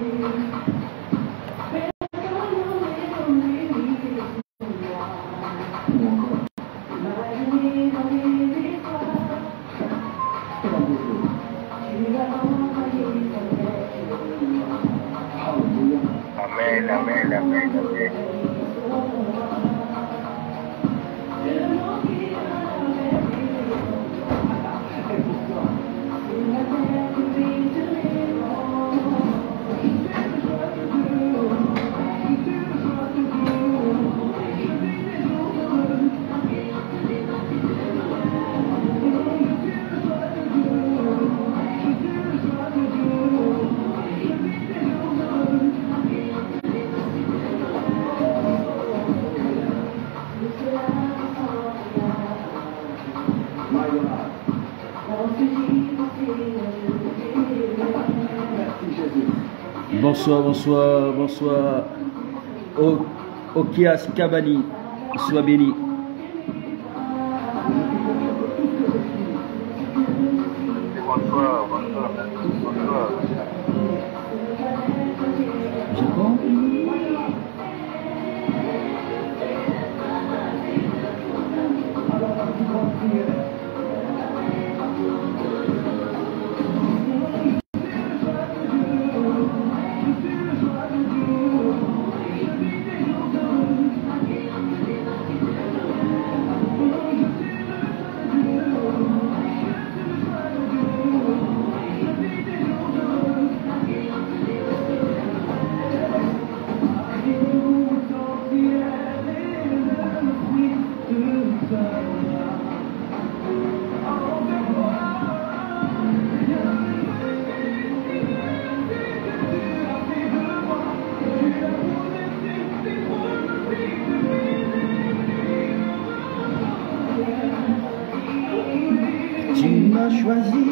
Amen, amen, amen, amen. Bonsoir, bonsoir, bonsoir. Okias Kabani, sois béni. Bonsoir, bonsoir, bonsoir. Japon. Tu m'as choisi.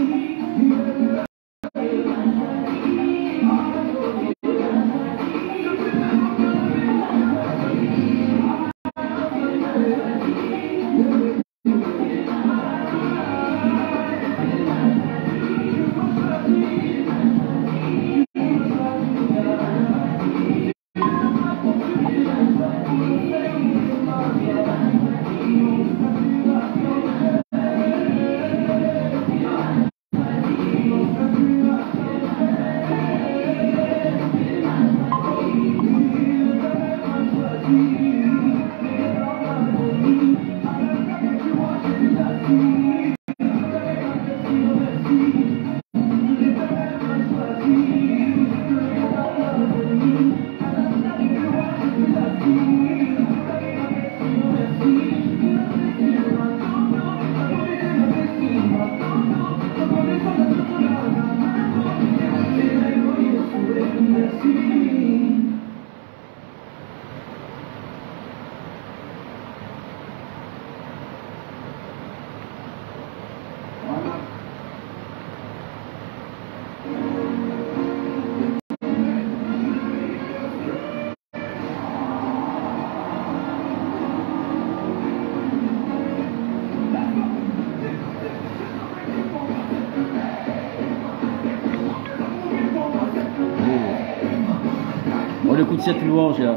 On écoute cette louange là.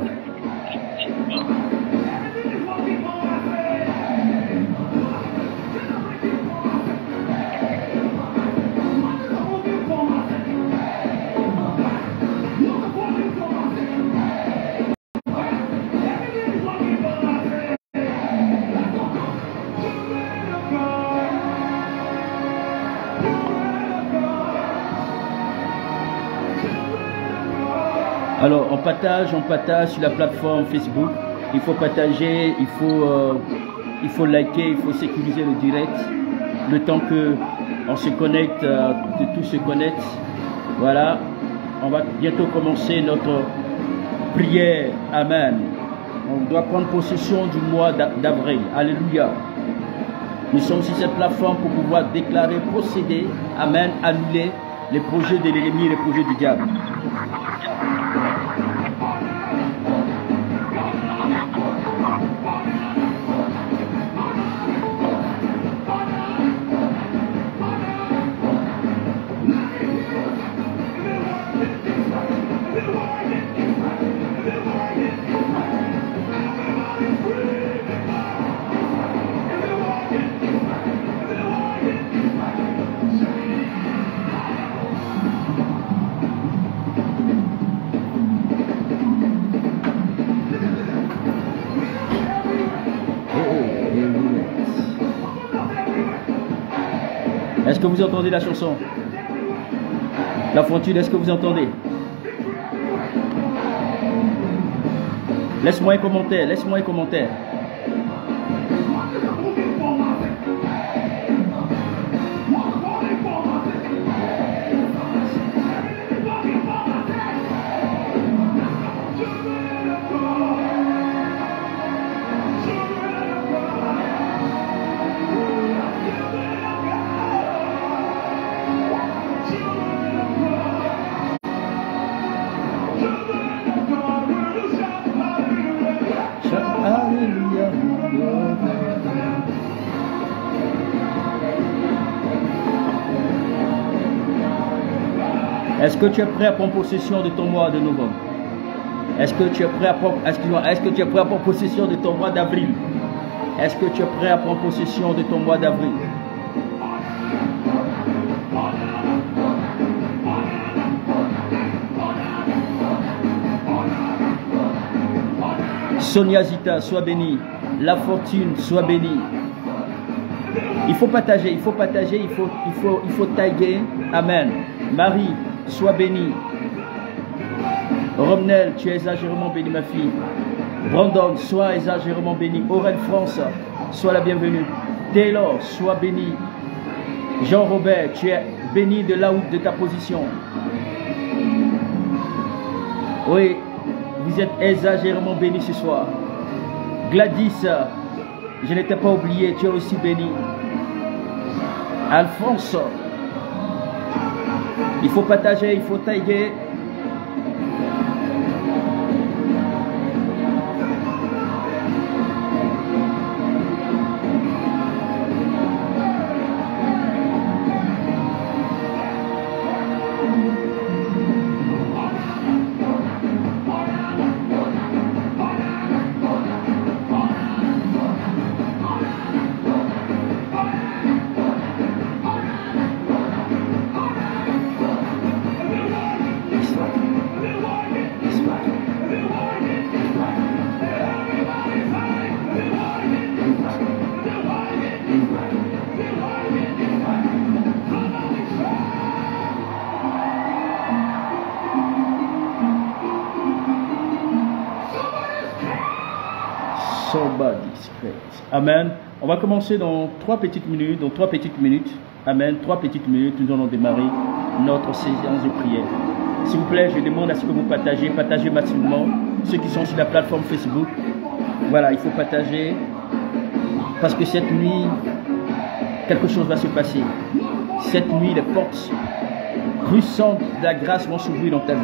Alors on partage sur la plateforme Facebook. Il faut partager, il faut liker, il faut sécuriser le direct. Le temps que on se connecte, que tout se connecte. Voilà, on va bientôt commencer notre prière. Amen. On doit prendre possession du mois d'avril. Alléluia. Nous sommes sur cette plateforme pour pouvoir déclarer, procéder, amen, annuler les projets de l'ennemi et les projets du diable. Est-ce que vous entendez la chanson? La Fortune, est-ce que vous entendez? Laisse-moi un commentaire, laisse-moi un commentaire. Est-ce que tu es prêt à prendre possession de ton mois de novembre? Est-ce que tu es prêt à prendre, est-ce que tu es prêt à prendre possession de ton mois d'avril? Est-ce que tu es prêt à prendre possession de ton mois d'avril? Sonia Zita, sois bénie. La Fortune, sois bénie. Il faut partager, il faut partager, il faut taguer. Amen. Marie, sois bénie. Romnel, tu es exagérément bénie, ma fille. Brandon, sois exagérément bénie. Aurel France, sois la bienvenue. Taylor, sois bénie. Jean-Robert, tu es béni de là où de ta position. Oui, vous êtes exagérément béni ce soir. Gladys, je n'étais pas oublié, tu es aussi béni. Alphonse, il faut partager, il faut taguer. Amen. On va commencer dans 3 petites minutes. Amen. 3 petites minutes. Nous allons démarrer notre séance de prière. S'il vous plaît, je demande à ce que vous partagez massivement. Ceux qui sont sur la plateforme Facebook. Voilà, il faut partager. Parce que cette nuit, quelque chose va se passer. Cette nuit, les portes puissantes de la grâce vont s'ouvrir dans ta vie.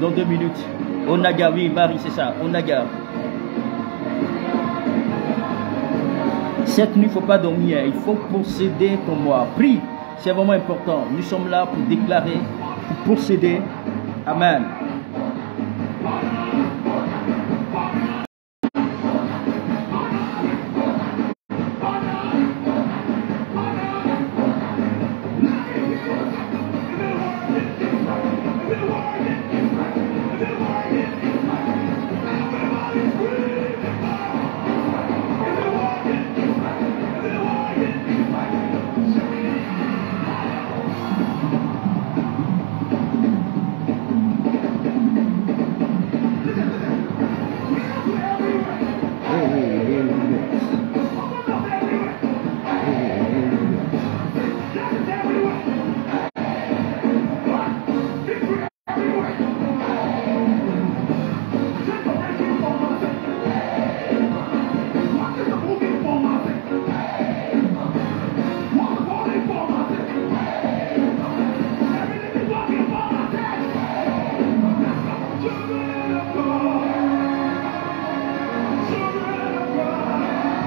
Dans 2 minutes. Onaga, oui, Marie, c'est ça. Onaga. Cette nuit, il ne faut pas dormir. Il faut posséder ton moi. Prie. C'est vraiment important. Nous sommes là pour déclarer, pour posséder. Amen.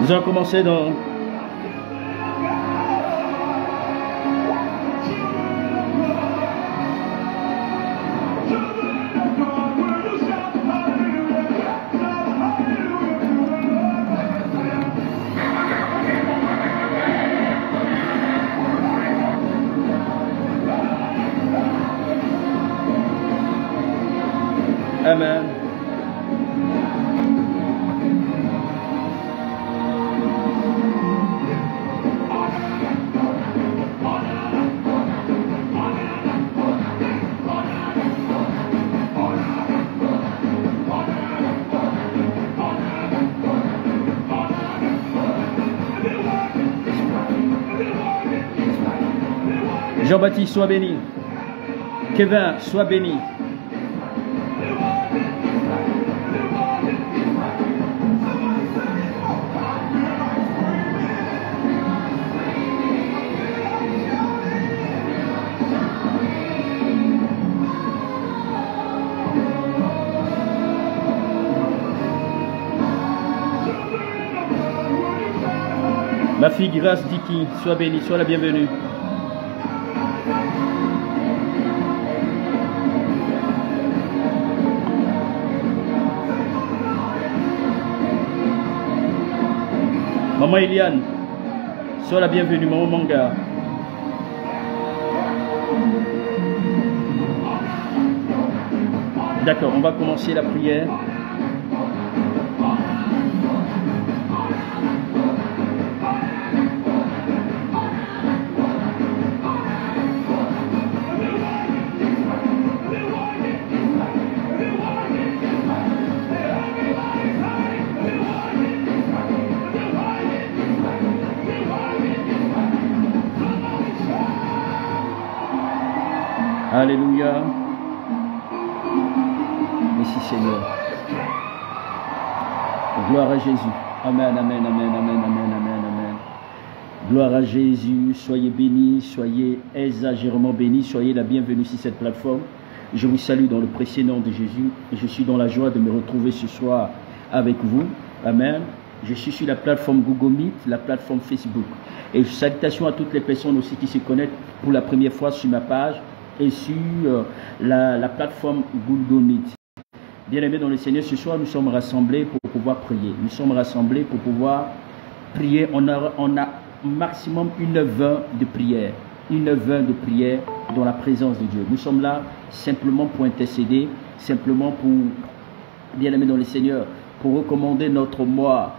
Nous allons commencer dans... Amen. Jean-Baptiste, sois béni. Kevin, sois béni. Ma fille Grace Diki, sois bénie, sois la bienvenue. Maman Eliane, sois la bienvenue, maman Manga. D'accord, on va commencer la prière. Alléluia. Merci Seigneur. Gloire à Jésus. Amen, amen, amen, amen, amen, amen, amen. Gloire à Jésus. Soyez bénis, soyez exagérément bénis, soyez la bienvenue sur cette plateforme. Je vous salue dans le précieux nom de Jésus. Je suis dans la joie de me retrouver ce soir avec vous. Amen. Je suis sur la plateforme Google Meet, la plateforme Facebook. Et salutations à toutes les personnes aussi qui se connectent pour la première fois sur ma page et sur la plateforme Google Meet. Bien-aimés dans le Seigneur, ce soir nous sommes rassemblés pour pouvoir prier. Nous sommes rassemblés pour pouvoir prier. On a maximum 1h20 de prière. 1h20 de prière dans la présence de Dieu. Nous sommes là simplement pour intercéder, simplement pour, bien-aimés dans le Seigneur, pour recommander notre mois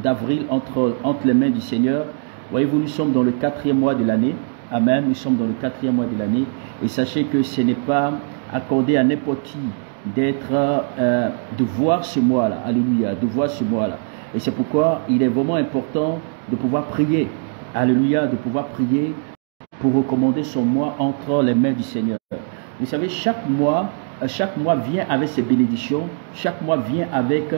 d'avril entre les mains du Seigneur. Voyez-vous, nous sommes dans le 4e mois de l'année. Amen. Nous sommes dans le 4e mois de l'année. Et sachez que ce n'est pas accordé à n'importe qui de voir ce mois-là. Alléluia. De voir ce mois-là. Et c'est pourquoi il est vraiment important de pouvoir prier. Alléluia. De pouvoir prier pour recommander son mois entre les mains du Seigneur. Vous savez, chaque mois vient avec ses bénédictions. Chaque mois vient avec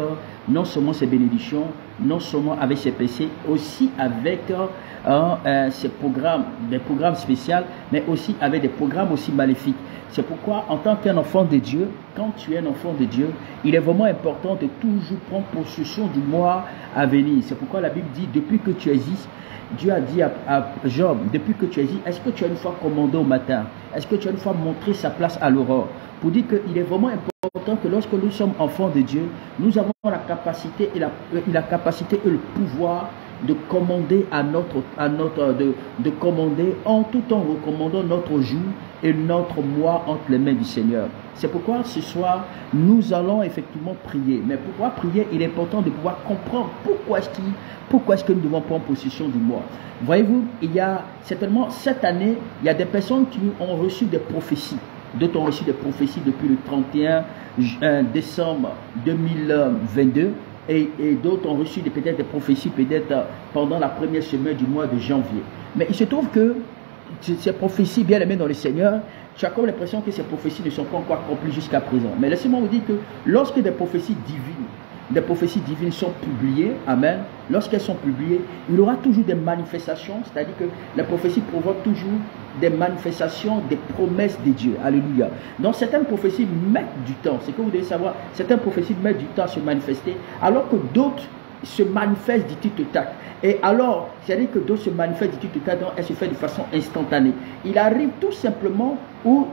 non seulement ses bénédictions, non seulement avec ses péchés, aussi avec des programmes spéciaux, mais aussi avec des programmes aussi maléfiques. C'est pourquoi, en tant qu'un enfant de Dieu, quand tu es un enfant de Dieu, il est vraiment important de toujours prendre possession du mois à venir. C'est pourquoi la Bible dit, depuis que tu existes, Dieu a dit à Job, depuis que tu existes, est-ce que tu as une fois commandé au matin? Est-ce que tu as une fois montré sa place à l'aurore? Pour dire qu'il est vraiment important que lorsque nous sommes enfants de Dieu, nous avons la capacité et le pouvoir de commander de commander en tout temps recommandant notre jour et notre mois entre les mains du Seigneur. C'est pourquoi ce soir, nous allons effectivement prier. Mais pour pouvoir prier, il est important de pouvoir comprendre pourquoi est-ce que nous devons prendre possession du mois. Voyez-vous, il y a certainement cette année, il y a des personnes qui ont reçu des prophéties. D'autres ont reçu des prophéties depuis le 31 décembre 2022. Et d'autres ont reçu peut-être des prophéties pendant la première semaine du mois de janvier. Mais il se trouve que ces prophéties, bien aimées dans le Seigneur, tu as comme l'impression que ces prophéties ne sont pas encore accomplies jusqu'à présent. Mais laissez-moi vous dire que lorsque des prophéties divines sont publiées, amen, lorsqu'elles sont publiées, il y aura toujours des manifestations, c'est-à-dire que la prophétie provoque toujours des manifestations, des promesses de Dieu. Alléluia. Donc certaines prophéties mettent du temps, c'est que vous devez savoir, certaines prophéties mettent du temps à se manifester, alors que d'autres se manifeste du tic au tac. Et alors, c'est-à-dire que d'autres se manifestent du tic au tac, donc elle se fait de façon instantanée. Il arrive tout simplement où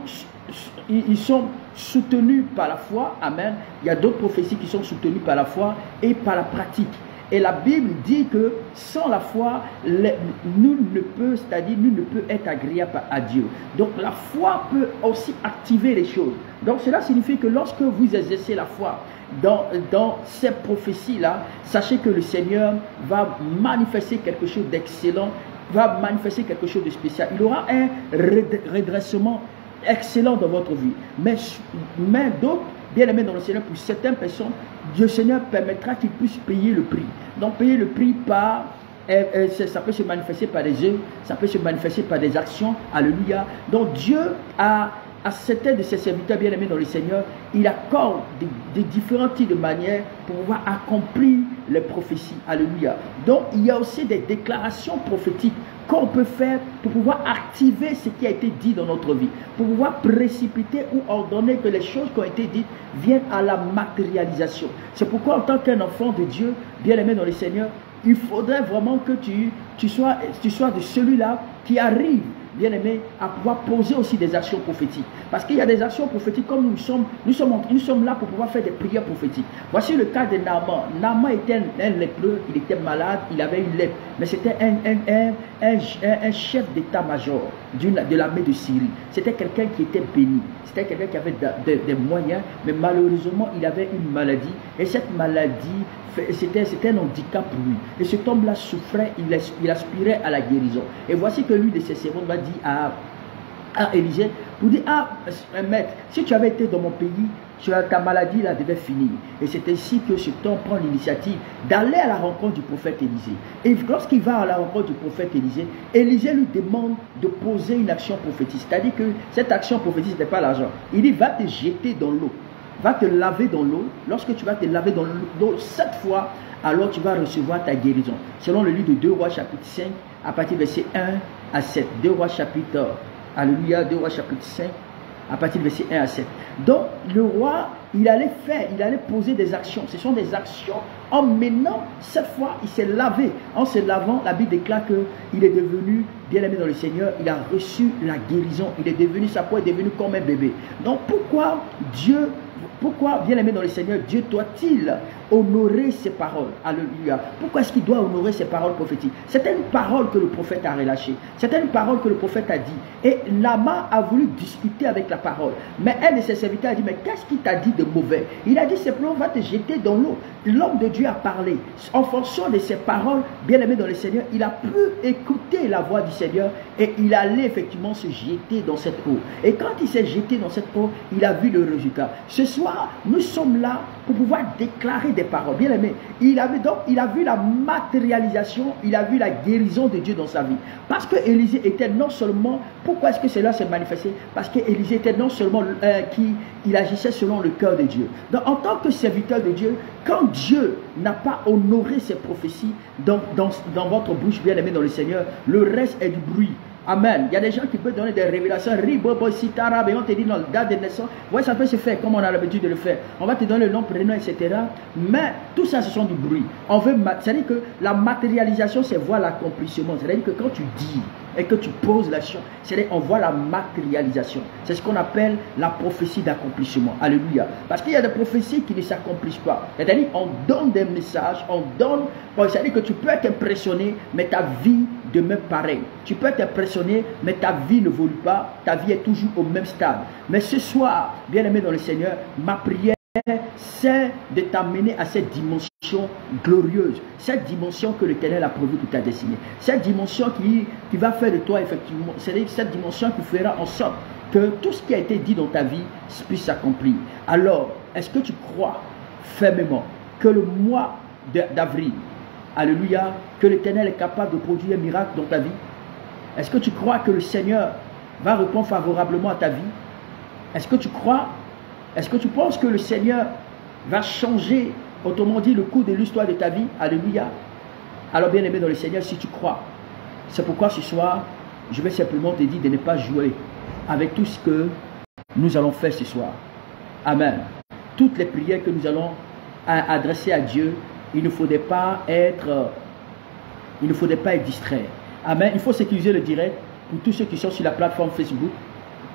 ils sont soutenus par la foi, amen. Il y a d'autres prophéties qui sont soutenues par la foi et par la pratique. Et la Bible dit que sans la foi, nul ne peut, c'est-à-dire nul ne peut être agréable à Dieu. Donc la foi peut aussi activer les choses. Donc cela signifie que lorsque vous exercez la foi dans ces prophéties-là, sachez que le Seigneur va manifester quelque chose d'excellent, va manifester quelque chose de spécial. Il aura un redressement excellent dans votre vie. Mais d'autres, bien aimés dans le Seigneur, pour certaines personnes, Dieu Seigneur permettra qu'ils puissent payer le prix. Donc payer le prix par, ça peut se manifester par des œuvres, ça peut se manifester par des actions. Alléluia. Donc Dieu à certains de ses serviteurs bien aimés dans le Seigneur, il accorde des différents types de manières pour pouvoir accomplir les prophéties. Alléluia. Donc il y a aussi des déclarations prophétiques qu'on peut faire pour pouvoir activer ce qui a été dit dans notre vie, pour pouvoir précipiter ou ordonner que les choses qui ont été dites viennent à la matérialisation. C'est pourquoi en tant qu'un enfant de Dieu, bien aimé dans le Seigneur, il faudrait vraiment que tu sois de celui-là qui arrive, bien aimé, à pouvoir poser aussi des actions prophétiques. Parce qu'il y a des actions prophétiques comme nous sommes là pour pouvoir faire des prières prophétiques. Voici le cas de Naaman. Naaman était un lépreux, il était malade, il avait une lèpre. Mais c'était un chef d'état-major de l'armée de Syrie. C'était quelqu'un qui était béni. C'était quelqu'un qui avait des moyens, mais malheureusement, il avait une maladie. Et cette maladie, c'était un handicap pour lui. Et cet homme-là souffrait, il aspirait à la guérison. Et voici que lui de ses servants va dire à Élisée, vous dit, maître, si tu avais été dans mon pays, ta maladie là devait finir. Et c'est ainsi que cet homme prend l'initiative d'aller à la rencontre du prophète Élisée. Et lorsqu'il va à la rencontre du prophète Élisée, Élisée lui demande de poser une action prophétique. C'est-à-dire que cette action prophétique, ce n'est pas l'argent. Il dit, va te jeter dans l'eau. Va te laver dans l'eau. Lorsque tu vas te laver dans l'eau 7 fois, alors tu vas recevoir ta guérison. Selon le livre de 2 Rois chapitre 5, à partir du verset 1 à 7. 2 Rois chapitre, alléluia, 2 Rois chapitre 5, à partir du verset 1 à 7. Donc le roi, il allait poser des actions. Ce sont des actions. En menant, cette fois, il s'est lavé. En se lavant, la Bible déclare qu'il est devenu bien-aimé dans le Seigneur. Il a reçu la guérison. Sa peau est devenue comme un bébé. Donc pourquoi bien-aimé dans le Seigneur, Dieu doit-il honorer ses paroles? Alléluia. Pourquoi est-ce qu'il doit honorer ses paroles prophétiques? C'était une parole que le prophète a relâchée. C'était une parole que le prophète a dit. Et Naaman a voulu discuter avec la parole. Mais un de ses serviteurs a dit, mais qu'est-ce qu'il t'a dit de mauvais? Il a dit simplement, va te jeter dans l'eau. L'homme de Dieu a parlé. En fonction de ses paroles, bien-aimé dans le Seigneur, il a pu écouter la voix du Seigneur et il allait effectivement se jeter dans cette eau. Et quand il s'est jeté dans cette eau, il a vu le résultat. Ce soir, nous sommes là pour pouvoir déclarer des paroles. Bien aimé, il a vu la matérialisation, il a vu la guérison de Dieu dans sa vie. Parce que Élisée était non seulement, pourquoi est-ce que cela s'est manifesté? Parce que Élisée était non seulement il agissait selon le cœur de Dieu. Donc en tant que serviteur de Dieu, quand Dieu n'a pas honoré ses prophéties dans votre bouche, bien aimé dans le Seigneur, le reste est du bruit. Amen. Il y a des gens qui peuvent donner des révélations. Ribobo, sitara, et on te dit non, date de naissance. Oui, ça peut se faire comme on a l'habitude de le faire. On va te donner le nom, prénom, etc. Mais tout ça, ce sont du bruit. C'est-à-dire que la matérialisation, c'est voir l'accomplissement. C'est-à-dire que quand tu dis et que tu poses l'action, c'est-à-dire qu'on voit la matérialisation. C'est ce qu'on appelle la prophétie d'accomplissement. Alléluia. Parce qu'il y a des prophéties qui ne s'accomplissent pas. C'est-à-dire on donne des messages, c'est-à-dire que tu peux être impressionné, mais ta vie demeure pareille. Tu peux être impressionné, mais ta vie ne évolue pas. Ta vie est toujours au même stade. Mais ce soir, bien-aimé dans le Seigneur, ma prière, c'est de t'amener à cette dimension glorieuse, cette dimension que l'Éternel a prévue pour ta destinée, cette dimension qui va faire de toi effectivement, c'est cette dimension qui fera en sorte que tout ce qui a été dit dans ta vie puisse s'accomplir. Alors, est-ce que tu crois fermement que le mois d'avril, alléluia, que l'Éternel est capable de produire un miracle dans ta vie? Est-ce que tu crois que le Seigneur va répondre favorablement à ta vie? Est-ce que tu crois? Est-ce que tu penses que le Seigneur va changer, autrement dit, le cours de l'histoire de ta vie? Alléluia. Alors bien aimé dans le Seigneur, si tu crois, c'est pourquoi ce soir, je vais simplement te dire de ne pas jouer avec tout ce que nous allons faire ce soir. Amen. Toutes les prières que nous allons adresser à Dieu, il ne faudrait pas être distrait. Amen. Il faut sécuriser le direct pour tous ceux qui sont sur la plateforme Facebook.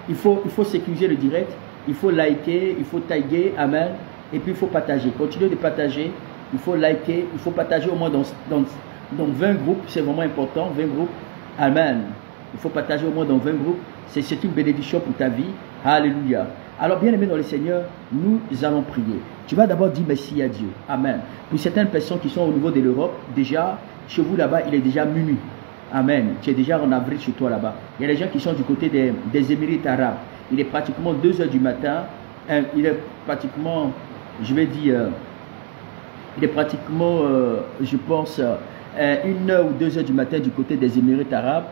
Il faut sécuriser le direct. Il faut liker, il faut taguer. Amen. Et puis il faut partager. Continuez de partager. Il faut liker. Il faut partager au moins dans 20 groupes. C'est vraiment important. 20 groupes. Amen. Il faut partager au moins dans 20 groupes. C'est une bénédiction pour ta vie. Alléluia. Alors, bien aimé dans le Seigneur, nous allons prier. Tu vas d'abord dire merci à Dieu. Amen. Pour certaines personnes qui sont au niveau de l'Europe, déjà, chez vous là-bas, il est déjà minuit. Amen. Tu es déjà en avril chez toi là-bas. Il y a des gens qui sont du côté des Émirats arabes. Il est pratiquement 2 heures du matin. Il est pratiquement, je vais dire, je pense, 1 heure ou 2 heures du matin du côté des Émirats arabes.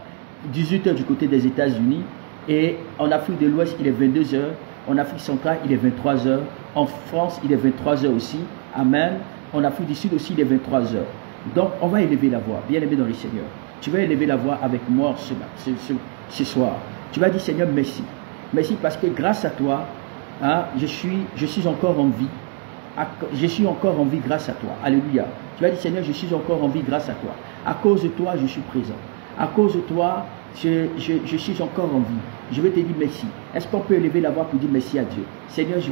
18 heures du côté des États-Unis. Et en Afrique de l'Ouest, il est 22 heures. En Afrique centrale, il est 23 heures. En France, il est 23 heures aussi. Amen. En Afrique du Sud aussi, il est 23 heures. Donc, on va élever la voix. Bien aimé dans le Seigneur. Tu vas élever la voix avec moi ce soir. Tu vas dire, Seigneur, merci. Merci parce que grâce à toi, hein, je suis encore en vie. Je suis encore en vie grâce à toi. Alléluia. Tu vas dire, Seigneur, je suis encore en vie grâce à toi. À cause de toi, je suis présent. À cause de toi, je suis encore en vie. Je vais te dire merci. Est-ce qu'on peut élever la voix pour dire merci à Dieu? Seigneur, je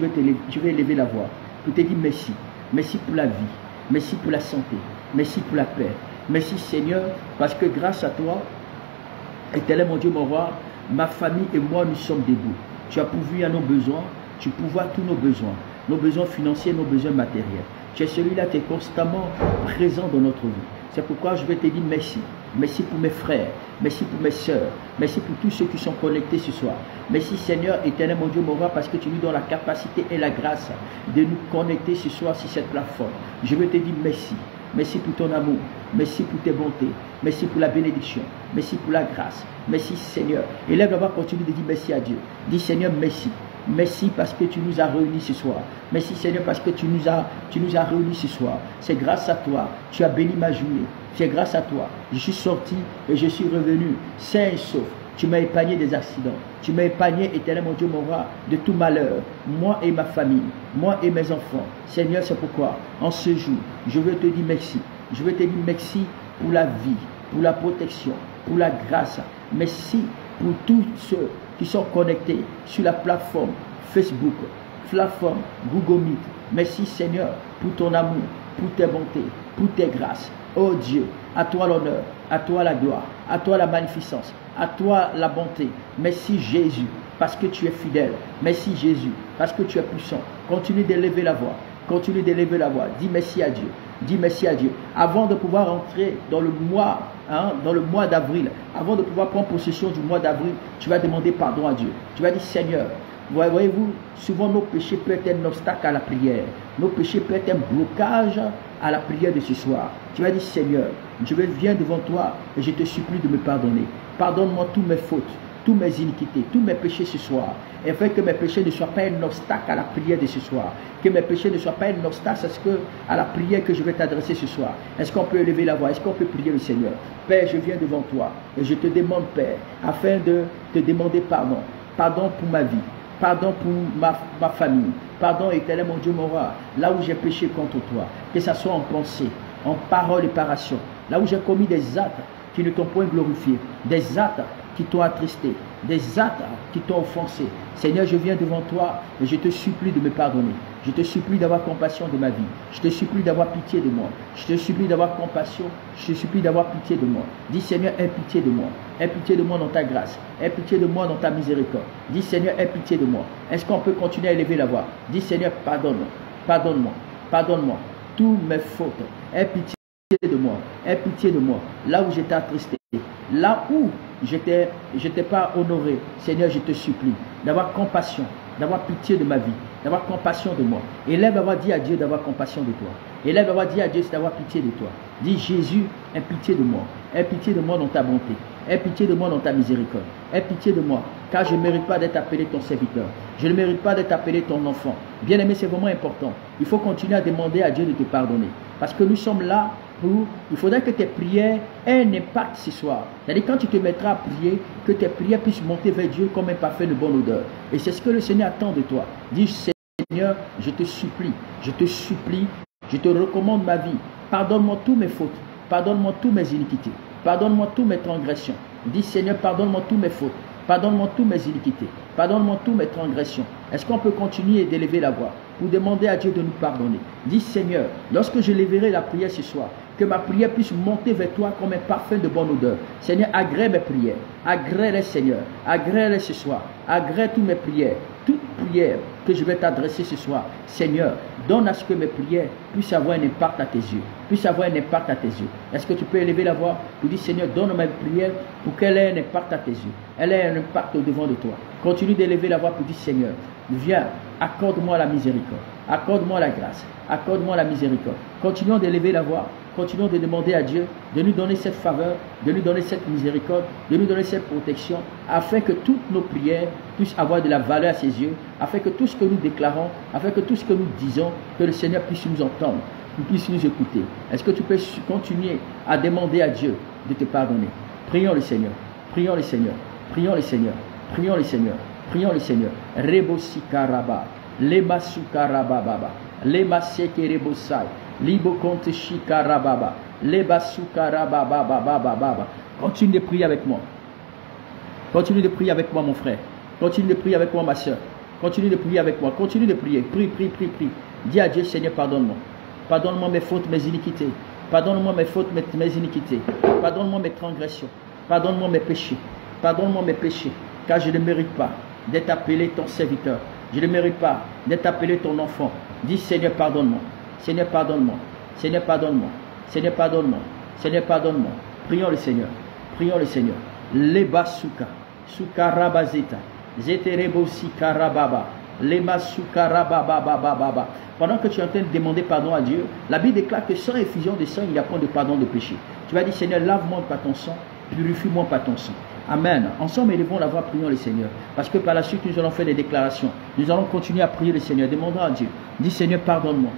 vais élever la voix pour te dire merci. Merci pour la vie. Merci pour la santé. Merci pour la paix. Merci Seigneur, parce que grâce à toi, éternel mon Dieu, mon roi, ma famille et moi, nous sommes debout. Tu as pourvu à nos besoins. Tu pourvois tous nos besoins financiers, nos besoins matériels. Tu es celui-là qui est constamment présent dans notre vie. C'est pourquoi je vais te dire merci. Merci pour mes frères, merci pour mes soeurs, merci pour tous ceux qui sont connectés ce soir. Merci Seigneur, éternel mon Dieu, mon roi, parce que tu nous donnes la capacité et la grâce de nous connecter ce soir sur cette plateforme. Je veux te dire merci. Merci pour ton amour, merci pour tes bontés, merci pour la bénédiction, merci pour la grâce. Merci Seigneur. Et là, on va continuer de dire merci à Dieu. Dis Seigneur, merci. Merci parce que tu nous as réunis ce soir. Merci Seigneur parce que tu nous as réunis ce soir. C'est grâce à toi. Tu as béni ma journée. C'est grâce à toi. Je suis sorti et je suis revenu sain et sauf. Tu m'as épargné des accidents. Tu m'as épargné, éternel mon Dieu, mon roi, de tout malheur. Moi et ma famille. Moi et mes enfants. Seigneur, c'est pourquoi, en ce jour, je veux te dire merci. Je veux te dire merci pour la vie, pour la protection, pour la grâce. Merci pour tous ceux qui sont connectés sur la plateforme Facebook, plateforme Google Meet. Merci Seigneur pour ton amour, pour tes bontés, pour tes grâces. Oh Dieu, à toi l'honneur, à toi la gloire, à toi la magnificence, à toi la bonté. Merci Jésus, parce que tu es fidèle. Merci Jésus, parce que tu es puissant. Continue d'élever la voix. Continue d'élever la voix. Dis merci à Dieu. Dis merci à Dieu. Avant de pouvoir entrer dans le mois d'avril, avant de pouvoir prendre possession du mois d'avril, tu vas demander pardon à Dieu. Tu vas dire Seigneur, voyez-vous, souvent nos péchés peuvent être un obstacle à la prière. Nos péchés peuvent être un blocage à la prière de ce soir. Tu vas dire Seigneur, je viens devant toi et je te supplie de me pardonner. Pardonne-moi toutes mes fautes, toutes mes iniquités, tous mes péchés ce soir. Et fais que mes péchés ne soient pas un obstacle à la prière de ce soir. Que mes péchés ne soient pas un obstacle à la prière que je vais t'adresser ce soir. Est-ce qu'on peut élever la voix? Est-ce qu'on peut prier le Seigneur? Père, je viens devant toi et je te demande, Père, afin de te demander pardon. Pardon pour ma vie. Pardon pour ma famille. Pardon, éternel mon Dieu, mon roi, là où j'ai péché contre toi. Que ce soit en pensée, en parole et par action. Là où j'ai commis des actes qui ne t'ont point glorifié. Des actes qui t'ont attristé, des actes qui t'ont offensé. Seigneur, je viens devant toi et je te supplie de me pardonner. Je te supplie d'avoir compassion de ma vie. Je te supplie d'avoir pitié de moi. Je te supplie d'avoir compassion. Je te supplie d'avoir pitié de moi. Dis Seigneur, aie pitié de moi. Aie pitié de moi dans ta grâce. Aie pitié de moi dans ta miséricorde. Dis Seigneur, aie pitié de moi. Est-ce qu'on peut continuer à élever la voix? Dis Seigneur, pardonne-moi. Pardonne-moi. Pardonne-moi. Toutes mes fautes. Aie pitié de moi. Aie pitié de moi. Là où j'étais attristé. Là où je t'ai pas honoré, Seigneur, je te supplie d'avoir compassion, d'avoir pitié de ma vie, d'avoir compassion de moi. Élève avoir dit à Dieu d'avoir compassion de toi. Élève avoir dit à Dieu d'avoir pitié de toi. Dis Jésus, aie pitié de moi. Aie pitié de moi dans ta bonté. Aie pitié de moi dans ta miséricorde. Aie pitié de moi, car je ne mérite pas d'être appelé ton serviteur. Je ne mérite pas d'être appelé ton enfant. Bien aimé, c'est vraiment important. Il faut continuer à demander à Dieu de te pardonner. Parce que nous sommes là pour, il faudrait que tes prières aient un impact ce soir. C'est-à-dire quand tu te mettras à prier, que tes prières puissent monter vers Dieu comme un parfum de bonne odeur. Et c'est ce que le Seigneur attend de toi. Dis Seigneur, je te supplie, Je te recommande ma vie. Pardonne-moi tous mes fautes. Pardonne-moi tous mes iniquités. Pardonne-moi tous mes transgressions. Dis Seigneur, pardonne-moi tous mes fautes. Pardonne-moi tous mes iniquités. Pardonne-moi tous mes transgressions. Est-ce qu'on peut continuer d'élever la voix pour demander à Dieu de nous pardonner? Dis Seigneur, lorsque je lèverai la prière ce soir, que ma prière puisse monter vers toi comme un parfum de bonne odeur. Seigneur, agrée mes prières. Agrée-les, Seigneur. Agrée-les ce soir. Agrée toutes mes prières. Toute prière que je vais t'adresser ce soir, Seigneur, donne à ce que mes prières puissent avoir un impact à tes yeux. Puissent avoir un impact à tes yeux. Est-ce que tu peux élever la voix pour dire Seigneur, donne mes prières pour qu'elle ait un impact à tes yeux. Elle ait un impact au devant de toi. Continue d'élever la voix pour dire Seigneur, viens, accorde-moi la miséricorde. Accorde-moi la grâce. Accorde-moi la miséricorde. Continuons d'élever la voix. Continuons de demander à Dieu de nous donner cette faveur, de nous donner cette miséricorde, de nous donner cette protection, afin que toutes nos prières puissent avoir de la valeur à ses yeux, afin que tout ce que nous déclarons, afin que tout ce que nous disons, que le Seigneur puisse nous entendre, qu'il puisse nous écouter. Est-ce que tu peux continuer à demander à Dieu de te pardonner? Prions le Seigneur, prions le Seigneur, prions le Seigneur, prions le Seigneur, prions le Seigneur. Rebosikaraba, Lemasukarababa, Lemasekerebosai. Libo konte shikarababa, leba sukarababa. Continue de prier avec moi. Continue de prier avec moi, mon frère. Continue de prier avec moi, ma soeur. Continue de prier avec moi. Continue de prier. Prie, prie, prie, prie. Dis à Dieu, Seigneur, pardonne-moi. Pardonne-moi mes fautes, mes iniquités. Pardonne-moi mes fautes, mes iniquités. Pardonne-moi mes transgressions. Pardonne-moi mes péchés. Pardonne-moi mes péchés. Car je ne mérite pas d'être appelé ton serviteur. Je ne mérite pas d'être appelé ton enfant. Dis, Seigneur, pardonne-moi. Seigneur, pardonne-moi. Seigneur, pardonne-moi. Seigneur, pardonne-moi. Seigneur, pardonne-moi. Prions le Seigneur. Prions le Seigneur. Leba suka. Sukarabazeta. Zeterebo sikarababa. Lema sukarababa. Pendant que tu es en train de demander pardon à Dieu, la Bible déclare que sans effusion de sang, il n'y a point de pardon de péché. Tu vas dire, Seigneur, lave-moi par ton sang. Purifie-moi par ton sang. Amen. Ensemble, élevons la voix, prions le Seigneur. Parce que par la suite, nous allons faire des déclarations. Nous allons continuer à prier le Seigneur. Demandons à Dieu. Dis, Seigneur, pardonne-moi.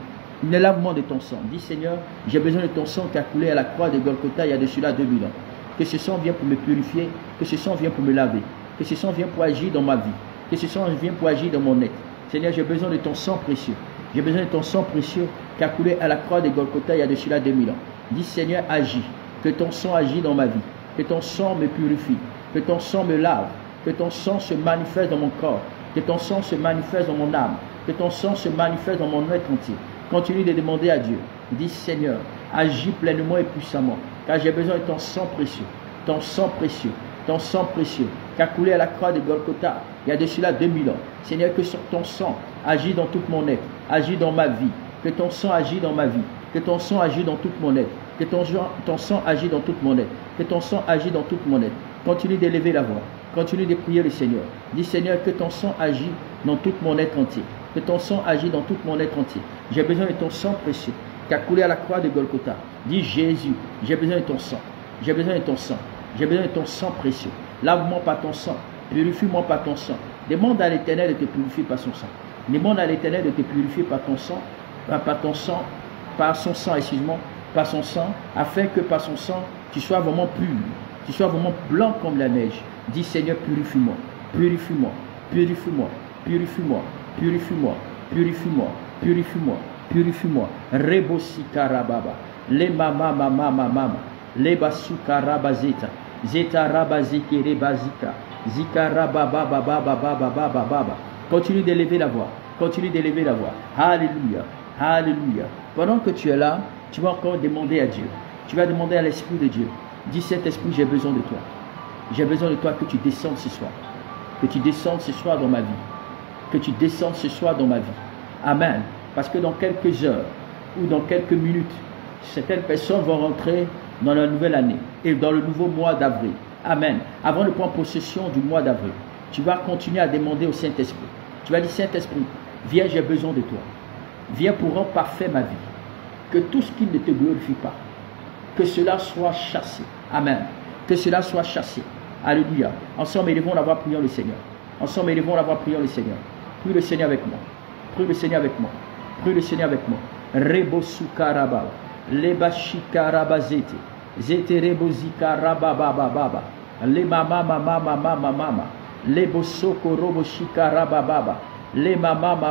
Ne lave-moi de ton sang. Dis Seigneur, j'ai besoin de ton sang qui a coulé à la croix de Golgotha il y a de cela 2000 ans. Que ce sang vienne pour me purifier, que ce sang vienne pour me laver, que ce sang vienne pour agir dans ma vie, que ce sang vienne pour agir dans mon être. Seigneur, j'ai besoin de ton sang précieux. J'ai besoin de ton sang précieux qui a coulé à la croix de Golgotha il y a de cela 2000 ans. Dis Seigneur, agis. Que ton sang agit dans ma vie. Que ton sang me purifie. Que ton sang me lave. Que ton sang se manifeste dans mon corps. Que ton sang se manifeste dans mon âme. Que ton sang se manifeste dans mon être entier. Continue de demander à Dieu. Dis Seigneur, agis pleinement et puissamment. Car j'ai besoin de ton sang précieux. Ton sang précieux. Ton sang précieux. Qui a coulé à la croix de Golgotha il y a de cela 2000 ans. Seigneur, que ton sang agit dans toute mon être. Agit dans ma vie. Que ton sang agit dans ma vie. Que ton sang agit dans toute mon être. Que ton sang agit dans toute mon être. Que ton sang agit dans toute mon être. Continue d'élever la voix. Continue de prier le Seigneur. Dis Seigneur, que ton sang agit dans tout mon être entier. Que ton sang agit dans tout mon être entier. J'ai besoin de ton sang précieux qui a coulé à la croix de Golgotha. Dis Jésus, j'ai besoin de ton sang. J'ai besoin de ton sang. J'ai besoin de ton sang précieux. Lave-moi par ton sang. Purifie-moi par ton sang. Demande à l'Éternel de te purifier par son sang. Demande à l'Éternel de te purifier par ton sang, par son sang, excuse-moi, par son sang, afin que par son sang, tu sois vraiment pur. Tu sois vraiment blanc comme la neige. Dis Seigneur, purifie-moi. Purifie-moi. Purifie-moi. Purifie-moi. Purifie-moi, purifie-moi, purifie-moi, purifie-moi. Rebosikarababa, le mama, le basukarabazeta, zeta rabazikerebazika, zikarababababababababa. Continue d'élever la voix, continue d'élever la voix. Alléluia, alléluia. Pendant que tu es là, tu vas encore demander à Dieu. Tu vas demander à l'Esprit de Dieu. Dis cet Esprit, j'ai besoin de toi. J'ai besoin de toi que tu descendes ce soir. Que tu descendes ce soir dans ma vie. Que tu descendes ce soir dans ma vie. Amen. Parce que dans quelques heures ou dans quelques minutes, certaines personnes vont rentrer dans la nouvelle année et dans le nouveau mois d'avril. Amen. Avant de prendre possession du mois d'avril, tu vas continuer à demander au Saint-Esprit. Tu vas dire, Saint-Esprit, viens, j'ai besoin de toi. Viens pour rendre parfait ma vie. Que tout ce qui ne te glorifie pas, que cela soit chassé. Amen. Que cela soit chassé. Alléluia. Ensemble, élevons la voix, prions le Seigneur. Ensemble, élevons la voix, prions le Seigneur. Prie le Seigneur avec moi. Prie le Seigneur avec moi. Prie le Seigneur avec moi. Rebosukaraba. Lebashikarabazete. Zete rebosikarabababa. Le mama. Lebosoko roboshikarabababa. Le mama.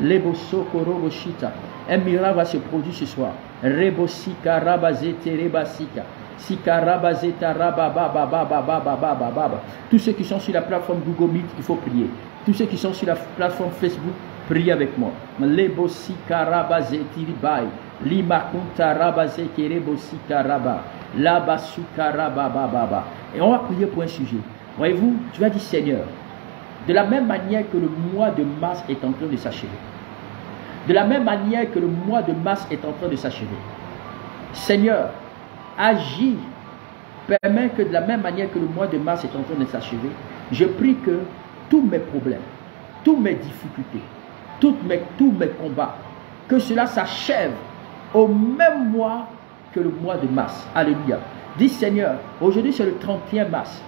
Lebosoko roboshita. Un miracle va se produire ce soir. Rebosika rabazete rebasika. Sikarabazeta rabababababababababa. Tous ceux qui sont sur la plateforme Google Meet, il faut prier. Tous ceux qui sont sur la plateforme Facebook, priez avec moi. Lebosika rabazeti ribai. Limakunta rabazeke rebosika raba. Labasuka rababababa. Et on va prier pour un sujet. Voyez-vous, tu vas dire Seigneur, de la même manière que le mois de mars est en train de s'achever, de la même manière que le mois de mars est en train de s'achever, Seigneur, agis, permets que de la même manière que le mois de mars est en train de s'achever, je prie que tous mes problèmes, toutes mes difficultés, tous mes combats, que cela s'achève au même mois que le mois de mars. Alléluia. Dis Seigneur, aujourd'hui c'est le 31 mars.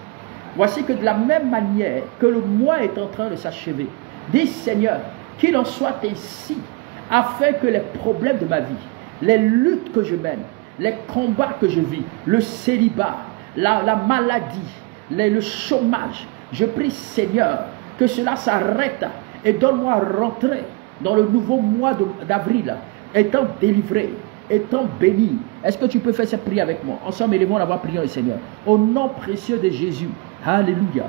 Voici que de la même manière que le mois est en train de s'achever, dis Seigneur, qu'il en soit ainsi, afin que les problèmes de ma vie, les luttes que je mène, les combats que je vis, le célibat, la maladie, le chômage, je prie Seigneur, que cela s'arrête et donne-moi à rentrer dans le nouveau mois d'avril, étant délivré, étant béni. Est-ce que tu peux faire cette prière avec moi? Ensemble, élevons la voix, prions le Seigneur. Au nom précieux de Jésus. Alléluia.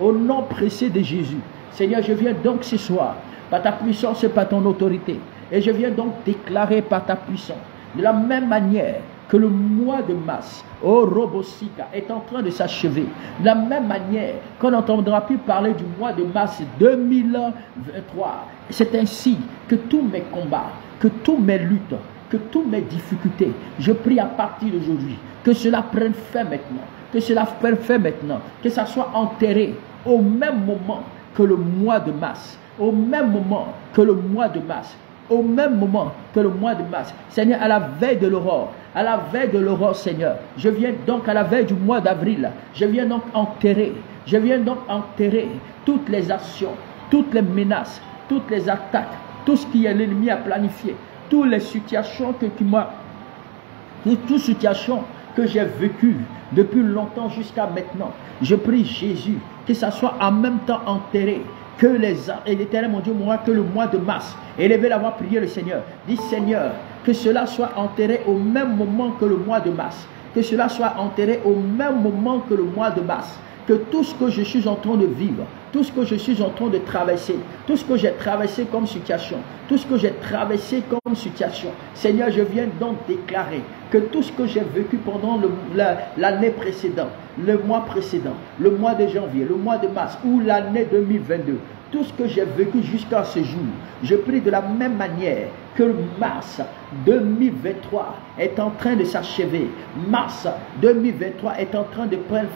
Au nom précieux de Jésus. Seigneur, je viens donc ce soir, par ta puissance et par ton autorité, et je viens donc déclarer par ta puissance, de la même manière que le mois de mars, Robosika, est en train de s'achever, de la même manière qu'on n'entendra plus parler du mois de mars 2023. C'est ainsi que tous mes combats, que toutes mes luttes, que toutes mes difficultés, je prie à partir d'aujourd'hui, que cela prenne fin maintenant, que cela prenne fin maintenant, que ça soit enterré au même moment que le mois de mars, au même moment que le mois de mars, au même moment que le mois de mars. Seigneur, à la veille de l'aurore, Seigneur, je viens donc à la veille du mois d'avril, je viens donc enterrer toutes les actions, toutes les menaces, toutes les attaques, tout ce qui est l'ennemi a planifié, toutes les situations que j'ai vécues depuis longtemps jusqu'à maintenant. Je prie Jésus que ça soit en même temps enterré, que l'Éternel mon Dieu, moi, que le mois de mars, élevez la voix, priez le Seigneur. Dis Seigneur, que cela soit enterré au même moment que le mois de mars, que cela soit enterré au même moment que le mois de mars, que tout ce que je suis en train de vivre, tout ce que je suis en train de traverser, tout ce que j'ai traversé comme situation, Seigneur, je viens donc déclarer que tout ce que j'ai vécu pendant l'année précédente, le mois précédent, le mois de janvier, le mois de mars ou l'année 2022, tout ce que j'ai vécu jusqu'à ce jour, je prie de la même manière que mars 2023 est en train de s'achever. Mars 2023 est en train de prendre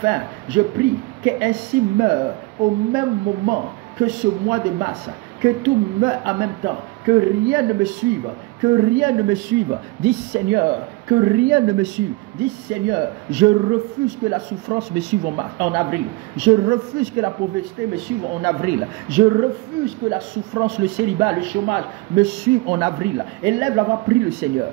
fin. Je prie qu'ainsi meure au même moment que ce mois de mars, que tout meure en même temps, que rien ne me suive, Dis Seigneur, que rien ne me suive. Dis Seigneur, je refuse que la souffrance me suive en avril. Je refuse que la pauvreté me suive en avril. Je refuse que la souffrance, le célibat, le chômage me suivent en avril. Élève l'avoir pris le Seigneur.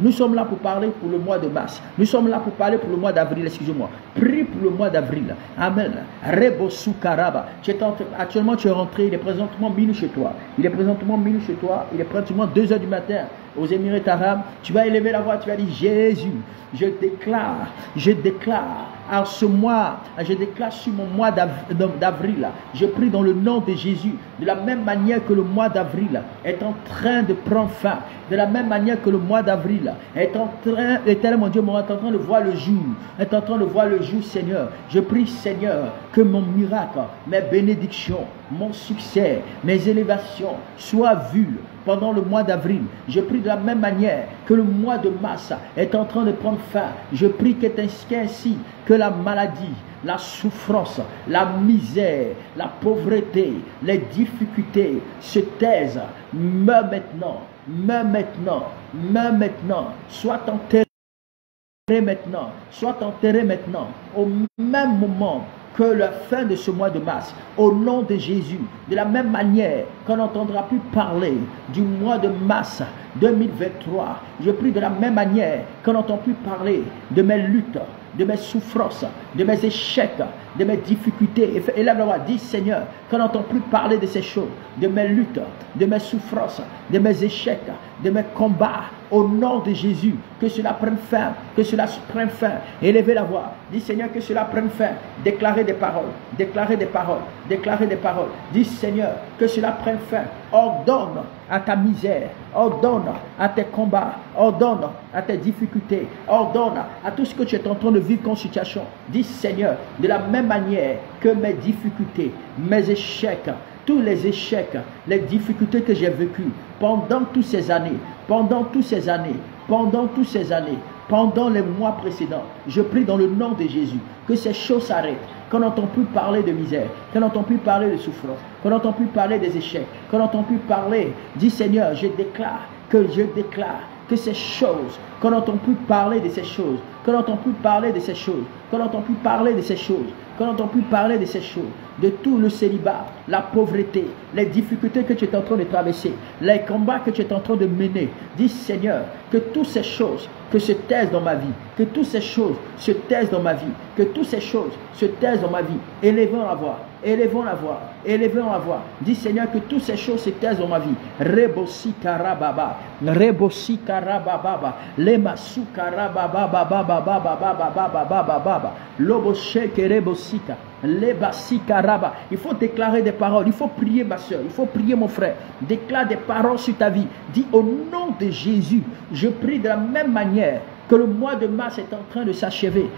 Nous sommes là pour parler pour le mois de mars. Nous sommes là pour parler pour le mois d'avril, excusez-moi. Prie pour le mois d'avril. Amen. Actuellement tu es rentré, il est présentement minuit chez toi. Il est pratiquement 2 h du matin aux Émirats arabes. Tu vas élever la voix, tu vas dire Jésus, je déclare en ce mois, je déclare sur mon mois d'avril, je prie dans le nom de Jésus, de la même manière que le mois d'avril est en train de prendre fin, de la même manière que le mois d'avril est en train, l'éternel mon Dieu, est en train de voir le jour, Seigneur. Je prie, Seigneur, que mon miracle, mes bénédictions, mon succès, mes élévations soient vus pendant le mois d'avril. Je prie de la même manière que le mois de mars est en train de prendre fin. Je prie qu'ainsi que la maladie, la souffrance, la misère, la pauvreté, les difficultés se taisent. Meurs maintenant, soit enterré maintenant, au même moment que la fin de ce mois de mars, au nom de Jésus, de la même manière qu'on n'entendra plus parler du mois de mars 2023, je prie de la même manière qu'on n'entend plus parler de mes luttes, de mes souffrances, de mes échecs, de mes difficultés. Élève la voix, dis Seigneur, qu'on n'entend plus parler de ces choses, de mes luttes, de mes souffrances, de mes échecs, de mes combats. Au nom de Jésus, que cela prenne fin, que cela prenne fin. Élevez la voix, dis Seigneur, que cela prenne fin. Déclarez des paroles, déclarez des paroles, déclarez des paroles. Dis Seigneur, que cela prenne fin. Ordonne à ta misère, ordonne à tes combats, ordonne à tes difficultés, ordonne à tout ce que tu es en train de vivre comme situation. Dis Seigneur, de la même manière que mes difficultés, mes échecs, tous les échecs, les difficultés que j'ai vécues pendant toutes ces années, pendant les mois précédents, je prie dans le nom de Jésus que ces choses s'arrêtent, qu'on n'entend plus parler de misère, qu'on n'entend plus parler de souffrance, qu'on n'entend plus parler des échecs, qu'on n'entend plus parler. Dis Seigneur, je déclare que ces choses, qu'on n'entend plus parler de ces choses, qu'on n'entend plus parler de ces choses, qu'on n'entend plus parler de ces choses, qu'on n'entend plus parler de ces choses, de tout le célibat, la pauvreté, les difficultés que tu es en train de traverser, les combats que tu es en train de mener. Dis Seigneur, que toutes ces choses que se taisent dans ma vie, que toutes ces choses se taisent dans ma vie, que toutes ces choses se taisent dans ma vie. Élevons la voix, élevons la voix, élevons la voix. Dis Seigneur, que toutes ces choses se taisent dans ma vie. Rebosi karababa, rebosi karababa, lemasu karababa, baba baba baba baba baba baba, loboshe kerebosika. Il faut déclarer des paroles, il faut prier ma soeur, il faut prier mon frère. Déclare des paroles sur ta vie. Dis au nom de Jésus, je prie de la même manière que le mois de mars est en train de s'achever.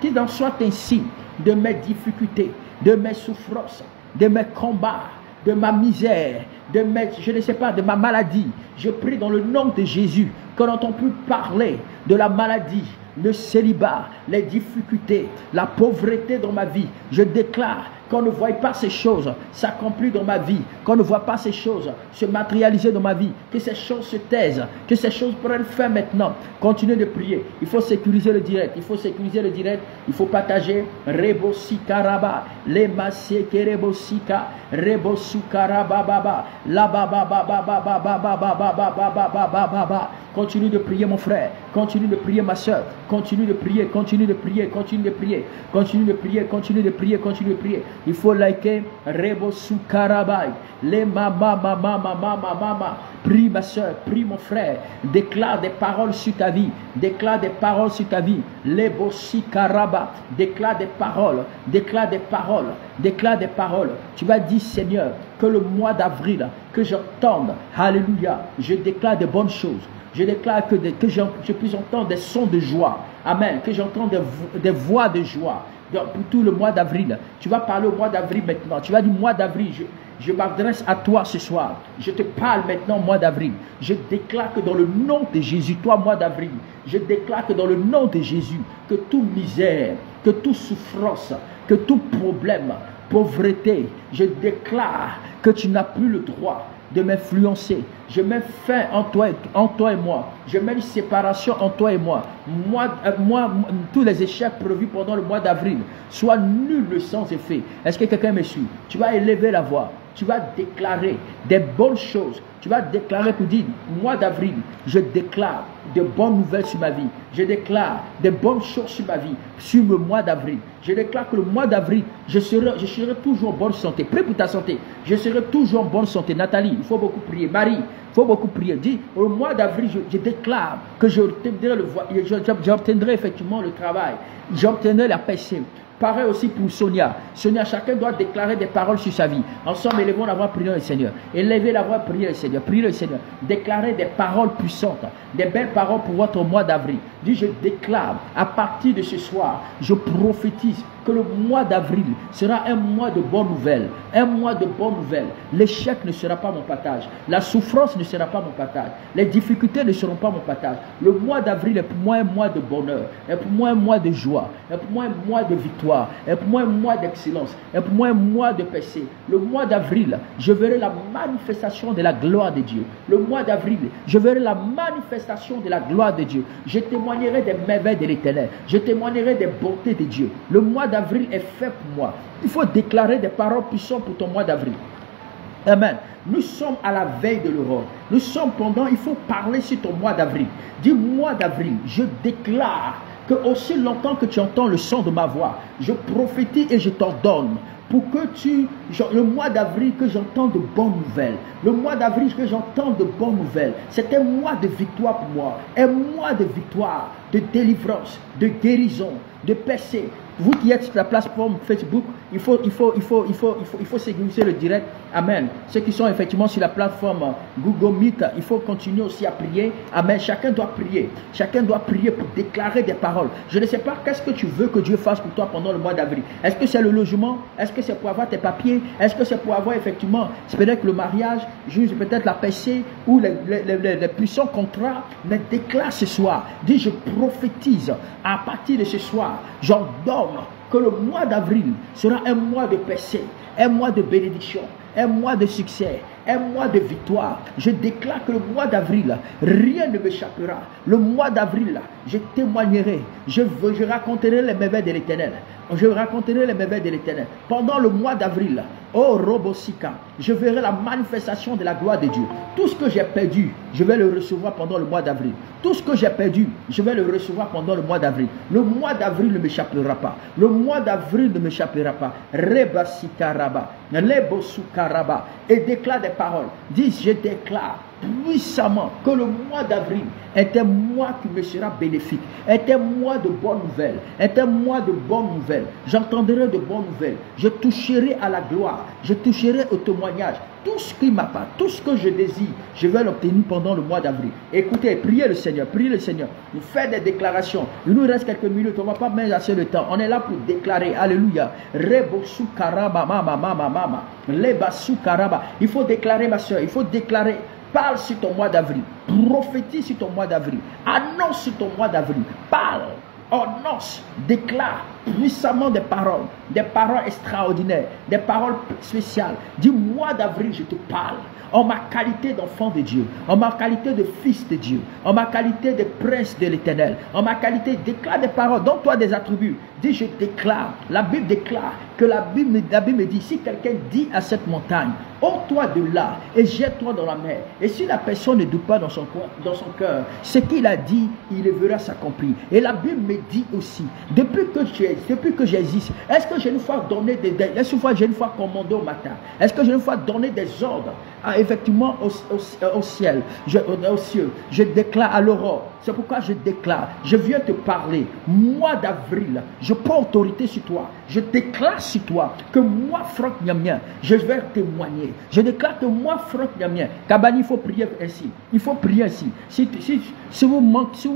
Qu'il en soit ainsi de mes difficultés, de mes souffrances, de mes combats, de ma misère, de ma maladie. Je prie dans le nom de Jésus qu'on n'entend plus parler de la maladie, le célibat, les difficultés, la pauvreté dans ma vie. Je déclare qu'on ne voit pas ces choses s'accomplir dans ma vie, qu'on ne voit pas ces choses se matérialiser dans ma vie, que ces choses se taisent, que ces choses prennent fin maintenant. Continuez de prier. Il faut sécuriser le direct, il faut sécuriser le direct, il faut partager. Rebosika raba, lemaseke rebosika, rebosuka rababa, la baba baba baba baba baba baba baba. Continue de prier mon frère, continue de prier ma soeur, continue de prier, continue de prier, continue de prier, continue de prier, continue de prier, continue de prier. Il faut liker Rebo Sukarabai, les mama. Prie ma soeur, prie mon frère, déclare des paroles sur ta vie, déclare des paroles sur ta vie. Lebo Sikaraba, déclare des paroles, déclare des paroles, déclare des paroles. Tu vas dire Seigneur, que le mois d'avril, que j'entende, alléluia, je déclare de bonnes choses. Je déclare que je puisse entendre des sons de joie. Amen. Que j'entende des voix de joie. Pour tout le mois d'avril. Tu vas parler au mois d'avril maintenant. Tu vas dire mois d'avril. Je m'adresse à toi ce soir. Je te parle maintenant mois d'avril. Je déclare que dans le nom de Jésus, toi mois d'avril, je déclare que dans le nom de Jésus, que toute misère, que toute souffrance, que tout problème, pauvreté, je déclare que tu n'as plus le droit de m'influencer. Je mets fin en toi et moi. Je mets une séparation entre toi et moi. Moi, tous les échecs prévus pendant le mois d'avril soient nuls sans effet. Est-ce que quelqu'un me suit? Tu vas élever la voix. Tu vas déclarer des bonnes choses. Tu vas déclarer pour dire, mois d'avril, je déclare de bonnes nouvelles sur ma vie. Je déclare de bonnes choses sur ma vie, sur le mois d'avril. Je déclare que le mois d'avril, je serai toujours en bonne santé. Prie pour ta santé. Je serai toujours en bonne santé. Nathalie, il faut beaucoup prier. Marie, il faut beaucoup prier. Dis, au mois d'avril, je déclare que j'obtiendrai effectivement le travail. J'obtiendrai la paix. Pareil aussi pour Sonia. Sonia, chacun doit déclarer des paroles sur sa vie. Ensemble, élevons la voix, prions le Seigneur. Élevez la voix, priez le Seigneur. Priez le Seigneur. Déclarez des paroles puissantes, des belles paroles pour votre mois d'avril. Dis, je déclare, à partir de ce soir, je prophétise que le mois d'avril sera un mois de bonnes nouvelles. Un mois de bonnes nouvelles. L'échec ne sera pas mon partage. La souffrance ne sera pas mon partage. Les difficultés ne seront pas mon partage. Le mois d'avril est pour moi un mois de bonheur. Est pour moi un mois de joie. Est pour moi un mois de victoire. Est pour moi un mois d'excellence. Est pour moi un mois de paix. Le mois d'avril, je verrai la manifestation de la gloire de Dieu. Le mois d'avril, je verrai la manifestation de la gloire de Dieu. Je témoignerai des merveilles de l'Éternel. Je témoignerai des bontés de Dieu. Le mois d'avril est fait pour moi. Il faut déclarer des paroles puissantes pour ton mois d'avril. Amen. Nous sommes à la veille de l'aurore. Nous sommes il faut parler sur ton mois d'avril. Dis mois d'avril, je déclare que aussi longtemps que tu entends le son de ma voix, je prophétise et je t'ordonne pour que le mois d'avril que j'entends de bonnes nouvelles, le mois d'avril que j'entends de bonnes nouvelles, c'est un mois de victoire pour moi, un mois de victoire, de délivrance, de guérison, de percée. Vous qui êtes sur la plateforme Facebook, il faut sécuriser le direct. Amen. Ceux qui sont effectivement sur la plateforme Google Meet, il faut continuer aussi à prier. Amen. Chacun doit prier. Chacun doit prier pour déclarer des paroles. Je ne sais pas qu'est-ce que tu veux que Dieu fasse pour toi pendant le mois d'avril. Est-ce que c'est le logement? Est-ce que c'est pour avoir tes papiers? Est-ce que c'est pour avoir effectivement, c'est peut-être le mariage, peut-être la percée ou les puissants contrats? Mais déclare ce soir. Dis, je prophétise à partir de ce soir. J'ordonne que le mois d'avril sera un mois de percée, un mois de bénédiction, un mois de succès, un mois de victoire. Je déclare que le mois d'avril, rien ne m'échappera. Le mois d'avril, je témoignerai, je raconterai les merveilles de l'Éternel. Je raconterai les merveilles de l'Éternel. Pendant le mois d'avril, oh Robosika, je verrai la manifestation de la gloire de Dieu. Tout ce que j'ai perdu, je vais le recevoir pendant le mois d'avril. Tout ce que j'ai perdu, je vais le recevoir pendant le mois d'avril. Le mois d'avril ne m'échappera pas. Le mois d'avril ne m'échappera pas. Rebasikaraba, Lebosukaraba. Et déclare des paroles. Dis, je déclare puissamment que le mois d'avril est un mois qui me sera bénéfique, est un mois de bonnes nouvelles, est un mois de bonnes nouvelles. J'entendrai de bonnes nouvelles, je toucherai à la gloire, je toucherai au témoignage. Tout ce qui m'appartient, tout ce que je désire, je vais l'obtenir pendant le mois d'avril. Écoutez, priez le Seigneur, priez le Seigneur. Nous faisons des déclarations. Il nous reste quelques minutes, on ne va pas mettre assez de temps. On est là pour déclarer. Alléluia. Il faut déclarer, ma soeur, il faut déclarer. Parle sur ton mois d'avril. Prophétise sur ton mois d'avril. Annonce sur ton mois d'avril. Parle. Annonce. Déclare puissamment des paroles extraordinaires, des paroles spéciales. Du mois d'avril, je te parle. En ma qualité d'enfant de Dieu, en ma qualité de fils de Dieu, en ma qualité de prince de l'Éternel, en ma qualité, déclare des paroles, donne-toi des attributs. Dis, je déclare. La Bible déclare que la Bible me dit, si quelqu'un dit à cette montagne, ôte-toi de là et jette-toi dans la mer. Et si la personne ne doute pas dans son cœur, ce qu'il a dit, il le verra s'accomplir. Et la Bible me dit aussi, depuis que j'existe, est-ce que j'ai une fois donné j'ai une fois commandé au matin? Est-ce que j'ai une fois donné des ordres effectivement au ciel, aux cieux? Je déclare à l'aurore. C'est pourquoi je déclare, je viens te parler, mois d'avril, je prends autorité sur toi, je déclare sur toi que moi, Franck Niamien, je vais témoigner. Je déclare que moi, Franck Niamien, Kabani, il faut prier ainsi. Il faut prier ainsi. Si vous manquez,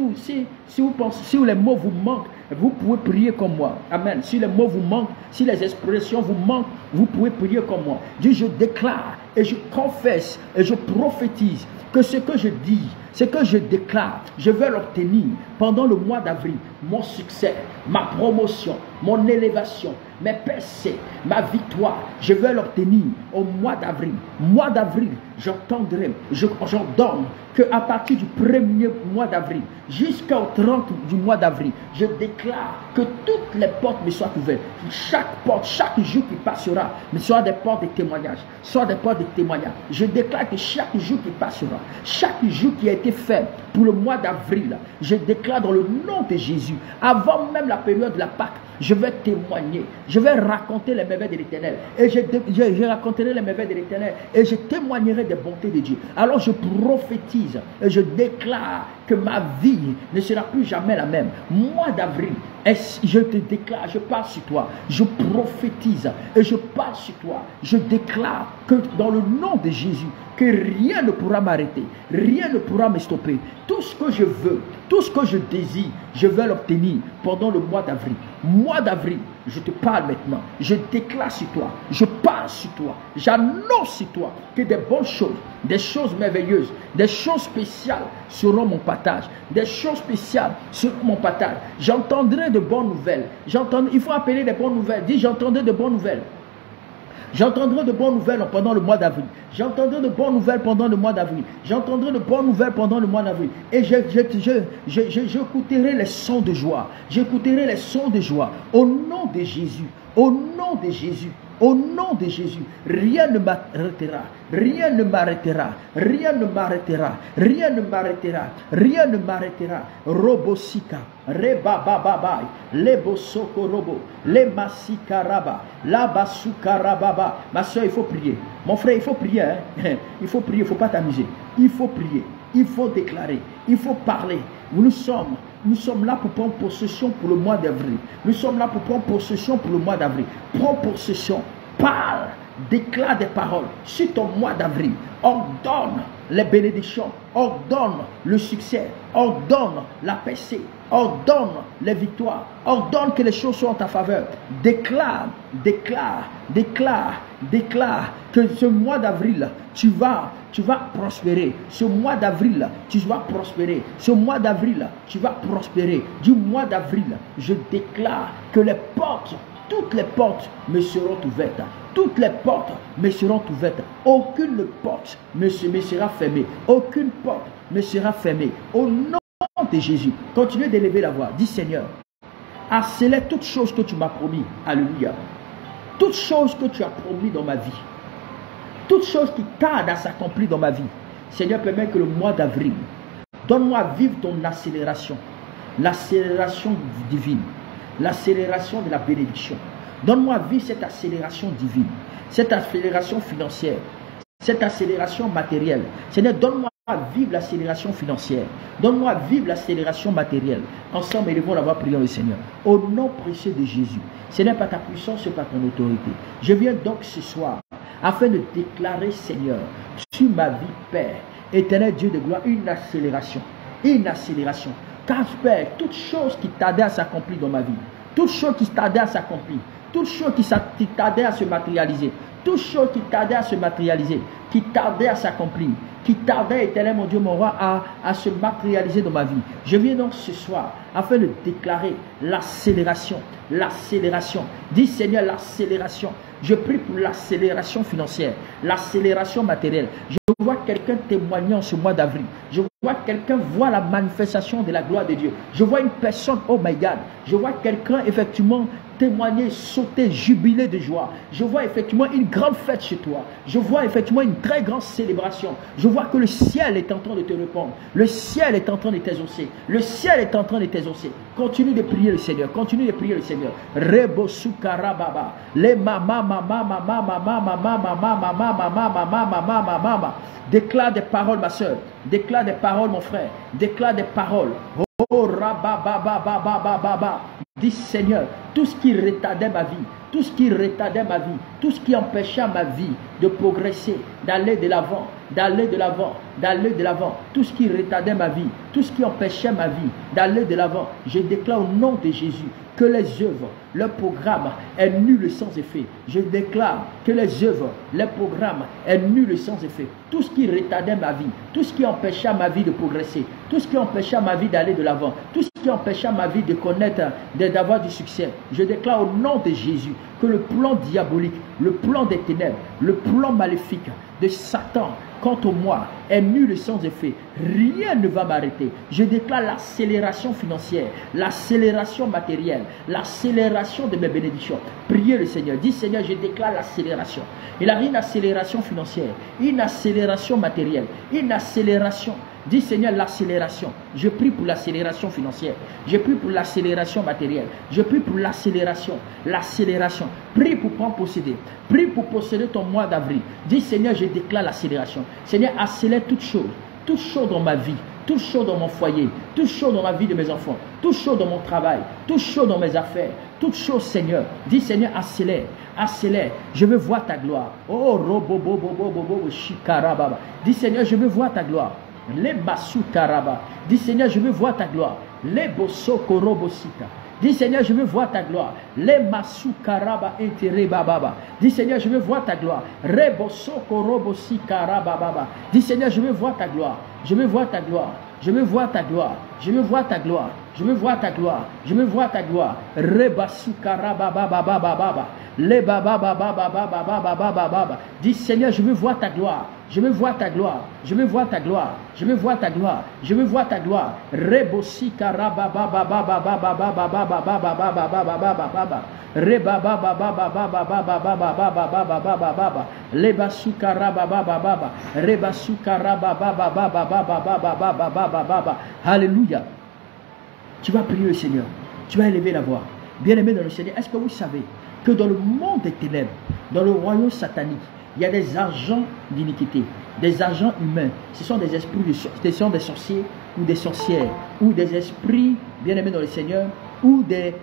si vous pensez, si les mots vous manquent, vous pouvez prier comme moi. Amen. Si les mots vous manquent, si les expressions vous manquent, vous pouvez prier comme moi. Dieu, je déclare et je confesse et je prophétise que ce que je dis, ce que je déclare, je vais l'obtenir pendant le mois d'avril. Mon succès, ma promotion, mon élévation, mes percées, ma victoire, je vais l'obtenir au mois d'avril. Mois d'avril, j'entendrai, j'ordonne qu'à partir du 1er mois d'avril jusqu'au 30 du mois d'avril, je déclare que toutes les portes me soient ouvertes. Chaque porte, chaque jour qui passera, ne soit des portes de témoignage, soit des portes de témoignage. Je déclare que chaque jour qui passera, chaque jour qui a été fait pour le mois d'avril, je déclare dans le nom de Jésus, avant même la période de la Pâque, je vais témoigner, je vais raconter les merveilles de l'Éternel, et je raconterai les merveilles de l'Éternel, et je témoignerai des bontés de Dieu. Alors je prophétise, et je déclare que ma vie ne sera plus jamais la même. Mois d'avril, je te déclare, je parle sur toi, je prophétise, et je parle sur toi, je déclare que dans le nom de Jésus, que rien ne pourra m'arrêter, rien ne pourra me stopper. Tout ce que je veux, tout ce que je désire, je vais l'obtenir pendant le mois d'avril. Mois d'avril, je te parle maintenant, je déclare sur toi, je parle sur toi, j'annonce sur toi que des bonnes choses, des choses merveilleuses, des choses spéciales seront mon partage, des choses spéciales seront mon partage. J'entendrai de bonnes nouvelles, il faut appeler des bonnes nouvelles, dis j'entendrai de bonnes nouvelles. J'entendrai de bonnes nouvelles pendant le mois d'avril. J'entendrai de bonnes nouvelles pendant le mois d'avril. J'entendrai de bonnes nouvelles pendant le mois d'avril. Et j'écouterai les sons de joie. J'écouterai les sons de joie. Au nom de Jésus. Au nom de Jésus. Au nom de Jésus, rien ne m'arrêtera. Rien ne m'arrêtera. Rien ne m'arrêtera. Rien ne m'arrêtera. Rien ne m'arrêtera. Robosika, Rebababai, Lebosoko Robo, Lemasikaraba, Labasukarababa. Ma soeur, il faut prier. Mon frère, il faut prier. Hein? Il faut prier, il ne faut pas t'amuser. Il faut prier. Il faut déclarer. Il faut parler. Nous sommes là pour prendre possession pour le mois d'avril. Nous sommes là pour prendre possession pour le mois d'avril. Prends possession. Parle. Déclare des paroles sur ton mois d'avril. Ordonne les bénédictions. Ordonne le succès. Ordonne la percée. Ordonne les victoires. Ordonne que les choses soient en ta faveur. Déclare, déclare, déclare, déclare que ce mois d'avril, tu vas prospérer. Ce mois d'avril, tu vas prospérer. Ce mois d'avril, tu vas prospérer. Du mois d'avril, je déclare que les portes, toutes les portes me seront ouvertes. Toutes les portes me seront ouvertes. Aucune porte me sera fermée. Aucune porte me sera fermée. Au nom de Jésus, continuez d'élever la voix. Dis Seigneur, accélère toutes choses que tu m'as promis. Alléluia. Toutes choses que tu as promis dans ma vie. Toutes choses qui tardent à s'accomplir dans ma vie. Seigneur, permets que le mois d'avril, donne-moi à vivre ton accélération. L'accélération divine. L'accélération de la bénédiction. Donne-moi à vivre cette accélération divine. Cette accélération financière. Cette accélération matérielle. Seigneur, donne-moi à vivre l'accélération financière. Donne-moi à vivre l'accélération matérielle. Ensemble, élevons la voix, prions le Seigneur. Au nom précieux de Jésus. Seigneur, par ta puissance et par ton autorité. Je viens donc ce soir afin de déclarer, Seigneur, sur ma vie, Père, éternel Dieu de gloire, une accélération. Une accélération. Car, Père, toute chose qui tardait à s'accomplir dans ma vie, toute chose qui tardait à s'accomplir, toute chose qui tardait à se matérialiser, toute chose qui tardait à se matérialiser, qui tardait à s'accomplir, qui tardait, éternel mon Dieu, mon roi, à se matérialiser dans ma vie. Je viens donc ce soir afin de déclarer l'accélération, l'accélération. Dis Seigneur, l'accélération. Je prie pour l'accélération financière, l'accélération matérielle. Je vois quelqu'un témoigner en ce mois d'avril. Je vois quelqu'un voir la manifestation de la gloire de Dieu. Je vois une personne, oh my God, je vois quelqu'un effectivement témoigner, sauter, jubiler de joie. Je vois effectivement une grande fête chez toi. Je vois effectivement une très grande célébration. Je vois que le ciel est en train de te répondre. Le ciel est en train de t'exaucer. Le ciel est en train de t'exaucer. Continue de prier le Seigneur. Continue de prier le Seigneur. Rebo sukarababa. Le mama mama mama mama mama mama mama mama mama. Déclare des paroles, ma soeur. Déclare des paroles, mon frère. Déclare des paroles. Oh rabababababababa. Dis Seigneur, tout ce qui retardait ma vie, tout ce qui retardait ma vie, tout ce qui empêchait ma vie de progresser, d'aller de l'avant, d'aller de l'avant, d'aller de l'avant, tout ce qui retardait ma vie, tout ce qui empêchait ma vie d'aller de l'avant, je déclare au nom de Jésus que les œuvres, le programme est nul et sans effet. Je déclare que les œuvres, les programmes est nul et sans effet. Tout ce qui retardait ma vie, tout ce qui empêchait ma vie de progresser, tout ce qui empêchait ma vie d'aller de l'avant, tout ce qui empêchait ma vie de connaître, d'avoir du succès, je déclare au nom de Jésus que le plan diabolique, le plan des ténèbres, le plan maléfique de Satan quant au moi est nul et sans effet. Rien ne va m'arrêter. Je déclare l'accélération financière, l'accélération matérielle, l'accélération de mes bénédictions. Priez le Seigneur. Dis Seigneur, je déclare l'accélération. Il y a une accélération financière, une accélération matérielle, une accélération. Dis Seigneur, l'accélération. Je prie pour l'accélération financière. Je prie pour l'accélération matérielle. Je prie pour l'accélération. L'accélération. Prie pour prendre posséder. Prie pour posséder ton mois d'avril. Dis Seigneur, je déclare l'accélération. Seigneur, accélère toutes choses. Toutes choses dans ma vie. Toutes choses dans mon foyer. Toutes choses dans la vie de mes enfants. Toutes choses dans mon travail. Toutes choses dans mes affaires. Toutes choses, Seigneur. Dis Seigneur, accélère. Accélère. Je veux voir ta gloire. Oh, robobobobobobo, shikarababa. Dis Seigneur, je veux voir ta gloire. Les Masukaraba. Dis Seigneur, je veux voir ta gloire. Les Bosokorobosika. Dis Seigneur, je veux voir ta gloire. Les Masukaraba Eterebababa. Dis Seigneur, je veux voir ta gloire. Rebosokorobosikarababa. Dis Seigneur, je veux voir ta gloire. Je veux voir ta gloire. Je veux voir ta gloire. Je veux voir ta gloire. Je veux voir ta gloire. Je veux voir ta gloire. Rebasukarabababababa. Les baba baba baba baba baba baba. Dis Seigneur, je veux voir ta gloire. Je veux voir ta gloire. Je veux voir ta gloire. Je veux voir ta gloire. Je veux voir ta gloire. Rebosi karaba baba baba baba baba baba baba baba baba baba. Reba baba baba baba baba baba baba baba baba. Leba sukara baba baba. Reba sukara baba baba baba baba baba baba. Alléluia. Tu vas prier le Seigneur. Tu vas élever la voix. Bien-aimé dans le Seigneur, est-ce que vous savez que dans le monde des ténèbres, dans le royaume satanique, il y a des agents d'iniquité, des agents humains. Ce sont des esprits, ce sont des sorciers ou des sorcières, ou des esprits bien-aimés dans le Seigneur, ou des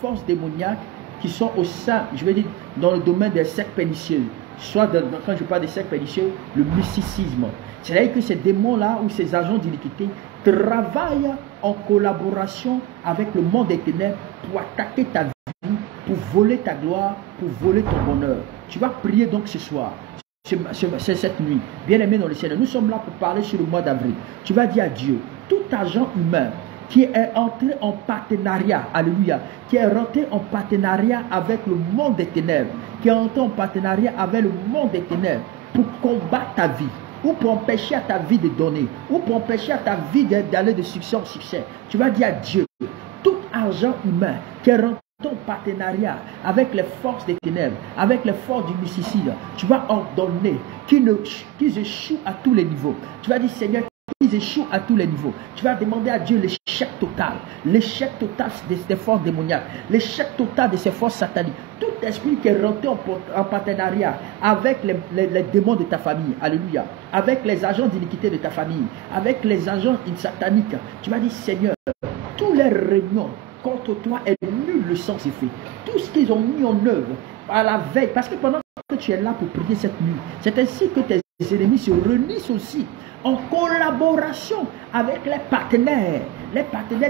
forces démoniaques qui sont au sein, je veux dire, dans le domaine des sectes pernicieuses. Soit quand je parle des sectes pernicieuses, le mysticisme. C'est-à-dire que ces démons-là ou ces agents d'iniquité travaillent en collaboration avec le monde des ténèbres pour attaquer ta vie, pour voler ta gloire, pour voler ton bonheur. Tu vas prier donc ce soir, c'est cette nuit. Bien-aimé dans le Seigneur, nous sommes là pour parler sur le mois d'avril. Tu vas dire à Dieu, tout agent humain qui est entré en partenariat, alléluia, qui est rentré en partenariat avec le monde des ténèbres, qui est entré en partenariat avec le monde des ténèbres pour combattre ta vie, ou pour empêcher à ta vie de donner, ou pour empêcher à ta vie d'aller de succès en succès. Tu vas dire à Dieu, tout agent humain qui est rentré en partenariat avec les forces des ténèbres, avec les forces du mysticisme, tu vas ordonner qu'ils échouent à tous les niveaux. Tu vas dire, Seigneur, qu'ils échouent à tous les niveaux. Tu vas demander à Dieu l'échec total de ces forces démoniaques, l'échec total de ces forces sataniques. Tout esprit qui est rentré en partenariat avec les démons de ta famille, alléluia, avec les agents d'iniquité de ta famille, avec les agents sataniques, tu vas dire, Seigneur, tous les réunions contre toi est nul le sens effet. Tout ce qu'ils ont mis en œuvre à la veille, parce que pendant que tu es là pour prier cette nuit, c'est ainsi que tes ennemis se réunissent aussi en collaboration avec les partenaires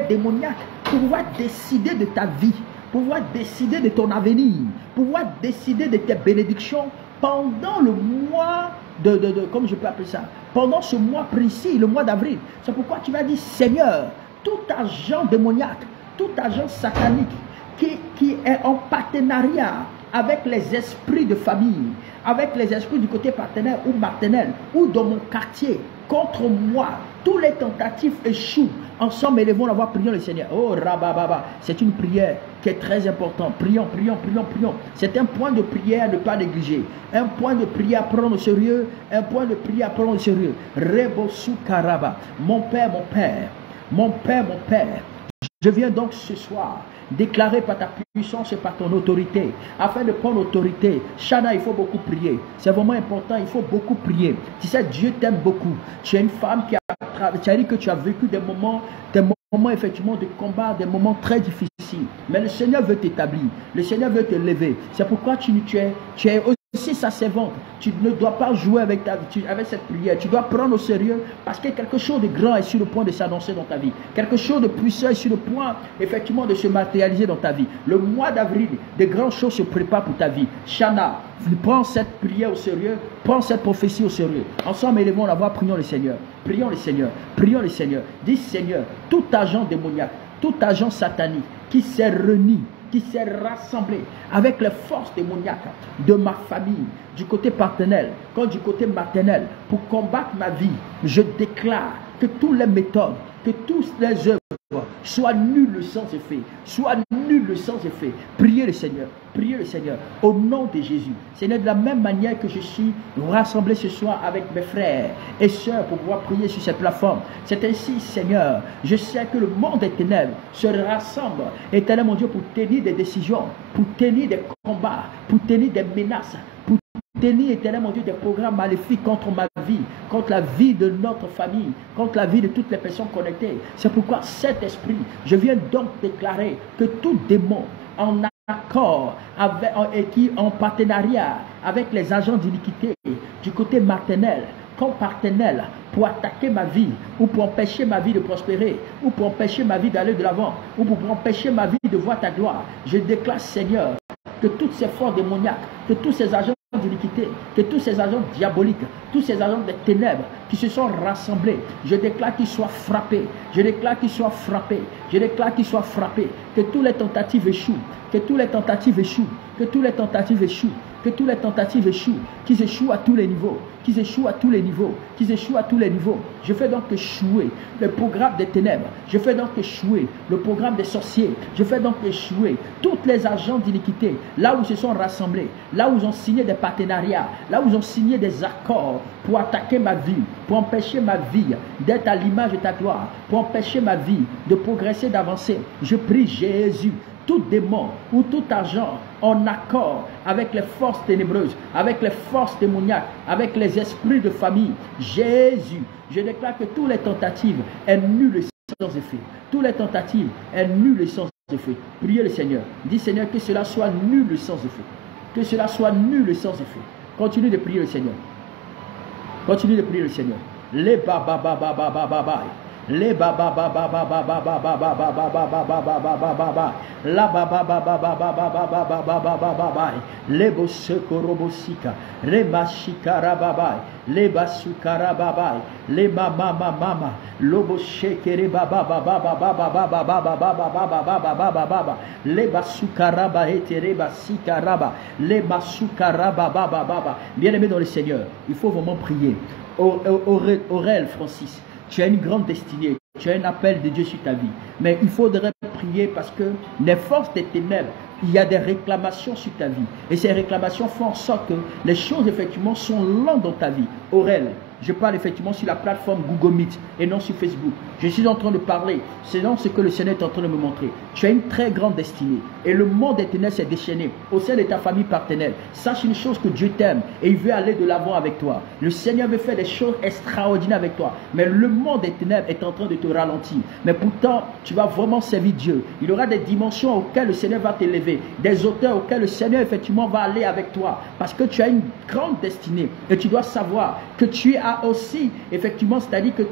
démoniaques pour pouvoir décider de ta vie, pour pouvoir décider de ton avenir, pour pouvoir décider de tes bénédictions pendant le mois comme je peux appeler ça, pendant ce mois précis, le mois d'avril. C'est pourquoi tu vas dire, Seigneur, tout agent démoniaque, tout agent satanique qui est en partenariat avec les esprits de famille, avec les esprits du côté partenaire ou maternel, ou dans mon quartier, contre moi, tous les tentatives échouent. Ensemble, élevons la voix, prions le Seigneur. Oh, rabababa, c'est une prière qui est très importante. Prions, prions, prions, prions. C'est un point de prière à ne pas négliger. Un point de prière à prendre au sérieux. Un point de prière à prendre au sérieux. Rebosu karaba. Mon Père, mon Père. Mon Père, mon Père. Je viens donc ce soir déclarer par ta puissance et par ton autorité, afin de prendre autorité. Shana, il faut beaucoup prier. C'est vraiment important, il faut beaucoup prier. Tu sais, Dieu t'aime beaucoup. Tu es une femme qui a dit que tu as vécu des moments effectivement de combat, des moments très difficiles. Mais le Seigneur veut t'établir. Le Seigneur veut te lever. C'est pourquoi tu es aussi sa servante. Tu ne dois pas jouer avec cette prière. Tu dois prendre au sérieux parce que quelque chose de grand est sur le point de s'annoncer dans ta vie. Quelque chose de puissant est sur le point effectivement de se matérialiser dans ta vie. Le mois d'avril, de grandes choses se préparent pour ta vie. Shana, prends cette prière au sérieux. Prends cette prophétie au sérieux. Ensemble, élevons la voix, prions le Seigneur. Prions le Seigneur. Prions le Seigneur. Dis, Seigneur, tout agent démoniaque, tout agent satanique qui s'est réuni, qui s'est rassemblé avec les forces démoniaques de ma famille, du côté paternel, comme du côté maternel, pour combattre ma vie, je déclare que toutes les méthodes, que toutes les œuvres soient nulles sans effet, soient nulles sans effet. Priez le Seigneur, au nom de Jésus. Seigneur, de la même manière que je suis rassemblé ce soir avec mes frères et sœurs pour pouvoir prier sur cette plateforme, c'est ainsi, Seigneur, je sais que le monde des ténèbres se rassemble, éternel mon Dieu, pour tenir des décisions, pour tenir des combats, pour tenir des menaces, pour tenir, éternel mon Dieu, des programmes maléfiques contre ma vie, contre la vie de notre famille, contre la vie de toutes les personnes connectées. C'est pourquoi cet esprit, je viens donc déclarer que tout démon en accord et qui en partenariat avec les agents d'iniquité du côté maternel, comme partenaire, pour attaquer ma vie, ou pour empêcher ma vie de prospérer, ou pour empêcher ma vie d'aller de l'avant, ou pour empêcher ma vie de voir ta gloire. Je déclare, Seigneur, que toutes ces forces démoniaques, que tous ces agents d'iniquité, que tous ces agents diaboliques, tous ces agents des ténèbres qui se sont rassemblés, je déclare qu'ils soient frappés, je déclare qu'ils soient frappés, je déclare qu'ils soient frappés, que toutes les tentatives échouent, que toutes les tentatives échouent, que toutes les tentatives échouent, Que toutes les tentatives échouent, qu'ils échouent à tous les niveaux, qu'ils échouent à tous les niveaux, qu'ils échouent à tous les niveaux. Je fais donc échouer le programme des ténèbres. Je fais donc échouer le programme des sorciers. Je fais donc échouer tous les agents d'iniquité, là où ils se sont rassemblés, là où ils ont signé des partenariats, là où ils ont signé des accords pour attaquer ma vie, pour empêcher ma vie d'être à l'image de ta gloire, pour empêcher ma vie de progresser, d'avancer. Je prie Jésus. Tout démon ou tout agent en accord avec les forces ténébreuses, avec les forces démoniaques, avec les esprits de famille, Jésus, je déclare que toutes les tentatives annulent sans effet. Toutes les tentatives annulent sans effet. Priez le Seigneur. Dis Seigneur que cela soit nul sans effet. Que cela soit nul sans effet. Continue de prier le Seigneur. Continue de prier le Seigneur. Les baba baba baba baba. Les baba baba baba baba baba baba baba baba la baba baba baba baba baba baba les bosekorobosika les mashikara baba les basukara baba les mama mama lobo shekere baba baba baba baba baba baba les basukara ba etere basikara ba les masukara baba baba. Bien-aimé dans le Seigneur, il faut vraiment prier. Aurel Francis, tu as une grande destinée, tu as un appel de Dieu sur ta vie. Mais il faudrait prier parce que les forces des ténèbres, il y a des réclamations sur ta vie. Et ces réclamations font en sorte que les choses effectivement sont lentes dans ta vie. Aurel, je parle effectivement sur la plateforme Google Meet et non sur Facebook. Je suis en train de parler selon ce que le Seigneur est en train de me montrer. Tu as une très grande destinée. Et le monde des ténèbres s'est déchaîné au sein de ta famille partenaire. Sache une chose, que Dieu t'aime et il veut aller de l'avant avec toi. Le Seigneur veut faire des choses extraordinaires avec toi. Mais le monde des ténèbres est en train de te ralentir. Mais pourtant, tu vas vraiment servir Dieu. Il y aura des dimensions auxquelles le Seigneur va t'élever. Des hauteurs auxquelles le Seigneur effectivement va aller avec toi. Parce que tu as une grande destinée. Et tu dois savoir que tu as aussi, effectivement, c'est-à-dire que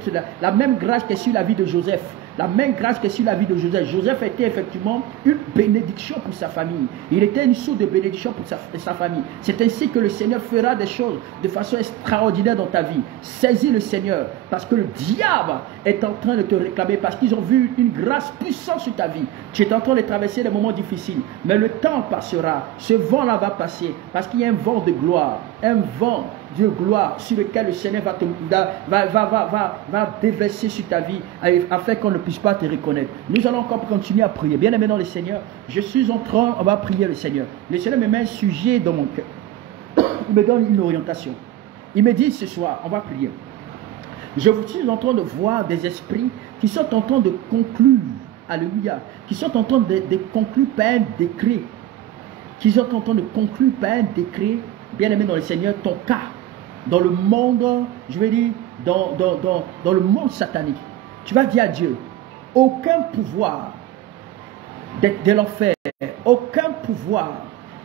la même grâce qui est sur la vie de Joseph, la même grâce qui est sur la vie de Joseph. Joseph était effectivement une bénédiction pour sa famille. Il était une source de bénédiction pour sa famille. C'est ainsi que le Seigneur fera des choses de façon extraordinaire dans ta vie. Saisis le Seigneur parce que le diable est en train de te réclamer parce qu'ils ont vu une grâce puissante sur ta vie. Tu es en train de traverser des moments difficiles, mais le temps passera. Ce vent-là va passer parce qu'il y a un vent de gloire, un vent de gloire sur lequel le Seigneur va déverser sur ta vie afin qu'on ne puisse pas te reconnaître. Nous allons encore continuer à prier. Bien aimé dans le Seigneur, je suis en train, on va prier le Seigneur. Le Seigneur me met un sujet dans mon cœur. Il me donne une orientation. Il me dit ce soir, on va prier. Je suis en train de voir des esprits qui sont en train de conclure, alléluia, qui sont en train de conclure par un décret, qui sont en train de conclure par un décret, bien aimé dans le Seigneur, ton cas, dans le monde, je vais dire, dans le monde satanique. Tu vas dire à Dieu, aucun pouvoir de l'enfer, aucun pouvoir,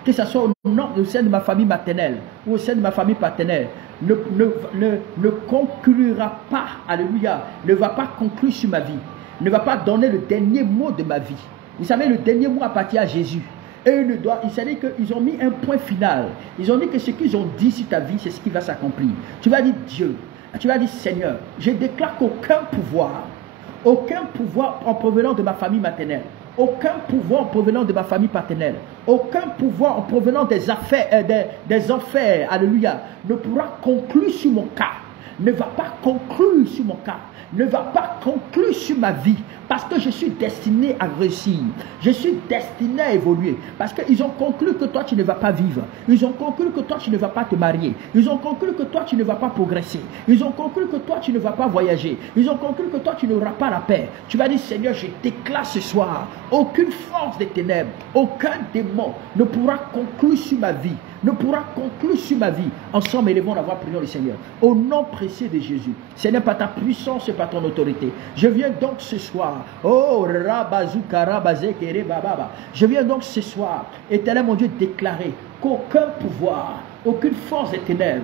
que ce soit au sein de ma famille maternelle ou au sein de ma famille paternelle, ne conclura pas, alléluia, ne va pas conclure sur ma vie, ne va pas donner le dernier mot de ma vie. Vous savez, le dernier mot appartient à Jésus. Et il s'est dit qu'ils ont mis un point final. Ils ont dit que ce qu'ils ont dit sur ta vie, c'est ce qui va s'accomplir. Tu vas dire Dieu, tu vas dire Seigneur, je déclare qu'aucun pouvoir en provenant de ma famille maternelle, aucun pouvoir en provenant de ma famille paternelle, aucun pouvoir en provenant des affaires, des enfers, alléluia, ne pourra conclure sur mon cas, ne va pas conclure sur mon cas, ne va pas conclure sur ma vie, parce que je suis destiné à réussir, je suis destiné à évoluer, parce qu'ils ont conclu que toi tu ne vas pas vivre, ils ont conclu que toi tu ne vas pas te marier, ils ont conclu que toi tu ne vas pas progresser, ils ont conclu que toi tu ne vas pas voyager, ils ont conclu que toi tu n'auras pas la paix. Tu vas dire Seigneur, je déclare ce soir, aucune force des ténèbres, aucun démon ne pourra conclure sur ma vie, ne pourra conclure sur ma vie. Ensemble, élevons la voix, prions le Seigneur. Au nom précieux de Jésus. Seigneur, par ta puissance et par ton autorité. Je viens donc ce soir. Oh, je viens donc ce soir, Éternel mon Dieu, déclarer qu'aucun pouvoir, aucune force des ténèbres,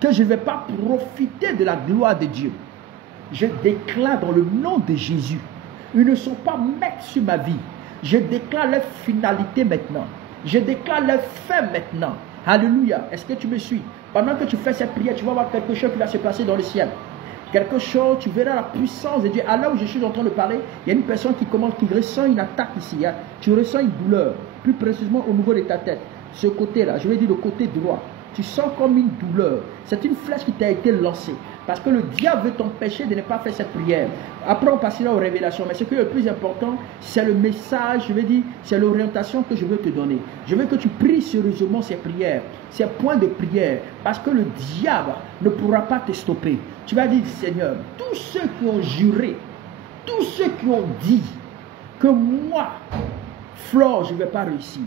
que je ne vais pas profiter de la gloire de Dieu. Je déclare dans le nom de Jésus, ils ne sont pas maîtres sur ma vie. Je déclare leur finalité maintenant. Je déclare leur fin maintenant. Alléluia. Est-ce que tu me suis? Pendant que tu fais cette prière, tu vas voir quelque chose qui va se passer dans le ciel. Quelque chose, tu verras la puissance de Dieu. À là où je suis en train de parler, il y a une personne qui ressent une attaque ici. Hein. Tu ressens une douleur, plus précisément au niveau de ta tête. Ce côté-là, je vais dire le côté droit. Tu sens comme une douleur. C'est une flèche qui t'a été lancée. Parce que le diable veut t'empêcher de ne pas faire cette prière. Après, on passera aux révélations. Mais ce qui est le plus important, c'est le message, je veux dire, c'est l'orientation que je veux te donner. Je veux que tu pries sérieusement ces prières, ces points de prière. Parce que le diable ne pourra pas te stopper. Tu vas dire, Seigneur, tous ceux qui ont juré, tous ceux qui ont dit que moi, Flore, je ne vais pas réussir.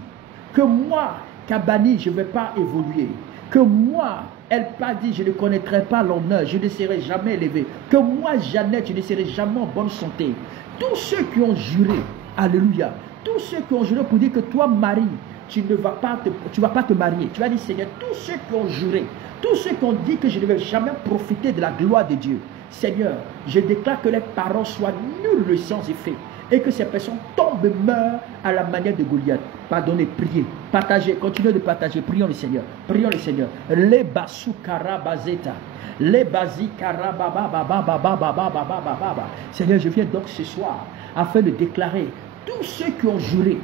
Que moi, Kabani, je ne vais pas évoluer. Que moi, elle pas dit, je ne connaîtrai pas l'honneur, je ne serai jamais élevé. Que moi, Jeannette, je ne serai jamais en bonne santé. Tous ceux qui ont juré, alléluia, tous ceux qui ont juré pour dire que toi, Marie, tu ne vas pas te marier. Tu vas dire, Seigneur, tous ceux qui ont juré, tous ceux qui ont dit que je ne vais jamais profiter de la gloire de Dieu. Seigneur, je déclare que les paroles soient nulles sans effet. Et que ces personnes tombent et meurent à la manière de Goliath. Pardonnez, priez, partagez, continuez de partager. Prions le Seigneur. Prions le Seigneur. Les basukarabazeta. Les basikarabababababababababababa. Seigneur, je viens donc ce soir afin de déclarer tous ceux qui ont juré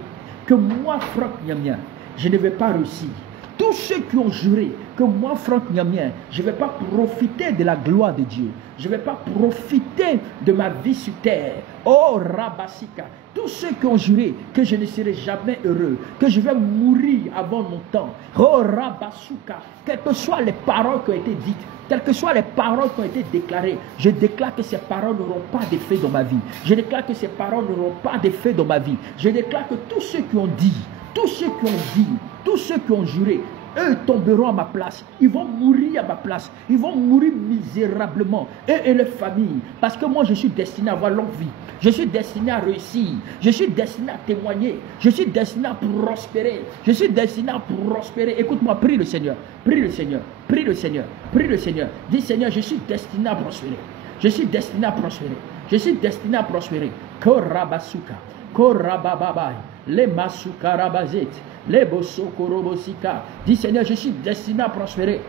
que moi, Franck Niamien, je ne vais pas réussir. Tous ceux qui ont juré que moi, Franck Niamien, je ne vais pas profiter de la gloire de Dieu. Je ne vais pas profiter de ma vie sur terre. Oh, Rabasika. Tous ceux qui ont juré que je ne serai jamais heureux, que je vais mourir avant mon temps. Oh, Rabasuka. Quelles que soient les paroles qui ont été dites, quelles que soient les paroles qui ont été déclarées, je déclare que ces paroles n'auront pas d'effet dans ma vie. Je déclare que ces paroles n'auront pas d'effet dans ma vie. Je déclare que tous ceux qui ont dit, tous ceux qui ont dit, tous ceux qui ont juré, eux tomberont à ma place. Ils vont mourir à ma place. Ils vont mourir misérablement. Eux et leurs familles. Parce que moi, je suis destiné à avoir longue vie. Je suis destiné à réussir. Je suis destiné à témoigner. Je suis destiné à prospérer. Je suis destiné à prospérer. Écoute-moi, prie le Seigneur. Prie le Seigneur. Prie le Seigneur. Prie le Seigneur. Dis, Seigneur, je suis destiné à prospérer. Je suis destiné à prospérer. Je suis destiné à prospérer. Korabasuka. Korabababai. Les masukarabazet. Les bosokorobosika. Dis, Seigneur, je suis destiné à prospérer.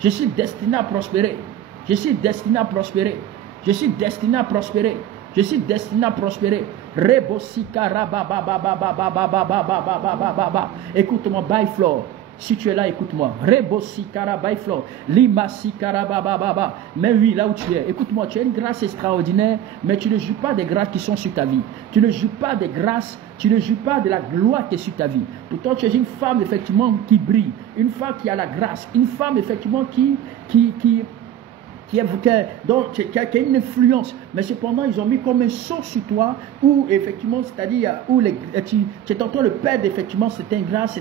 Je suis destiné à prospérer. Je suis destiné à prospérer. Je suis destiné à prospérer. Je suis destiné à prospérer. Rebosika rabababababababababababababa. Écoute-moi, by Flore. Si tu es là, écoute-moi. Rebosikara by Flore. Limasikara babababa. Mais oui, là où tu es, écoute-moi, tu as une grâce extraordinaire, mais tu ne joues pas des grâces qui sont sur ta vie. Tu ne joues pas des grâces, tu ne joues pas de la gloire qui est sur ta vie. Pourtant, tu es une femme, effectivement, qui brille. Une femme qui a la grâce. Une femme, effectivement, qui a une influence, mais cependant ils ont mis comme un sceau sur toi, où effectivement, c'est-à-dire où tu es en train de perdre effectivement certaines grâces,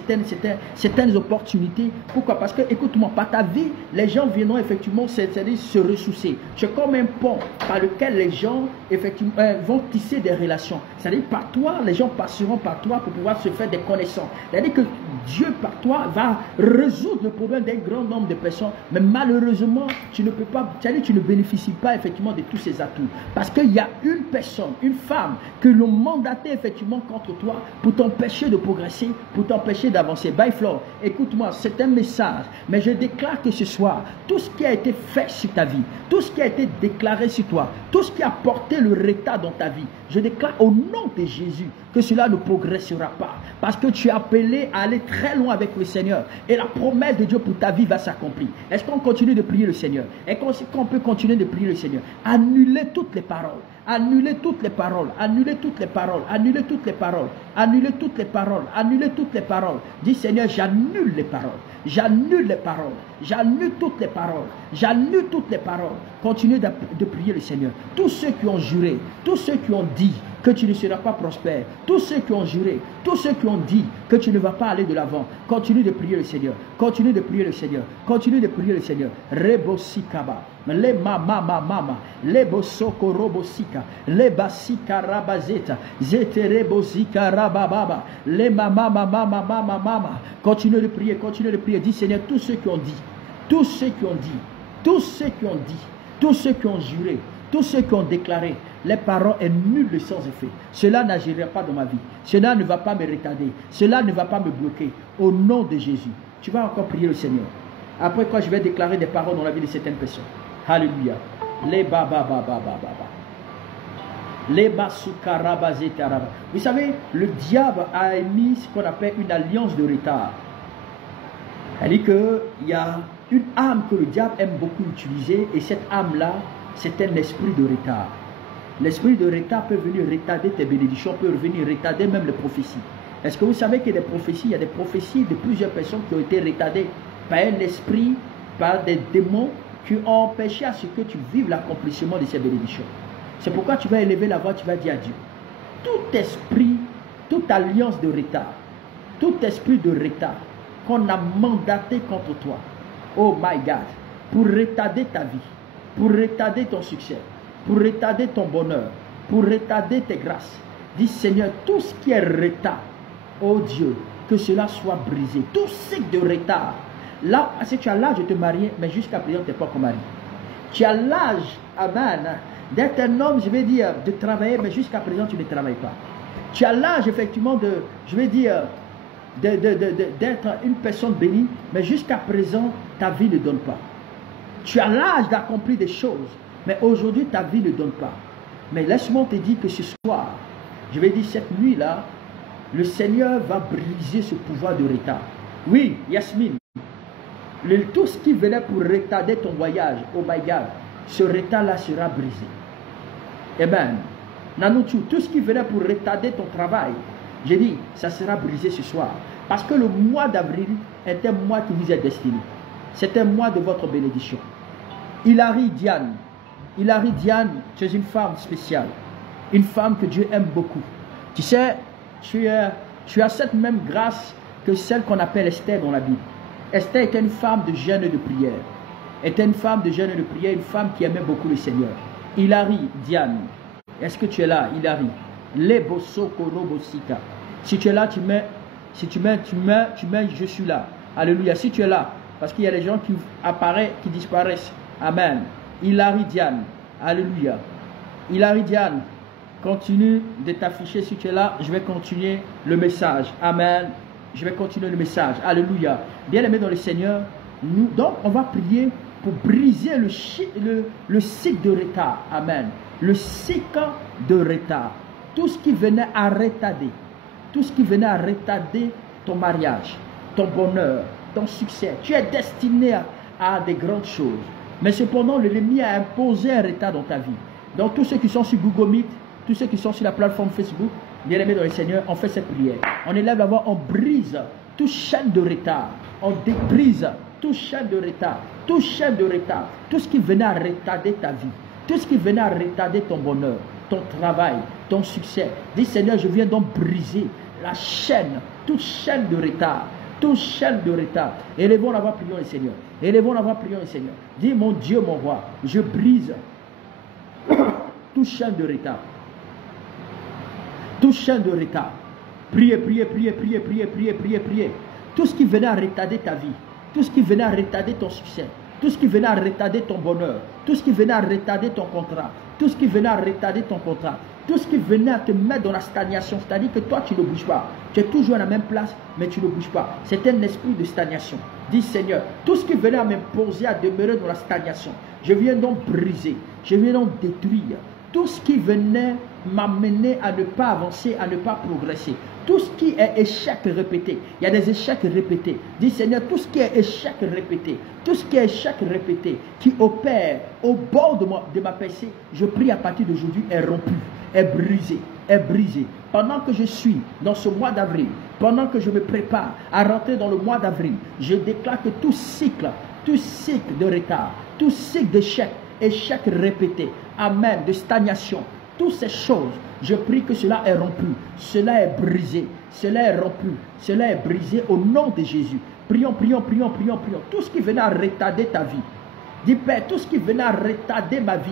certaines opportunités. Pourquoi? Parce que, écoute-moi, par ta vie, les gens viendront effectivement c'est-à-dire se ressourcer. C'est comme un pont par lequel les gens effectivement vont tisser des relations. C'est-à-dire par toi, les gens passeront par toi pour pouvoir se faire des connaissances. C'est-à-dire que Dieu par toi va résoudre le problème d'un grand nombre de personnes, mais malheureusement, tu ne peux pas. C'est-à-dire que tu ne bénéficies pas effectivement de tous ces atouts. Parce qu'il y a une personne, une femme, que l'on mandatait effectivement contre toi pour t'empêcher de progresser, pour t'empêcher d'avancer. By Flore, écoute-moi, c'est un message. Mais je déclare que ce soir, tout ce qui a été fait sur ta vie, tout ce qui a été déclaré sur toi, tout ce qui a porté le retard dans ta vie, je déclare au nom de Jésus que cela ne progressera pas. Parce que tu es appelé à aller très loin avec le Seigneur. Et la promesse de Dieu pour ta vie va s'accomplir. Est-ce qu'on continue de prier le Seigneur? Est-ce qu'on peut continuer de prier le Seigneur? Annulez toutes les paroles. Annulez toutes les paroles. Annulez toutes les paroles. Annulez toutes les paroles. Annulez toutes les paroles. Annulez toutes les paroles. Dis, Seigneur, j'annule les paroles. J'annule les paroles. J'annule toutes les paroles. J'annule toutes les paroles. Continuez de prier le Seigneur. Tous ceux qui ont juré, tous ceux qui ont dit que tu ne seras pas prospère, tous ceux qui ont juré, tous ceux qui ont dit que tu ne vas pas aller de l'avant, continue de prier le Seigneur. Continue de prier le Seigneur. Continue de prier le Seigneur. Rebosikaba. Les mama, les bosoko robosika, les basika rabazeta, zete rebosika rabababa, les mama. Continue de prier, continue de prier. Dis, Seigneur, tous ceux qui ont dit, tous ceux qui ont dit Tous ceux qui ont dit, tous ceux qui ont juré, tous ceux qui ont déclaré, les paroles est nul et sans effet. Cela n'agira pas dans ma vie. Cela ne va pas me retarder. Cela ne va pas me bloquer. Au nom de Jésus. Tu vas encore prier le Seigneur. Après quoi, je vais déclarer des paroles dans la vie de certaines personnes. Alléluia. Les baba baba baba. Les basukarabazetaraba. Vous savez, le diable a émis ce qu'on appelle une alliance de retard. Elle dit qu'il y a une âme que le diable aime beaucoup utiliser, et cette âme-là, c'est un esprit de retard. L'esprit de retard peut venir retarder tes bénédictions, peut venir retarder même les prophéties. Est-ce que vous savez qu'il y a des prophéties, il y a des prophéties de plusieurs personnes qui ont été retardées par un esprit, par des démons qui ont empêché à ce que tu vives l'accomplissement de ces bénédictions. C'est pourquoi tu vas élever la voix, tu vas dire à Dieu. Tout esprit, toute alliance de retard, tout esprit de retard qu'on a mandaté contre toi, oh my God, pour retarder ta vie, pour retarder ton succès, pour retarder ton bonheur, pour retarder tes grâces. Dis Seigneur, tout ce qui est retard, oh Dieu, que cela soit brisé. Tout cycle de retard. Là, si tu as l'âge de te marier, mais jusqu'à présent, tu n'es pas encore marié. Tu as l'âge, amen, d'être un homme, je vais dire, de travailler, mais jusqu'à présent, tu ne travailles pas. Tu as l'âge, effectivement, de, je vais dire, d'être une personne bénie, mais jusqu'à présent, ta vie ne donne pas. Tu as l'âge d'accomplir des choses, mais aujourd'hui, ta vie ne donne pas. Mais laisse-moi te dire que ce soir, je vais dire cette nuit-là, le Seigneur va briser ce pouvoir de retard. Oui, Yasmine, tout ce qui venait pour retarder ton voyage, oh my God, ce retard-là sera brisé. Amen. Nanoutou, tout ce qui venait pour retarder ton travail, j'ai dit, ça sera brisé ce soir. Parce que le mois d'avril est un mois qui vous est destiné. C'est un mois de votre bénédiction. Hilary Diane, tu es une femme spéciale. Une femme que Dieu aime beaucoup. Tu sais, tu as cette même grâce que celle qu'on appelle Esther dans la Bible. Esther était une femme de jeûne et de prière. Était une femme de jeûne et de prière, une femme qui aimait beaucoup le Seigneur. Hilary Diane, est-ce que tu es là, Hilary? Si tu es là, tu mets, je suis là. Alléluia. Si tu es là, parce qu'il y a des gens qui apparaissent, qui disparaissent. Amen. Hilary Diane, alléluia. Hilary Diane, continue de t'afficher. Si tu es là, je vais continuer le message. Amen. Je vais continuer le message. Alléluia. Bien-aimés dans le Seigneur, donc on va prier pour briser le cycle de retard. Amen. Le cycle de retard. Tout ce qui venait à retarder. Tout ce qui venait à retarder ton mariage, ton bonheur, ton succès. Tu es destiné à des grandes choses. Mais cependant, l'ennemi a imposé un retard dans ta vie. Donc tous ceux qui sont sur Google Meet, tous ceux qui sont sur la plateforme Facebook, bien-aimés dans le Seigneur, on fait cette prière. On élève la voix, on brise toute chaîne de retard. On débrise toute chaîne de retard. Toute chaîne de retard. Tout ce qui venait à retarder ta vie. Tout ce qui venait à retarder ton bonheur, ton travail, ton succès. Dis Seigneur, je viens donc briser la chaîne, toute chaîne de retard. Toute chaîne de retard. Élevons la voix, prions le Seigneur. Élevons la voix, prions le Seigneur. Dis mon Dieu, mon roi, je brise toute chaîne de retard. Toute chaîne de retard. Priez, priez, priez, priez, priez, priez, priez, priez. Tout ce qui venait à retarder ta vie, tout ce qui venait à retarder ton succès, tout ce qui venait à retarder ton bonheur, tout ce qui venait à retarder ton contrat, tout ce qui venait à retarder ton contrat, tout ce qui venait à te mettre dans la stagnation, c'est-à-dire que toi tu ne bouges pas, tu es toujours à la même place, mais tu ne bouges pas. C'est un esprit de stagnation. Dis Seigneur, tout ce qui venait à m'imposer à demeurer dans la stagnation, je viens donc briser, je viens donc détruire. Tout ce qui venait m'amener à ne pas avancer, à ne pas progresser. Tout ce qui est échec répété. Il y a des échecs répétés. Dis Seigneur, tout ce qui est échec répété, tout ce qui est échec répété, qui opère au bord de ma pensée, je prie à partir d'aujourd'hui, est rompu, est brisé, est brisé. Pendant que je suis dans ce mois d'avril, pendant que je me prépare à rentrer dans le mois d'avril, je déclare que tout cycle de retard, tout cycle d'échec, échec répété, amen, de stagnation, toutes ces choses, je prie que cela est rompu, cela est brisé, cela est rompu, cela est brisé au nom de Jésus. Prions, prions, prions, prions, prions. Tout ce qui venait à retarder ta vie, dis Père, tout ce qui venait à retarder ma vie,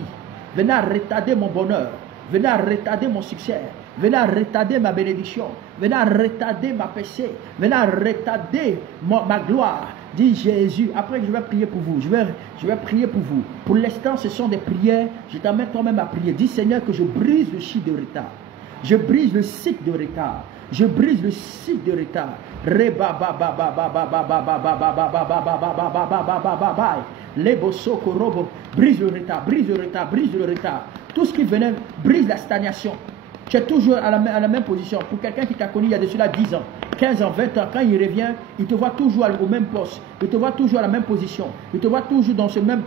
venait à retarder mon bonheur, venait à retarder mon succès, venait à retarder ma bénédiction, venait à retarder ma péché, venait à retarder ma gloire, Dis Jésus. Après, je vais prier pour vous. Je vais prier pour vous. Pour l'instant, ce sont des prières. Je t'amène toi-même à prier. Dis Seigneur que je brise le cycle de retard. Je brise le cycle de retard. Je brise le cycle de retard. Les bosso robo. Brise le retard, brise le retard, brise le retard. Tout ce qui venait, brise la stagnation. Tu es toujours à la même position. Pour quelqu'un qui t'a connu il y a de cela 10 ans, 15 ans, 20 ans, quand il revient, il te voit toujours au même poste. Il te voit toujours à la même position. Il te voit toujours dans ce même...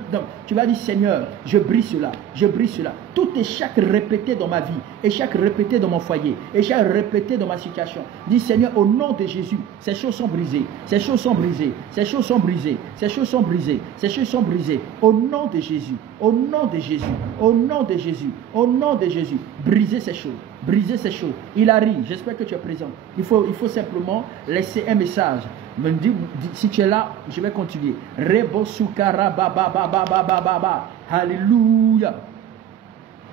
Tu vas dire, Seigneur, je brise cela, je brise cela. Tout échec répété dans ma vie, échec répété dans mon foyer, échec répété dans ma situation. Dis, Seigneur, au nom de Jésus, ces choses sont brisées, ces choses sont brisées, ces choses sont brisées, ces choses sont brisées, ces choses sont brisées. Au nom de Jésus, au nom de Jésus, au nom de Jésus, au nom de Jésus, brisez ces choses. Briser ces choses. Il arrive. J'espère que tu es présent. Il faut simplement laisser un message. Me dis, si tu es là, je vais continuer. Rebo sukara ba ba ba ba ba ba ba ba. Alléluia.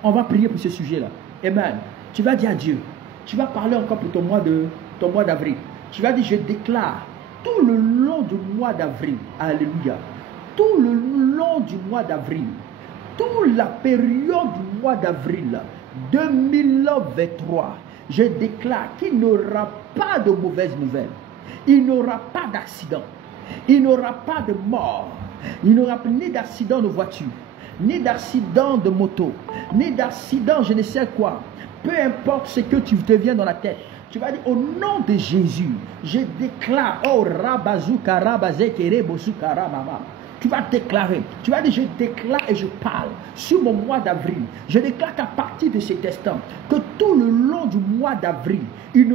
On va prier pour ce sujet-là. Amen. Tu vas dire à Dieu. Tu vas parler encore pour ton mois d'avril. Tu vas dire, je déclare tout le long du mois d'avril. Alléluia. Tout le long du mois d'avril. Toute la période du mois d'avril 2023, je déclare qu'il n'y aura pas de mauvaises nouvelles. Il n'y aura pas d'accident. Il n'y aura pas de mort. Il n'y aura ni d'accident de voiture, ni d'accident de moto, ni d'accident je ne sais quoi. Peu importe ce que tu deviens dans la tête. Tu vas dire au nom de Jésus, je déclare, oh Rabazuka Rabazekere Bosuka Mama. Tu vas déclarer, tu vas dire je déclare et je parle sur mon mois d'avril. Je déclare qu'à partir de cet instant, que tout le long du mois d'avril, il n'y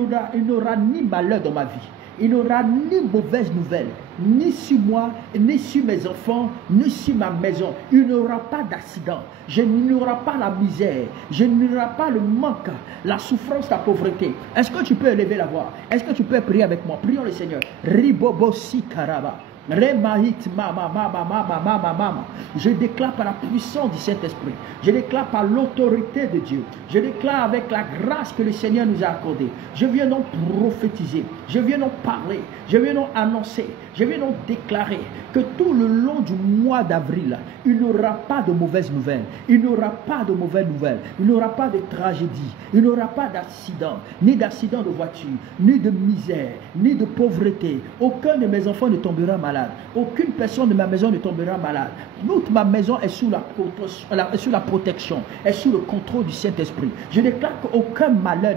aura ni malheur dans ma vie. Il n'y aura ni mauvaise nouvelle, ni sur moi, ni sur mes enfants, ni sur ma maison. Il n'y aura pas d'accident. Il n'y aura pas la misère. Il n'y aura pas le manque, la souffrance, la pauvreté. Est-ce que tu peux élever la voix? Est-ce que tu peux prier avec moi? Prions le Seigneur. Ribobosi karaba. Je déclare par la puissance du Saint-Esprit, je déclare par l'autorité de Dieu, je déclare avec la grâce que le Seigneur nous a accordée. Je viens donc prophétiser, je viens donc parler, je viens donc annoncer, je viens donc déclarer que tout le long du mois d'avril, il n'y aura pas de mauvaises nouvelles, il n'y aura pas de mauvaises nouvelles, il n'y aura pas de tragédie, il n'y aura pas d'accident, ni d'accident de voiture, ni de misère, ni de pauvreté. Aucun de mes enfants ne tombera malade. Aucune personne de ma maison ne tombera malade. Toute ma maison est sous la protection, est sous le contrôle du Saint-Esprit. Je déclare qu'aucun malheur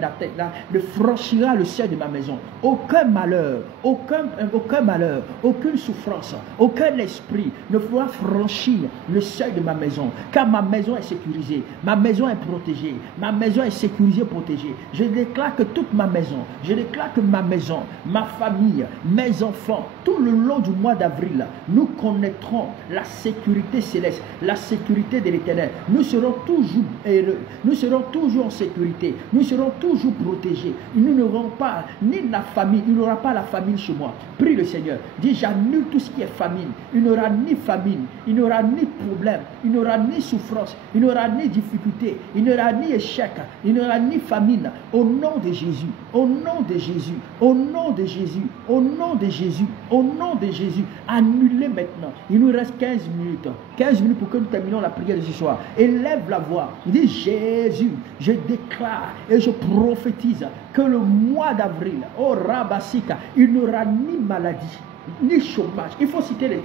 ne franchira le seuil de ma maison. Aucun malheur, aucune souffrance, aucun esprit ne pourra franchir le seuil de ma maison. Car ma maison est sécurisée, ma maison est protégée, ma maison est sécurisée, protégée. Je déclare que toute ma maison, je déclare que ma maison, ma famille, mes enfants, tout le long du mois d'avril, nous connaîtrons la sécurité céleste, la sécurité de l'Éternel. Nous serons toujours heureux, nous serons toujours en sécurité, nous serons toujours protégés. Nous n'aurons pas ni la famine, il n'y aura pas la famine chez moi. Prie le Seigneur, dis j'annule tout ce qui est famine. Il n'y aura ni famine, il n'y aura ni problème, il n'y aura ni souffrance, il n'y aura ni difficulté, il n'y aura ni échec, il n'y aura ni famine. Au nom de Jésus, au nom de Jésus, au nom de Jésus, au nom de Jésus, au nom de Jésus, annulez maintenant. Il nous reste 15 minutes. 15 minutes pour que nous terminions la prière de ce soir. Élève la voix. Dis Jésus, je déclare et je prophétise que le mois d'avril, oh Rabasika, il n'y aura ni maladie, ni chômage. Il faut citer.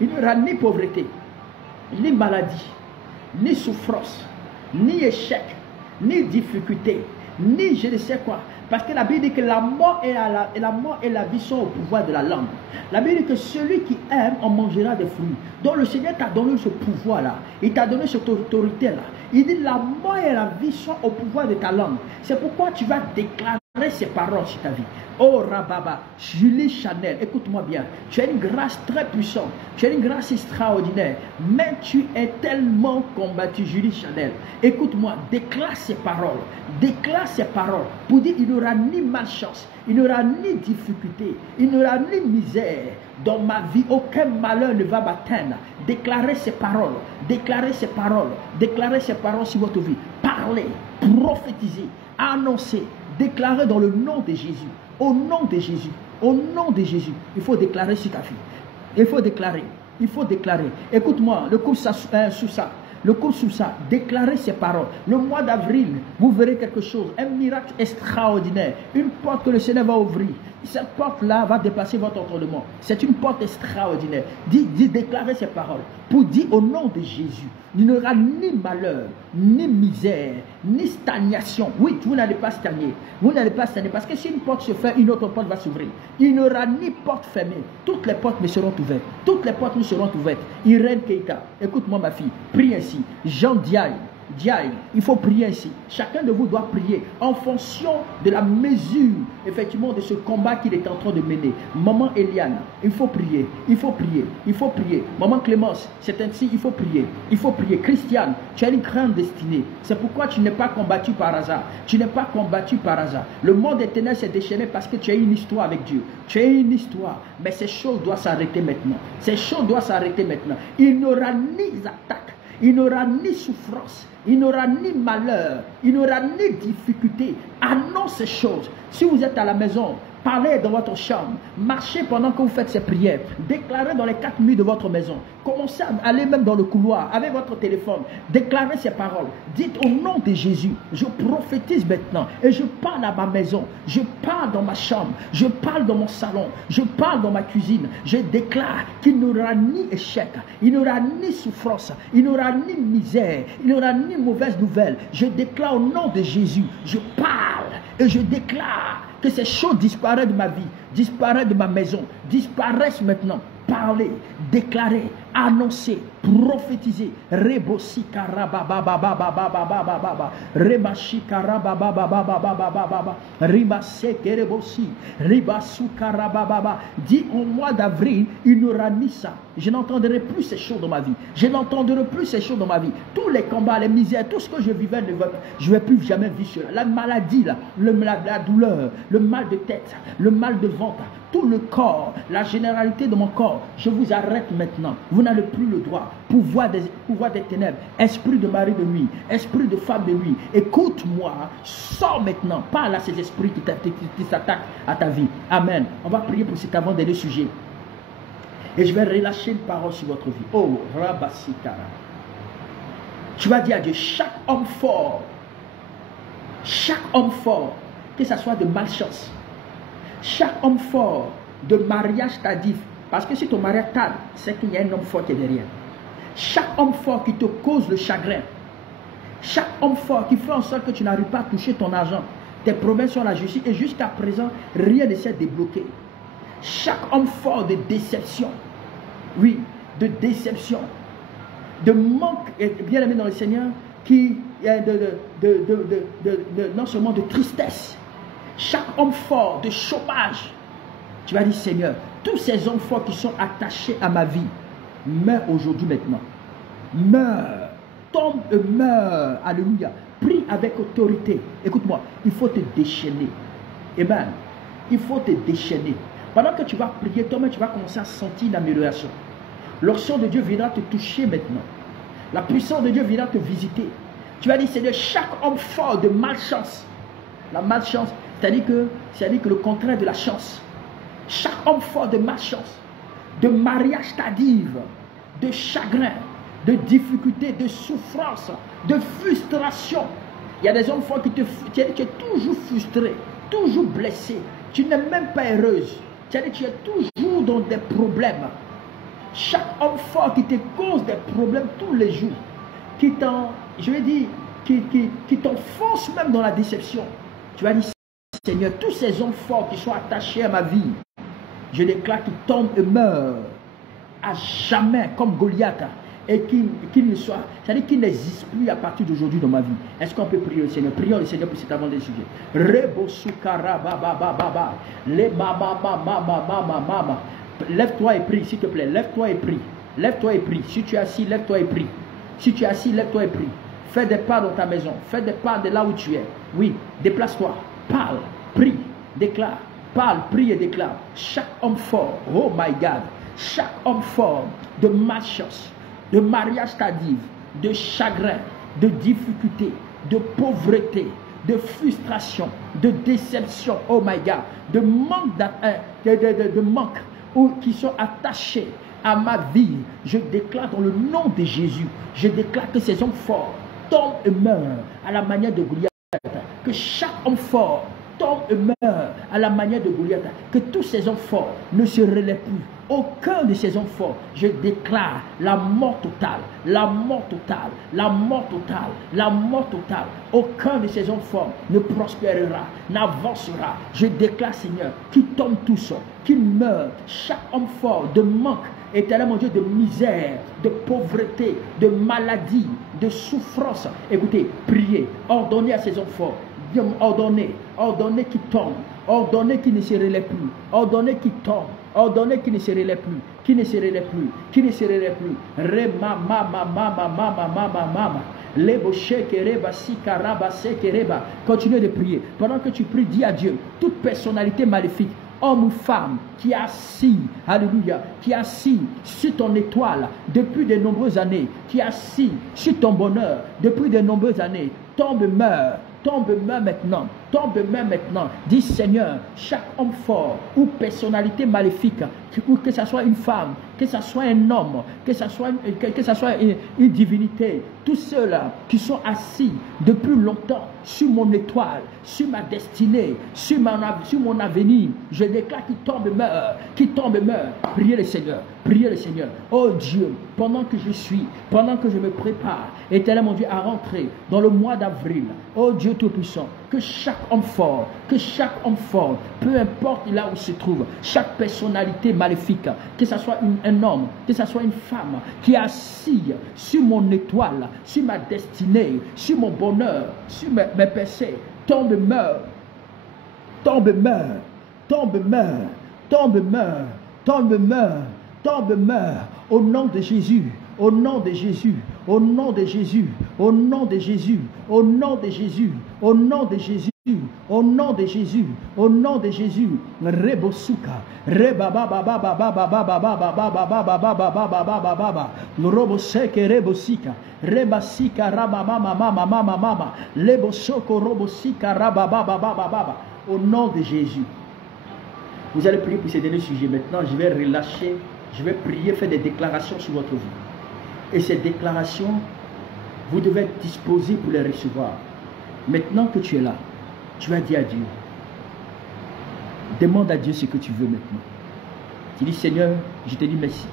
Il n'y aura ni pauvreté, ni maladie, ni souffrance, ni échec, ni difficulté, ni je ne sais quoi. Parce que la Bible dit que la mort et la vie sont au pouvoir de la langue. La Bible dit que celui qui aime en mangera des fruits. Donc le Seigneur t'a donné ce pouvoir-là. Il t'a donné cette autorité-là. Il dit la mort et la vie sont au pouvoir de ta langue. C'est pourquoi tu vas déclarer ces paroles sur ta vie. Oh Rababa, Julie Chanel, écoute-moi bien. Tu as une grâce très puissante. Tu as une grâce extraordinaire. Mais tu es tellement combattu, Julie Chanel. Écoute-moi, déclare ces paroles. Déclare ces paroles pour dire il n'y aura ni malchance, il n'y aura ni difficulté, il n'y aura ni misère. Dans ma vie, aucun malheur ne va m'atteindre. Déclarez ces paroles. Déclarez ces paroles. Déclarez ces paroles sur votre vie. Parlez, prophétisez, annoncez, déclarez dans le nom de Jésus. Au nom de Jésus, Au nom de Jésus, il faut déclarer sur ta fille. Il faut déclarer. Il faut déclarer. Écoute-moi, le cours sous ça. Le cours sous ça, déclarez ces paroles. Le mois d'avril, vous verrez quelque chose, un miracle extraordinaire, une porte que le Seigneur va ouvrir. Cette porte-là va dépasser votre entendement. C'est une porte extraordinaire. Déclarez ces paroles. Pour dire au nom de Jésus, il n'y aura ni malheur, ni misère, ni stagnation. Oui, vous n'allez pas stagner. Vous n'allez pas stagner. Parce que si une porte se fait, une autre porte va s'ouvrir. Il n'y aura ni porte fermée. Toutes les portes me seront ouvertes. Toutes les portes me seront ouvertes. Irène Keita, écoute-moi ma fille, prie ainsi. Jean Diaye, il faut prier ainsi. Chacun de vous doit prier en fonction de la mesure, effectivement, de ce combat qu'il est en train de mener. Maman Eliane, il faut prier, il faut prier, il faut prier. Maman Clémence, c'est ainsi, il faut prier, il faut prier. Christiane, tu as une grande destinée. C'est pourquoi tu n'es pas combattu par hasard. Tu n'es pas combattu par hasard. Le monde des ténèbres s'est déchaîné parce que tu as une histoire avec Dieu. Tu as une histoire, mais ces choses doivent s'arrêter maintenant. Ces choses doivent s'arrêter maintenant. Il n'y aura ni attaque, il n'y aura ni souffrance, il n'y aura ni malheur, il n'y aura ni difficulté. Annonce ces choses. Si vous êtes à la maison, parlez dans votre chambre, marchez pendant que vous faites ces prières, déclarez dans les 4 murs de votre maison, commencez à aller même dans le couloir avec votre téléphone, déclarez ces paroles, dites au nom de Jésus, je prophétise maintenant et je parle à ma maison, je parle dans ma chambre, je parle dans mon salon, je parle dans ma cuisine, je déclare qu'il n'y aura ni échec, il n'y aura ni souffrance, il n'y aura ni misère, il n'y aura ni mauvaise nouvelle. Je déclare au nom de Jésus, je parle et je déclare que ces choses disparaissent de ma vie, disparaissent de ma maison, disparaissent maintenant. Parler, déclarer, annoncer, prophétiser. Rebosi karabababababababababa. Remashi karababababababababa. Rimase kerebosi. Ribasu karabababa. Dit au mois d'avril, il n'y aura ni ça. Je n'entendrai plus ces choses dans ma vie. Je n'entendrai plus ces choses dans ma vie. Tous les combats, les misères, tout ce que je vivais, je ne vais plus jamais vivre cela. La maladie, là, la douleur, le mal de tête, le mal de ventre, tout le corps, la généralité de mon corps, je vous arrête maintenant. Vous n'avez plus le droit. Pouvoir des ténèbres, esprit de mari de nuit, esprit de femme de nuit, écoute-moi, sors maintenant. Parle à ces esprits qui s'attaquent à ta vie. Amen. On va prier pour cet avant-dernier sujet. Et je vais relâcher une parole sur votre vie. Oh, Rabassikara. Tu vas dire à Dieu, chaque homme fort, que ce soit de malchance, chaque homme fort de mariage tardif, parce que si ton mariage tarde, c'est qu'il y a un homme fort qui est derrière. Chaque homme fort qui te cause le chagrin, chaque homme fort qui fait en sorte que tu n'arrives pas à toucher ton argent, tes promesses sont la justice et jusqu'à présent, rien ne s'est débloqué. Chaque homme fort de déception, oui, de déception, de manque, bien aimé dans le Seigneur, qui est non seulement de tristesse, chaque homme fort de chômage, tu vas dire Seigneur, tous ces hommes forts qui sont attachés à ma vie, meurs aujourd'hui maintenant. Meurs, tombe et meurs. Alléluia. Prie avec autorité. Écoute-moi, il faut te déchaîner. Amen. Il faut te déchaîner. Pendant que tu vas prier, toi-même, tu vas commencer à sentir l'amélioration. L'onction de Dieu viendra te toucher maintenant. La puissance de Dieu viendra te visiter. Tu vas dire, Seigneur, chaque homme fort de malchance. La malchance, c'est-à-dire que le contraire de la chance. Chaque homme fort de malchance, de mariage tardif, de chagrin, de difficulté, de souffrance, de frustration. Il y a des hommes forts qui tu es toujours frustré, toujours blessé. Tu n'es même pas heureuse. Tu es toujours dans des problèmes. Chaque homme fort qui te cause des problèmes tous les jours, qui t'enfonce même dans la déception. Tu vas dire, Seigneur, tous ces hommes forts qui sont attachés à ma vie, je déclare qu'ils tombent et meurent à jamais comme Goliath et qu'ils ne soient, c'est-à-dire qu'ils n'existent plus à partir d'aujourd'hui dans ma vie. Est-ce qu'on peut prier le Seigneur? Prions le Seigneur pour cet avant des sujets. Lève-toi et prie, s'il te plaît. Lève-toi et prie. Lève-toi et prie. Si tu es assis, lève-toi et prie. Si tu es assis, lève-toi et prie. Fais des pas dans ta maison. Fais des pas de là où tu es. Oui, déplace-toi. Parle, prie, déclare. Parle, prie et déclare. Chaque homme fort, oh my God, chaque homme fort de malchance, de mariage tardif, de chagrin, de difficulté, de pauvreté, de frustration, de déception, oh my God, de manque, de manque ou qui sont attachés à ma vie, je déclare dans le nom de Jésus, je déclare que ces hommes forts tombent et meurent à la manière de Goliath, que chaque homme fort tombe et meurt à la manière de Goliath, que tous ces hommes forts ne se relèvent plus. Aucun de ces hommes forts, je déclare la mort totale, la mort totale, la mort totale, la mort totale. Aucun de ces hommes forts ne prospérera, n'avancera. Je déclare, Seigneur, qu'ils tombent tous, qu'ils meurent. Chaque homme fort de manque, Éternel mon Dieu, de misère, de pauvreté, de maladie, de souffrance. Écoutez, priez, ordonnez à ces hommes forts, ordonnez qu'ils tombent, ordonnez qu'ils ne se relèvent plus, ordonnez qu'ils tombent, ordonnez qu'ils ne se relèvent plus, qu'ils ne se relèvent plus, qu'ils ne se relèvent plus. Rema mama mama mama mama mama. Continuez de prier. Pendant que tu pries, dis à Dieu, toute personnalité maléfique, homme ou femme, qui est assis, alléluia, qui est assis sur ton étoile depuis de nombreuses années, qui est assis sur ton bonheur depuis de nombreuses années, tombe, meurt. Tombe, meurt maintenant. Tombe, meurt maintenant. Dis Seigneur, chaque homme fort ou personnalité maléfique, que ce soit une femme, que ce soit un homme, que ce soit une divinité, tous ceux-là qui sont assis depuis longtemps sur mon étoile, sur ma destinée, sur mon avenir, je déclare qu'ils tombent, meurent, qu'ils tombent, meurent. Priez le Seigneur. Priez le Seigneur. Oh Dieu, pendant que je me prépare, Éternel mon Dieu, à rentrer dans le mois d'avril, oh Dieu Tout-Puissant, que chaque homme fort, peu importe là où se trouve, chaque personnalité maléfique, que ce soit un homme, que ce soit une femme, qui est assis sur mon étoile, sur ma destinée, sur mon bonheur, sur mes péchés, tombe, meurt, tombe, meurt, tombe, meurt, tombe, meurt, tombe, meurt. Tombe, meurt, au nom de Jésus, au nom de Jésus, au nom de Jésus, au nom de Jésus, au nom de Jésus, au nom de Jésus, au nom de Jésus, au nom de Jésus. Rebosuka, rebaba baba baba baba baba baba baba baba baba baba, roboseke rebosika, rebasika raba mama mama mama mama, lebosoko robosika raba baba baba baba. Au nom de Jésus. Vous allez prier pour ces derniers sujets. Maintenant, je vais relâcher. Je vais prier, faire des déclarations sur votre vie. Et ces déclarations, vous devez être disposé pour les recevoir. Maintenant que tu es là, tu vas dire à Dieu. Demande à Dieu ce que tu veux maintenant. Tu dis, Seigneur, je te dis merci.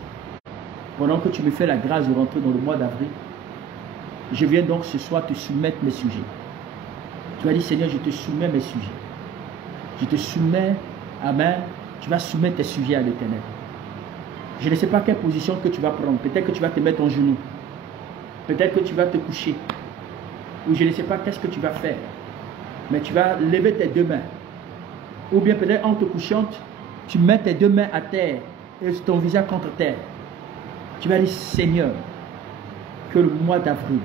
Pendant que tu me fais la grâce de rentrer dans le mois d'avril, je viens donc ce soir te soumettre mes sujets. Tu vas dire, Seigneur, je te soumets mes sujets. Je te soumets, amen, tu vas soumettre tes sujets à l'Éternel. Je ne sais pas quelle position que tu vas prendre. Peut-être que tu vas te mettre en genou. Peut-être que tu vas te coucher. Ou je ne sais pas qu'est-ce que tu vas faire. Mais tu vas lever tes deux mains. Ou bien peut-être en te couchant, tu mets tes deux mains à terre et ton visage contre terre. Tu vas dire, Seigneur, que le mois d'avril,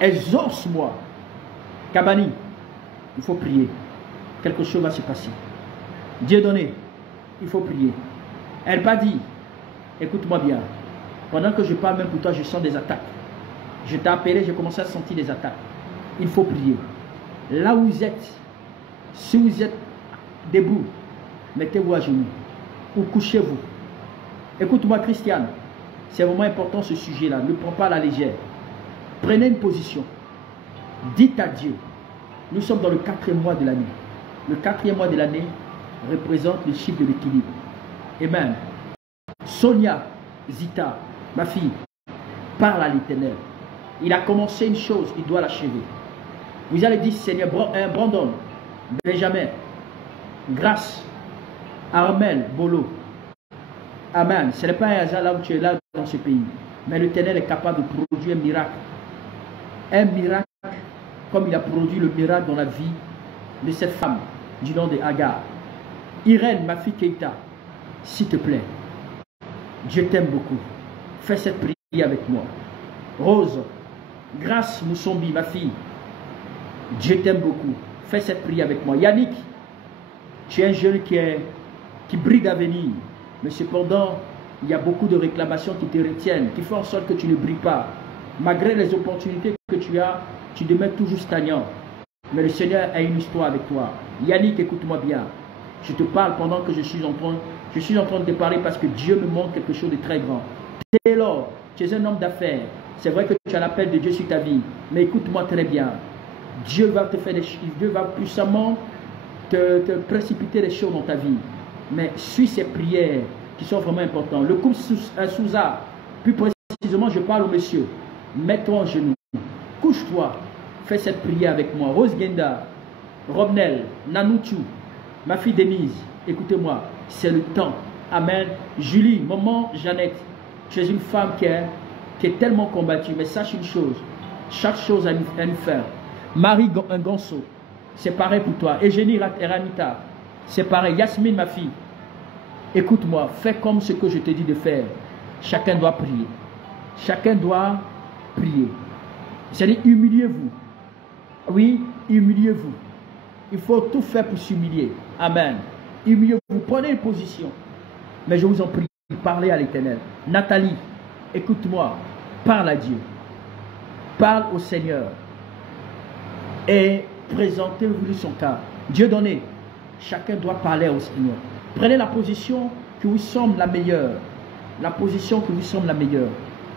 exauce-moi. Kabani, il faut prier. Quelque chose va se passer. Dieu donné, il faut prier. Elle m'a dit, écoute-moi bien, pendant que je parle même pour toi, je sens des attaques. Je t'ai appelé, j'ai commencé à sentir des attaques. Il faut prier. Là où vous êtes, si vous êtes debout, mettez-vous à genoux ou couchez-vous. Écoute-moi, Christiane, c'est vraiment important ce sujet-là. Ne prends pas à la légère. Prenez une position. Dites à Dieu. Nous sommes dans le 4e mois de l'année. Le 4e mois de l'année représente le chiffre de l'équilibre. Amen. Sonia, Zita, ma fille, parle à l'Éternel. Il a commencé une chose, il doit l'achever. Vous allez dire, Seigneur, Brandon, Benjamin, Grâce, Armel, Bolo. Amen. Ce n'est pas un hasard là où tu es là dans ce pays. Mais l'Éternel est capable de produire un miracle. Un miracle comme il a produit le miracle dans la vie de cette femme du nom de Agar. Irène, ma fille Keita, s'il te plaît, Dieu t'aime beaucoup. Fais cette prière avec moi. Rose, Grâce Moussombi, ma fille, Dieu t'aime beaucoup. Fais cette prière avec moi. Yannick, tu es un jeune qui brille d'avenir. Mais cependant, il y a beaucoup de réclamations qui te retiennent, qui font en sorte que tu ne brilles pas. Malgré les opportunités que tu as, tu demeures toujours stagnant. Mais le Seigneur a une histoire avec toi. Yannick, écoute-moi bien. Je te parle pendant que je suis en train de te parler parce que Dieu me montre quelque chose de très grand. Taylor, tu es un homme d'affaires. C'est vrai que tu as l'appel de Dieu sur ta vie. Mais écoute-moi très bien. Dieu va te faire Dieu va puissamment te précipiter les choses dans ta vie. Mais suis ces prières qui sont vraiment importantes. Le couple Souza, plus précisément, je parle au monsieur. Mets-toi en genoux. Couche-toi. Fais cette prière avec moi. Rose Genda, Robnel, Nanouchou, ma fille Denise, écoutez-moi, c'est le temps. Amen. Julie, maman Jeannette, tu es une femme qui est tellement combattue, mais sache une chose, chaque chose a une fin. Marie Gonso, c'est pareil pour toi. Eugénie Ranita, c'est pareil. Yasmine, ma fille, écoute-moi, fais comme ce que je te dis de faire. Chacun doit prier. Chacun doit prier. C'est-à-dire, humiliez-vous. Oui, humiliez-vous. Il faut tout faire pour s'humilier. Amen. Humiliez-vous. Prenez une position. Mais je vous en prie, parlez à l'Éternel. Nathalie, écoute-moi. Parle à Dieu. Parle au Seigneur. Et présentez-lui son cas. Dieu donné. Chacun doit parler au Seigneur. Prenez la position qui vous semble la meilleure. La position qui vous semble la meilleure.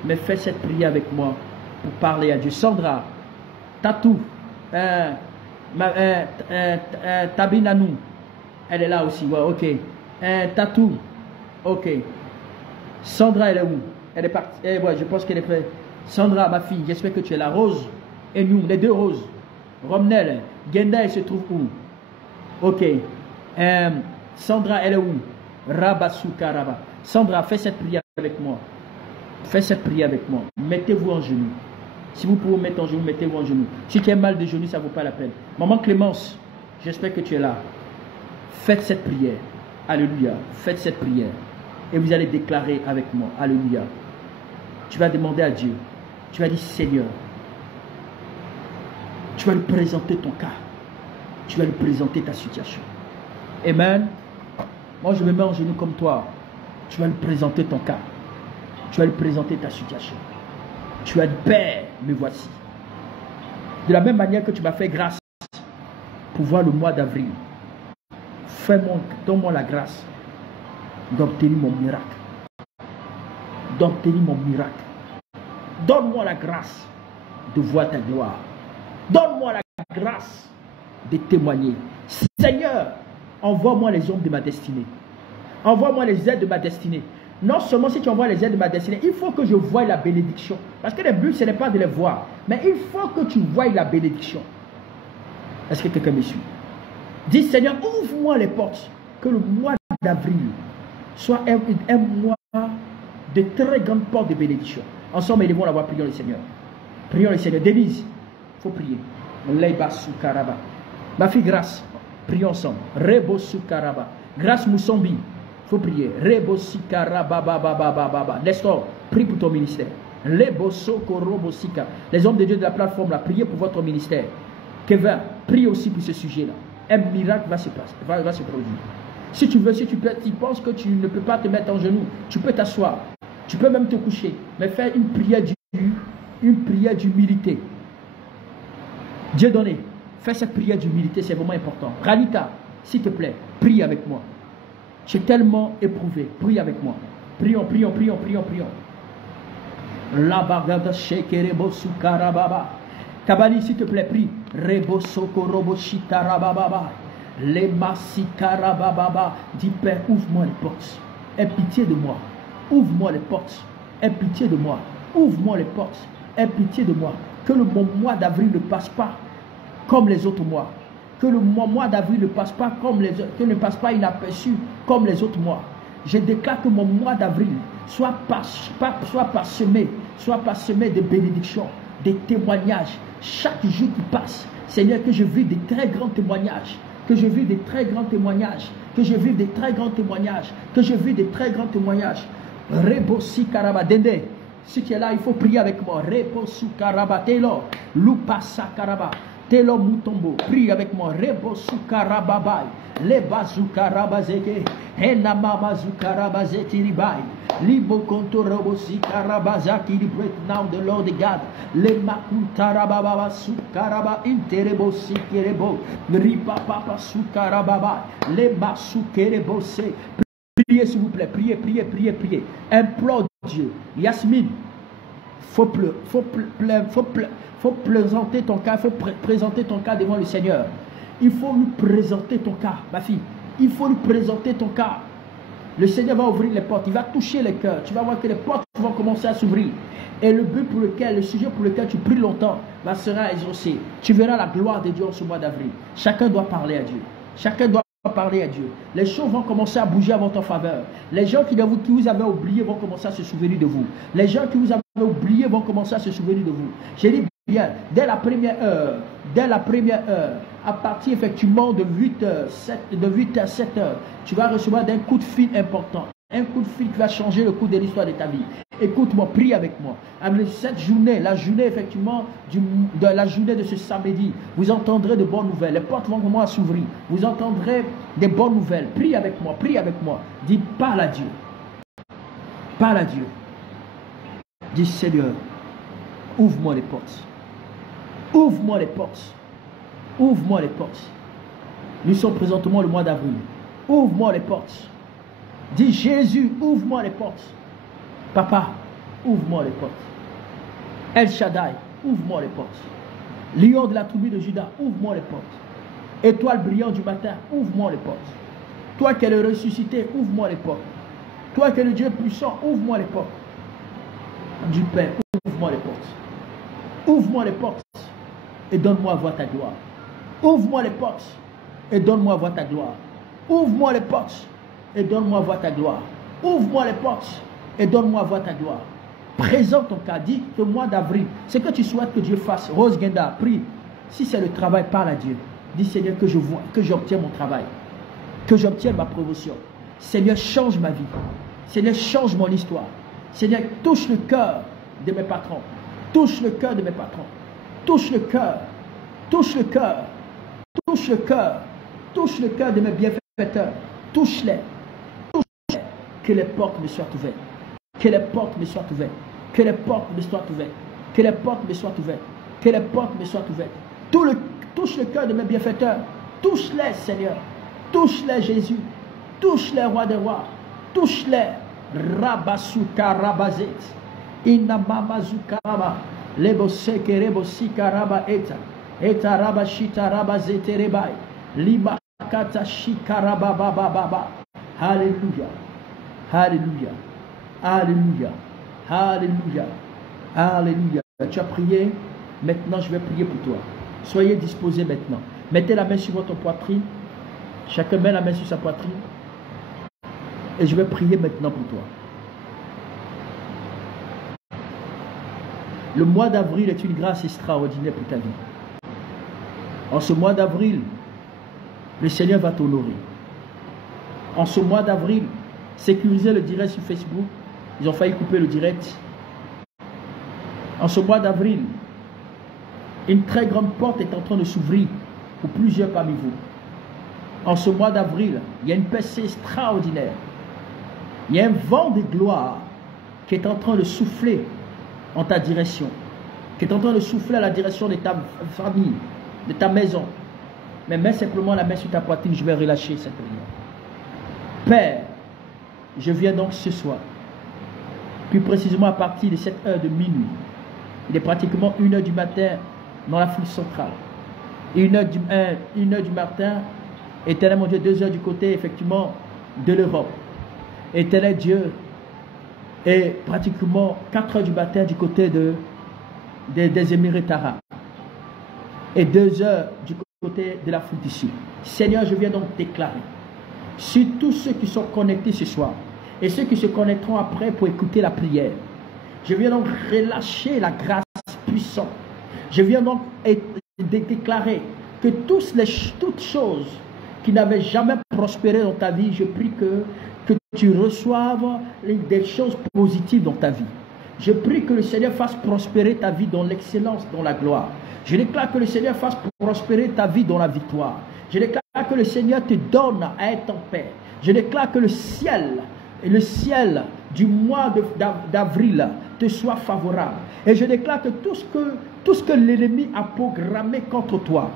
Mais faites cette prière avec moi pour parler à Dieu. Sandra, Tatou, Tabinanou, elle est là aussi. Ouais, ok. Tatou, ok. Sandra, elle est où? Elle est partie. Ouais, je pense qu'elle est prête. Sandra, ma fille, j'espère que tu es là. Rose et nous, les deux Roses. Romnel, Genda, elle se trouve où? Ok. Sandra, elle est où? Rabasukaraba. Sandra, fais cette prière avec moi. Fais cette prière avec moi. Mettez-vous en genoux. Si vous pouvez vous mettre en genoux, mettez-vous en genoux. Si tu as mal de genoux, ça ne vaut pas la peine. Maman Clémence, j'espère que tu es là. Faites cette prière. Alléluia. Faites cette prière. Et vous allez déclarer avec moi. Alléluia. Tu vas demander à Dieu. Tu vas dire, Seigneur, tu vas lui présenter ton cas. Tu vas lui présenter ta situation. Amen. Moi, je me mets en genoux comme toi. Tu vas lui présenter ton cas. Tu vas lui présenter ta situation. Tu as dit, Père, me voici. De la même manière que tu m'as fait grâce pour voir le mois d'avril, donne-moi la grâce d'obtenir mon miracle. D'obtenir mon miracle. Donne-moi la grâce de voir ta gloire. Donne-moi la grâce de témoigner. Seigneur, envoie-moi les hommes de ma destinée. Envoie-moi les aides de ma destinée. Non seulement si tu envoies les aides de ma destinée, il faut que je voie la bénédiction. Parce que le but, ce n'est pas de les voir. Mais il faut que tu voies la bénédiction. Est-ce que quelqu'un me suit? Dis, Seigneur, ouvre-moi les portes. Que le mois d'avril soit un mois de très grandes portes de bénédiction. Ensemble, élevons la voix, prions le Seigneur. Prions le Seigneur. Denise, il faut prier. Ma fille Grâce, prions ensemble. Rebo Sukaraba. Grâce Moussambi. Il faut prier. Nestor, prie pour ton ministère. Les hommes de Dieu de la plateforme, là, priez pour votre ministère. Kevin, prie aussi pour ce sujet-là. Un miracle va se produire. Si tu veux, si tu penses que tu ne peux pas te mettre en genoux, tu peux t'asseoir. Tu peux même te coucher. Mais fais une prière d'humilité. Dieu donné, fais cette prière d'humilité, c'est vraiment important. Ranita, s'il te plaît, prie avec moi. J'ai tellement éprouvé. Prie avec moi. Prions. La bagada shekerebo sukarababa. Kabali, s'il te plaît, prie. Rebo sokorobo shikarababa. Les masikarababa. Dis, Père, ouvre-moi les portes. Aie pitié de moi. Ouvre-moi les portes. Aie pitié de moi. Ouvre-moi les portes. Aie pitié de moi. Que mon mois d'avril ne passe pas comme les autres mois. Que le mois d'avril ne passe pas comme les autres, que ne passe pas inaperçu comme les autres mois. Je déclare que mon mois d'avril soit parsemé de bénédictions, de témoignages. Chaque jour qui passe, Seigneur, que je vive des très grands témoignages. Que je vive des très grands témoignages. Que je vive des très grands témoignages. Que je vive des très grands témoignages. Rebosi Karaba Dende. Si tu es là, il faut prier avec moi. Rebosu Karaba Taylor. Lupasa Karaba. Telo Mutombo, prie avec moi. Rebo Sukarababai, Leba Sukarabazeke, Libo Kontorobosi Karabazaki, break now the Lord God. Le Makutarababa Sukaraba Interebosi Kerebo, Ripa Papa Sukarababa, Le Masukerebose. Priez s'il vous plaît, priez, priez, priez, priez. Implore Dieu. Yasmine, faut présenter ton cas, faut présenter ton cas devant le Seigneur. Il faut lui présenter ton cas, ma fille. Il faut lui présenter ton cas. Le Seigneur va ouvrir les portes, il va toucher les cœurs. Tu vas voir que les portes vont commencer à s'ouvrir. Et le but pour lequel, le sujet pour lequel tu pries longtemps, sera exaucé. Tu verras la gloire de Dieu en ce mois d'avril. Chacun doit parler à Dieu. Chacun doit parler à Dieu. Les choses vont commencer à bouger à votre faveur. Les gens qui vous avaient oublié vont commencer à se souvenir de vous. Les gens qui vous avaient oublié vont commencer à se souvenir de vous. J'ai dit bien, dès la première heure, à partir effectivement de 8 à 7 heures, tu vas recevoir d'un coup de fil important. Un coup de fil qui va changer le cours de l'histoire de ta vie. Écoute-moi, prie avec moi. Cette journée, la journée effectivement, la journée de ce samedi, vous entendrez de bonnes nouvelles. Les portes vont commencer à s'ouvrir. Vous entendrez des bonnes nouvelles. Prie avec moi, prie avec moi. Dis, parle à Dieu. Parle à Dieu. Dis, Seigneur, ouvre-moi les portes. Ouvre-moi les portes. Ouvre-moi les portes. Nous sommes présentement le mois d'avril. Ouvre-moi les portes. Dis, Jésus, ouvre-moi les portes. Papa, ouvre-moi les portes. El Shaddai, ouvre-moi les portes. Lion de la tribu de Juda, ouvre-moi les portes. Étoile brillante du matin, ouvre-moi les portes. Toi qui es le ressuscité, ouvre-moi les portes. Toi qui es le Dieu puissant, ouvre-moi les portes. Du Père, ouvre-moi les portes. Ouvre-moi les portes et donne-moi à voir ta gloire. Ouvre-moi les portes et donne-moi à voir ta gloire. Ouvre-moi les portes et donne-moi à voir ta gloire. Ouvre-moi les portes et donne-moi à voir ta gloire. Présente ton cas, dis que mois d'avril, c'est que tu souhaites que Dieu fasse. Rose Genda, prie. Si c'est le travail, parle à Dieu. Dis, Seigneur, que j'obtienne mon travail, que j'obtienne ma promotion. Seigneur, change ma vie. Seigneur, change mon histoire. Seigneur, touche le cœur de mes patrons. Touche le cœur de mes patrons. Touche le cœur. Touche le cœur. Touche le cœur. Touche le cœur de mes bienfaiteurs. Touche-les. Touche-les. Que les portes me soient ouvertes. Que les portes me soient ouvertes. Que les portes me soient ouvertes. Que les portes me soient ouvertes. Que les portes me soient ouvertes. Touche le cœur de mes bienfaiteurs. Touche-les, Seigneur. Touche-les, Jésus. Touche-les, roi des rois. Touche-les. Rabasuka rabazet. Inamamazuka raba. Leboseke rebosika raba eta. Eta rabashita rabazete rebai. Limakata shikaraba baba baba. Alléluia. Alléluia. Alléluia. Alléluia. Alléluia. Tu as prié. Maintenant, je vais prier pour toi. Soyez disposés maintenant. Mettez la main sur votre poitrine. Chacun met la main sur sa poitrine. Et je vais prier maintenant pour toi. Le mois d'avril est une grâce extraordinaire pour ta vie. En ce mois d'avril, le Seigneur va t'honorer. En ce mois d'avril, sécurisez le direct sur Facebook. Ils ont failli couper le direct. En ce mois d'avril, une très grande porte est en train de s'ouvrir pour plusieurs parmi vous. En ce mois d'avril, il y a une percée extraordinaire. Il y a un vent de gloire qui est en train de souffler en ta direction, qui est en train de souffler à la direction de ta famille, de ta maison. Mais mets simplement la main sur ta poitrine, je vais relâcher cette prière. Père, je viens donc ce soir, plus précisément à partir de cette heure de minuit. Il est pratiquement 1h du matin dans l'Afrique centrale. 1h du matin, éternel mon Dieu, 2h du côté effectivement de l'Europe. Éternel Dieu, et pratiquement 4h du matin du côté des Émirats arabes. Et 2h du côté de l'Afrique du Sud. Seigneur, je viens donc déclarer sur tous ceux qui sont connectés ce soir et ceux qui se connecteront après pour écouter la prière. Je viens donc relâcher la grâce puissante. Je viens donc déclarer que toutes choses qui n'avaient jamais prospéré dans ta vie, je prie que tu reçoives des choses positives dans ta vie. Je prie que le Seigneur fasse prospérer ta vie dans l'excellence, dans la gloire. Je déclare que le Seigneur fasse prospérer ta vie dans la victoire. Je déclare que le Seigneur te donne à être en paix. Je déclare que le ciel du mois d'avril te soit favorable. Et je déclare que tout ce que l'ennemi a programmé contre toi,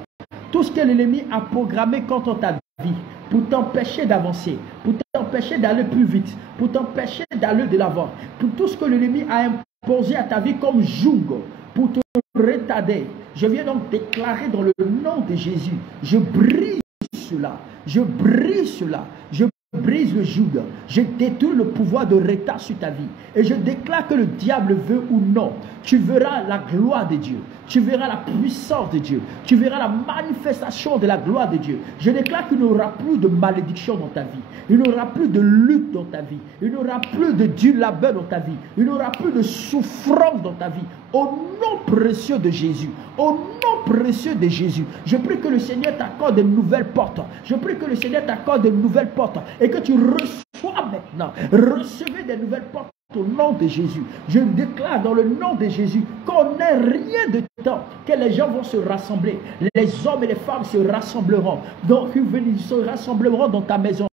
tout ce que l'ennemi a programmé contre ta vie, pour t'empêcher d'avancer, pour t'empêcher d'aller plus vite, pour t'empêcher d'aller de l'avant, pour tout ce que l'ennemi a imposé à ta vie comme joug, pour te retarder. Je viens donc déclarer dans le nom de Jésus, je brise cela, je brise cela, je brise le joug, je détruis le pouvoir de retard sur ta vie. Et je déclare que le diable veut ou non, tu verras la gloire de Dieu, tu verras la puissance de Dieu, tu verras la manifestation de la gloire de Dieu. Je déclare qu'il n'y aura plus de malédiction dans ta vie, il n'y aura plus de lutte dans ta vie, il n'y aura plus de dur labeur dans ta vie, il n'y aura plus de souffrance dans ta vie. Au nom précieux de Jésus, au nom précieux de Jésus, je prie que le Seigneur t'accorde de nouvelles portes. Je prie que le Seigneur t'accorde de nouvelles portes et que tu reçois maintenant, recevez des nouvelles portes au nom de Jésus. Je déclare dans le nom de Jésus qu'on n'ait rien de temps, que les gens vont se rassembler, les hommes et les femmes se rassembleront, donc ils se rassembleront dans ta maison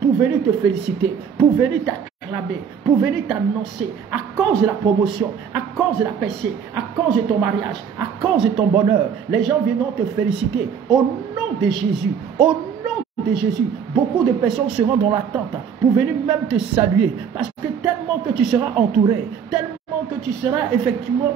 pour venir te féliciter, pour venir t'acclamer, pour venir t'annoncer à cause de la promotion, à cause de la percée, à cause de ton mariage, à cause de ton bonheur. Les gens viendront te féliciter au nom de Jésus, au nom de Jésus. Beaucoup de personnes seront dans l'attente pour venir même te saluer, parce que tellement que tu seras entouré, tellement que tu seras effectivement,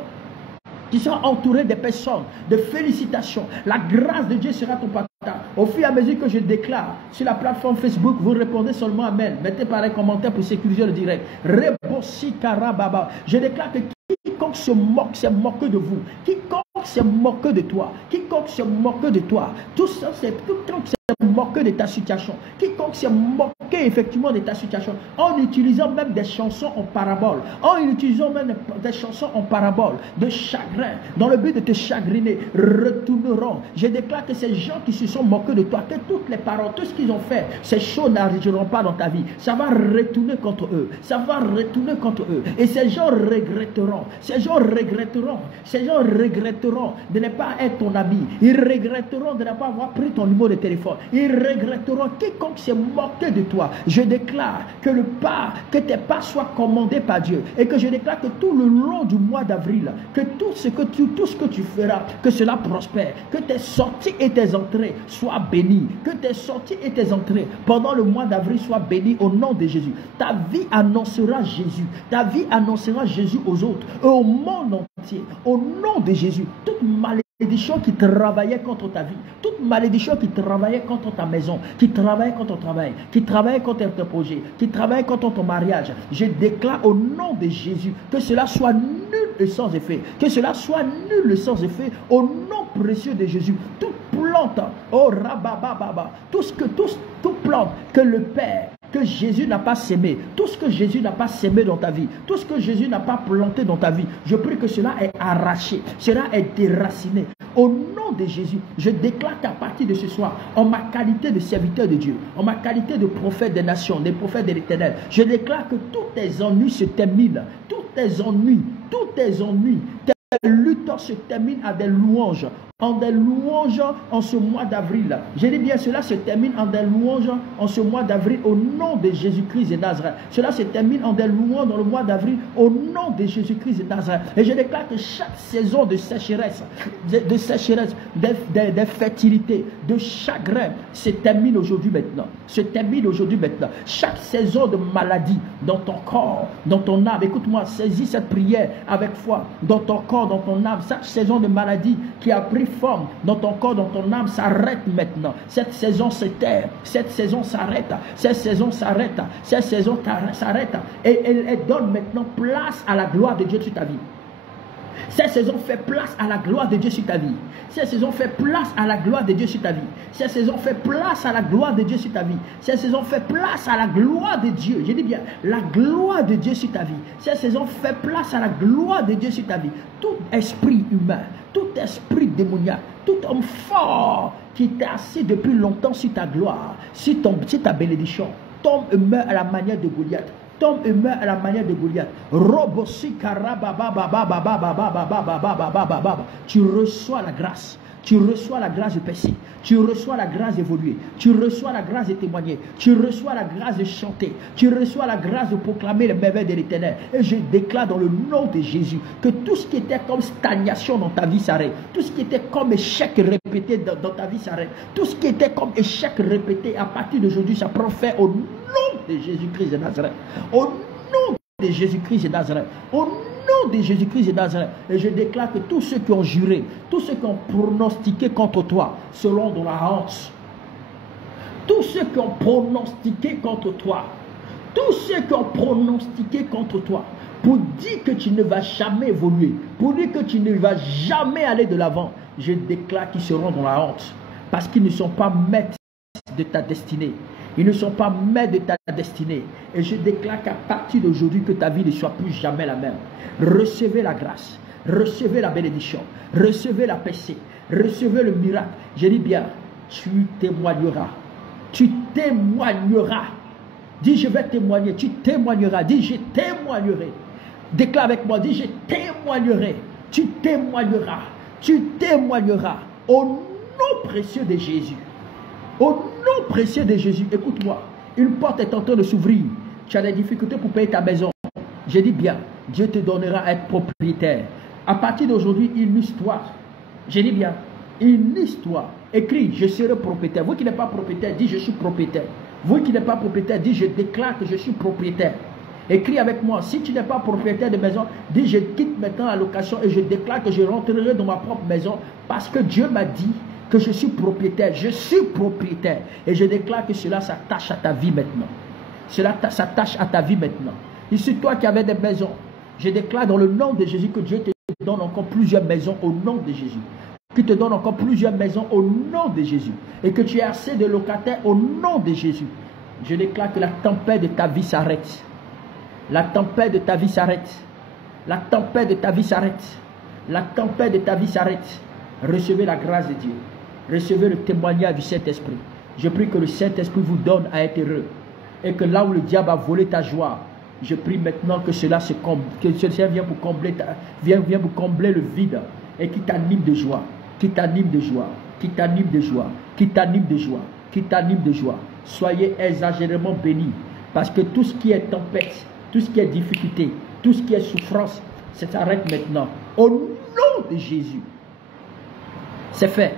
tu seras entouré des personnes, de félicitations. La grâce de Dieu sera ton partage. Au fur et à mesure que je déclare sur la plateforme Facebook, vous répondez seulement Amen. Mettez par un commentaire pour sécuriser le direct. Rebossi Karababa. Je déclare que quiconque se moque, c'est moqué de vous. Quiconque se moque de toi. Quiconque se moque de toi. Tout ça, c'est quiconque se moque de ta situation. Quiconque se moque effectivement de ta situation. En utilisant même des chansons en parabole. En utilisant même des chansons en parabole. De chagrin. Dans le but de te chagriner. Retourneront. Je déclare que ces gens qui se sont moqués de toi, que toutes les paroles, tout ce qu'ils ont fait, ces choses n'arriveront pas dans ta vie. Ça va retourner contre eux. Ça va retourner contre eux. Et ces gens regretteront. Ces gens regretteront. Ces gens regretteront de ne pas être ton ami. Ils regretteront de ne pas avoir pris ton numéro de téléphone. Ils regretteront quiconque s'est moqué de toi. Je déclare que tes pas soient commandés par Dieu. Et que je déclare que tout le long du mois d'avril, que tout ce que tu feras, que cela prospère. Que tes sorties et tes entrées soient bénies. Que tes sorties et tes entrées pendant le mois d'avril soient bénies au nom de Jésus. Ta vie annoncera Jésus. Ta vie annoncera Jésus aux autres et au monde entier. Au nom de Jésus. Toute malédiction qui travaillait contre ta vie, toute malédiction qui travaillait contre ta maison, qui travaillait contre ton travail, qui travaillait contre tes projets, qui travaillait contre ton mariage, je déclare au nom de Jésus que cela soit nul et sans effet. Que cela soit nul et sans effet au nom précieux de Jésus. Toute plante, oh rabababa, toute plante que le Père, que Jésus n'a pas sémé, tout ce que Jésus n'a pas sémé dans ta vie, tout ce que Jésus n'a pas planté dans ta vie, je prie que cela est arraché, cela est déraciné. Au nom de Jésus, je déclare qu'à partir de ce soir, en ma qualité de serviteur de Dieu, en ma qualité de prophète des nations, des prophètes de l'Éternel, je déclare que tous tes ennuis se terminent, tous tes ennuis, tes luttes se terminent à des louanges. En des louanges en ce mois d'avril. Je dis bien, cela se termine en des louanges en ce mois d'avril au nom de Jésus-Christ de Nazareth. Cela se termine en des louanges dans le mois d'avril au nom de Jésus-Christ de Nazareth. Et je déclare que chaque saison de sécheresse, de fertilité, de chagrin se termine aujourd'hui maintenant. Se termine aujourd'hui maintenant. Chaque saison de maladie dans ton corps, dans ton âme. Écoute-moi, saisis cette prière avec foi. Dans ton corps, dans ton âme. Chaque saison de maladie qui a pris forme dans ton corps, dans ton âme, s'arrête maintenant. Cette saison se terre, cette saison s'arrête, cette saison s'arrête, cette saison s'arrête et elle donne maintenant place à la gloire de Dieu sur ta vie. Cette saison fait place à la gloire de Dieu sur ta vie. Cette saison fait place à la gloire de Dieu sur ta vie. Cette saison fait place à la gloire de Dieu sur ta vie. Cette saison fait place à la gloire de Dieu. Je dis bien, la gloire de Dieu sur ta vie. Cette saison fait place à la gloire de Dieu sur ta vie. Tout esprit humain, tout esprit démoniaque, tout homme fort qui t'est assis depuis longtemps sur ta gloire, sur ta bénédiction, tombe et meurt à la manière de Goliath. Tombe et meurt à la manière de Goliath. Tu reçois la grâce. Tu reçois la grâce de percer. Tu reçois la grâce d'évoluer. Tu reçois la grâce de témoigner. Tu reçois la grâce de chanter. Tu reçois la grâce de proclamer les merveilles de l'Éternel. Et je déclare dans le nom de Jésus que tout ce qui était comme stagnation dans ta vie s'arrête. Tout ce qui était comme échec répété dans ta vie s'arrête. Tout ce qui était comme échec répété à partir d'aujourd'hui, ça profère au nom de Jésus-Christ de Nazareth. Au nom de Jésus-Christ de Nazareth. Au nom de Jésus-Christ de Nazareth. Et je déclare que tous ceux qui ont juré, tous ceux qui ont pronostiqué contre toi seront dans la honte. Tous ceux qui ont pronostiqué contre toi, tous ceux qui ont pronostiqué contre toi, pour dire que tu ne vas jamais évoluer, pour dire que tu ne vas jamais aller de l'avant, je déclare qu'ils seront dans la honte. Parce qu'ils ne sont pas maîtres de ta destinée. Ils ne sont pas maîtres de ta destinée. Et je déclare qu'à partir d'aujourd'hui, que ta vie ne soit plus jamais la même. Recevez la grâce, recevez la bénédiction, recevez la percée, recevez le miracle. Je dis bien, tu témoigneras. Tu témoigneras. Dis, je vais témoigner. Tu témoigneras. Dis, je témoignerai. Déclare avec moi. Dis, je témoignerai. Tu témoigneras. Tu témoigneras. Au nom précieux de Jésus. Au nom précieux de Jésus. Écoute-moi. Une porte est en train de s'ouvrir. Tu as des difficultés pour payer ta maison. Je dis bien, Dieu te donnera à être propriétaire. À partir d'aujourd'hui, une histoire. Je dis bien, une histoire. Écris, je serai propriétaire. Vous qui n'êtes pas propriétaire, dis, je suis propriétaire. Vous qui n'êtes pas propriétaire, dis, je déclare que je suis propriétaire. Écris avec moi. Si tu n'es pas propriétaire de maison, dis, je quitte maintenant la location et je déclare que je rentrerai dans ma propre maison parce que Dieu m'a dit que je suis propriétaire. Je suis propriétaire. Et je déclare que cela s'attache à ta vie maintenant. Cela s'attache à ta vie maintenant. Ici, toi qui avais des maisons, je déclare dans le nom de Jésus que Dieu te donne encore plusieurs maisons au nom de Jésus. Qui te donne encore plusieurs maisons au nom de Jésus. Et que tu aies assez de locataires au nom de Jésus. Je déclare que la tempête de ta vie s'arrête. La tempête de ta vie s'arrête. La tempête de ta vie s'arrête. La tempête de ta vie s'arrête. Recevez la grâce de Dieu. Recevez le témoignage du Saint-Esprit. Je prie que le Saint-Esprit vous donne à être heureux. Et que là où le diable a volé ta joie, je prie maintenant que cela se comble, que cela vienne pour combler, vienne pour combler le vide et qui t'anime de joie, qui t'anime de joie, qui t'anime de joie, qui t'anime de joie, qui t'anime de joie. Soyez exagérément bénis parce que tout ce qui est tempête, tout ce qui est difficulté, tout ce qui est souffrance, ça s'arrête maintenant. Au nom de Jésus. C'est fait.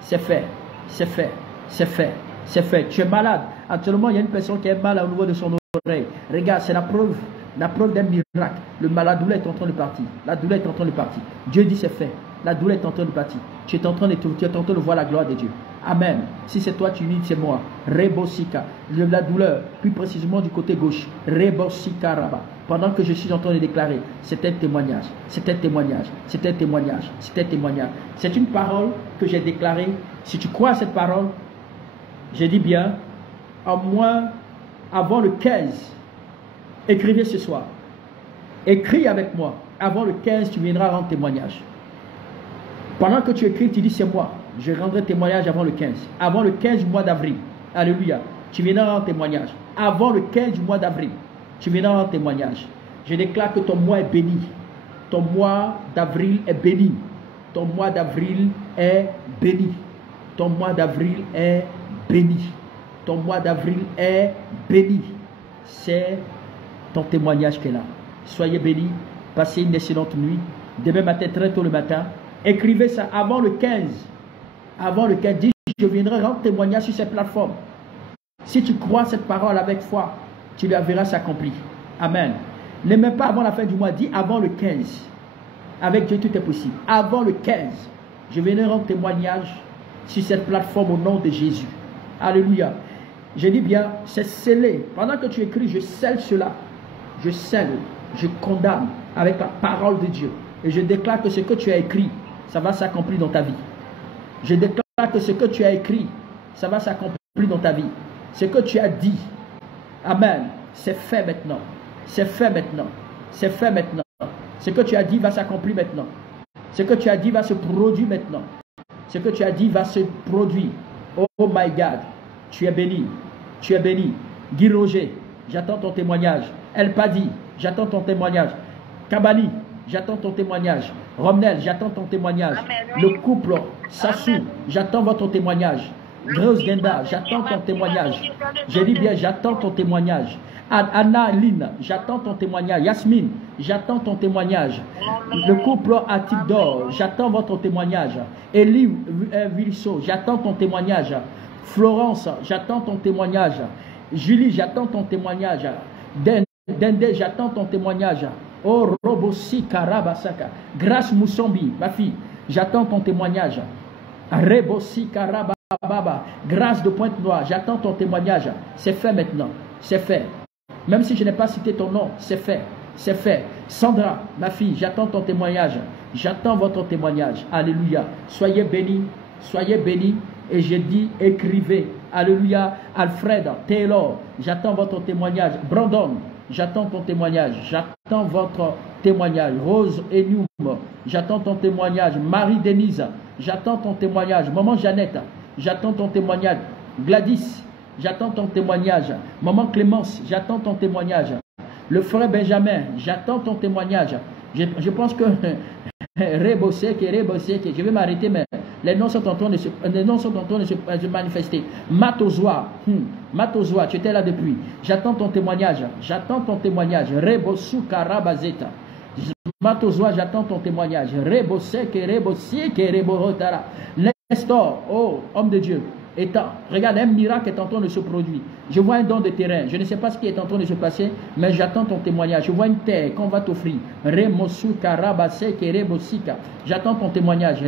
C'est fait. C'est fait. C'est fait. C'est fait. Tu es malade. Actuellement, il y a une personne qui est malade au niveau de son oreille. Regarde, c'est la preuve d'un miracle. La douleur est en train de partir. La douleur est en train de partir. Dieu dit c'est fait. La douleur est en train de partir. Tu es en train de voir la gloire de Dieu. Amen. Si c'est toi, tu dis c'est moi. Rebosika. La douleur, plus précisément du côté gauche. Rebosika Raba. Pendant que je suis en train de déclarer, c'est un témoignage. C'est un témoignage. C'est un témoignage. C'est un témoignage. C'est une parole que j'ai déclarée. Si tu crois à cette parole, j'ai dit bien, à moins avant le 15, écrivez ce soir. Écris avec moi. Avant le 15, tu viendras rendre témoignage. Pendant que tu écris, tu dis c'est moi. Je rendrai témoignage avant le 15. Avant le 15 du mois d'avril. Alléluia. Tu viendras rendre témoignage. Avant le 15 du mois d'avril. Tu viendras rendre témoignage. Je déclare que ton mois est béni. Ton mois d'avril est béni. Ton mois d'avril est béni. Ton mois d'avril est béni. Ton mois d'avril est béni. C'est ton témoignage qui est là. Soyez bénis. Passez une excellente nuit. Demain matin, très tôt le matin. Écrivez ça avant le 15. Avant le 15. Dis, je viendrai rendre témoignage sur cette plateforme. Si tu crois cette parole avec foi, tu la verras s'accomplir. Amen. Ne même pas avant la fin du mois. Dis avant le 15. Avec Dieu, tout est possible. Avant le 15. Je viendrai rendre témoignage sur cette plateforme au nom de Jésus. Alléluia. Je dis bien, c'est scellé. Pendant que tu écris, je scelle cela. Je scelle, je condamne avec la parole de Dieu. Et je déclare que ce que tu as écrit, ça va s'accomplir dans ta vie. Je déclare que ce que tu as écrit, ça va s'accomplir dans ta vie. Ce que tu as dit, amen, c'est fait maintenant. C'est fait maintenant. C'est fait maintenant. Ce que tu as dit va s'accomplir maintenant. Ce que tu as dit va se produire maintenant. Ce que tu as dit va se produire. Oh my God, tu es béni. Tu es béni. Guy Roger, j'attends ton témoignage. El Padi, j'attends ton témoignage. Kabali, j'attends ton témoignage. Romnel, j'attends ton témoignage. Le couple Sassou, j'attends votre témoignage. Grosse Genda, j'attends ton témoignage. J'ai dit bien, j'attends ton témoignage. Anna Lynn, j'attends ton témoignage. Yasmine, j'attends ton témoignage. Le couple Atidor, j'attends votre témoignage. Elie Vilso, j'attends ton témoignage. Florence, j'attends ton témoignage. Julie, j'attends ton témoignage. Dende, j'attends ton témoignage. Oh, Robosi Karabasaka. Grâce Moussambi, ma fille, j'attends ton témoignage. Rebosi Karababa. Grâce de Pointe-Noire, j'attends ton témoignage. C'est fait maintenant. C'est fait. Même si je n'ai pas cité ton nom, c'est fait. C'est fait. Sandra, ma fille, j'attends ton témoignage. J'attends votre témoignage. Alléluia. Soyez bénis. Soyez bénis. Et je dis, écrivez. Alléluia. Alfred, Taylor, j'attends votre témoignage. Brandon, j'attends ton témoignage. J'attends votre témoignage. Rose Enium, j'attends ton témoignage. Marie-Denise, j'attends ton témoignage. Maman Jeannette, j'attends ton témoignage. Gladys, j'attends ton témoignage. Maman Clémence, j'attends ton témoignage. Le frère Benjamin, j'attends ton témoignage. Je pense que je vais m'arrêter, mais les noms sont en train de se manifester. Matozoa, Matozoa, tu étais là depuis. J'attends ton témoignage. J'attends ton témoignage. Rebosu Karabazeta. Matozoa, j'attends ton témoignage. Nestor, oh, homme de Dieu. Regarde, un miracle est en train de se produire. Je vois un don de terrain. Je ne sais pas ce qui est en train de se passer, mais j'attends ton témoignage. Je vois une terre qu'on va t'offrir. J'attends ton témoignage.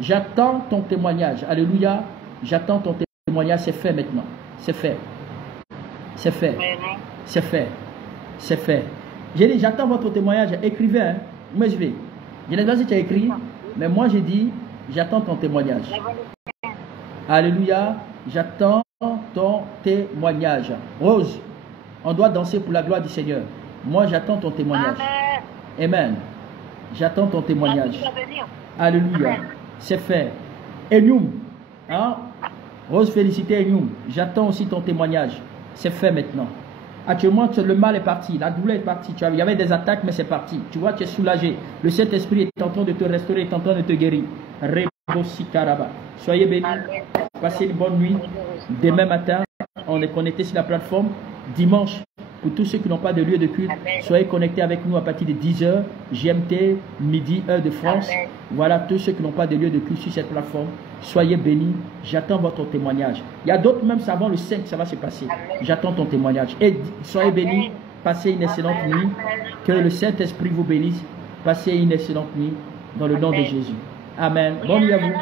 J'attends ton témoignage. Alléluia. J'attends ton témoignage. C'est fait maintenant. C'est fait. C'est fait. C'est fait. C'est fait. J'ai dit, j'attends votre témoignage. Écrivez, hein. Moi, je vais. Je ne sais pas si tu as écrit, mais moi, j'ai dit, j'attends ton témoignage. Alléluia. J'attends ton témoignage. Rose, on doit danser pour la gloire du Seigneur. Moi, j'attends ton témoignage. Amen. J'attends ton témoignage. Alléluia. C'est fait. Enium. Hein? Rose, félicité Enium. J'attends aussi ton témoignage. C'est fait maintenant. Actuellement, le mal est parti, la douleur est partie. Il y avait des attaques, mais c'est parti. Tu vois, tu es soulagé. Le Saint-Esprit est en train de te restaurer, est en train de te guérir. Soyez bénis. Passez une bonne nuit. Demain matin, on est connecté sur la plateforme. Dimanche, pour tous ceux qui n'ont pas de lieu de culte, soyez connectés avec nous à partir de 10h, GMT, midi, heure de France. Voilà, tous ceux qui n'ont pas de lieu de culte sur cette plateforme. Soyez bénis, j'attends votre témoignage. Il y a d'autres, même avant le 5, ça va se passer. J'attends ton témoignage. Et soyez bénis, passez une excellente nuit. Que le Saint-Esprit vous bénisse. Passez une excellente nuit dans le nom de Jésus. Amen. Bonne nuit à vous.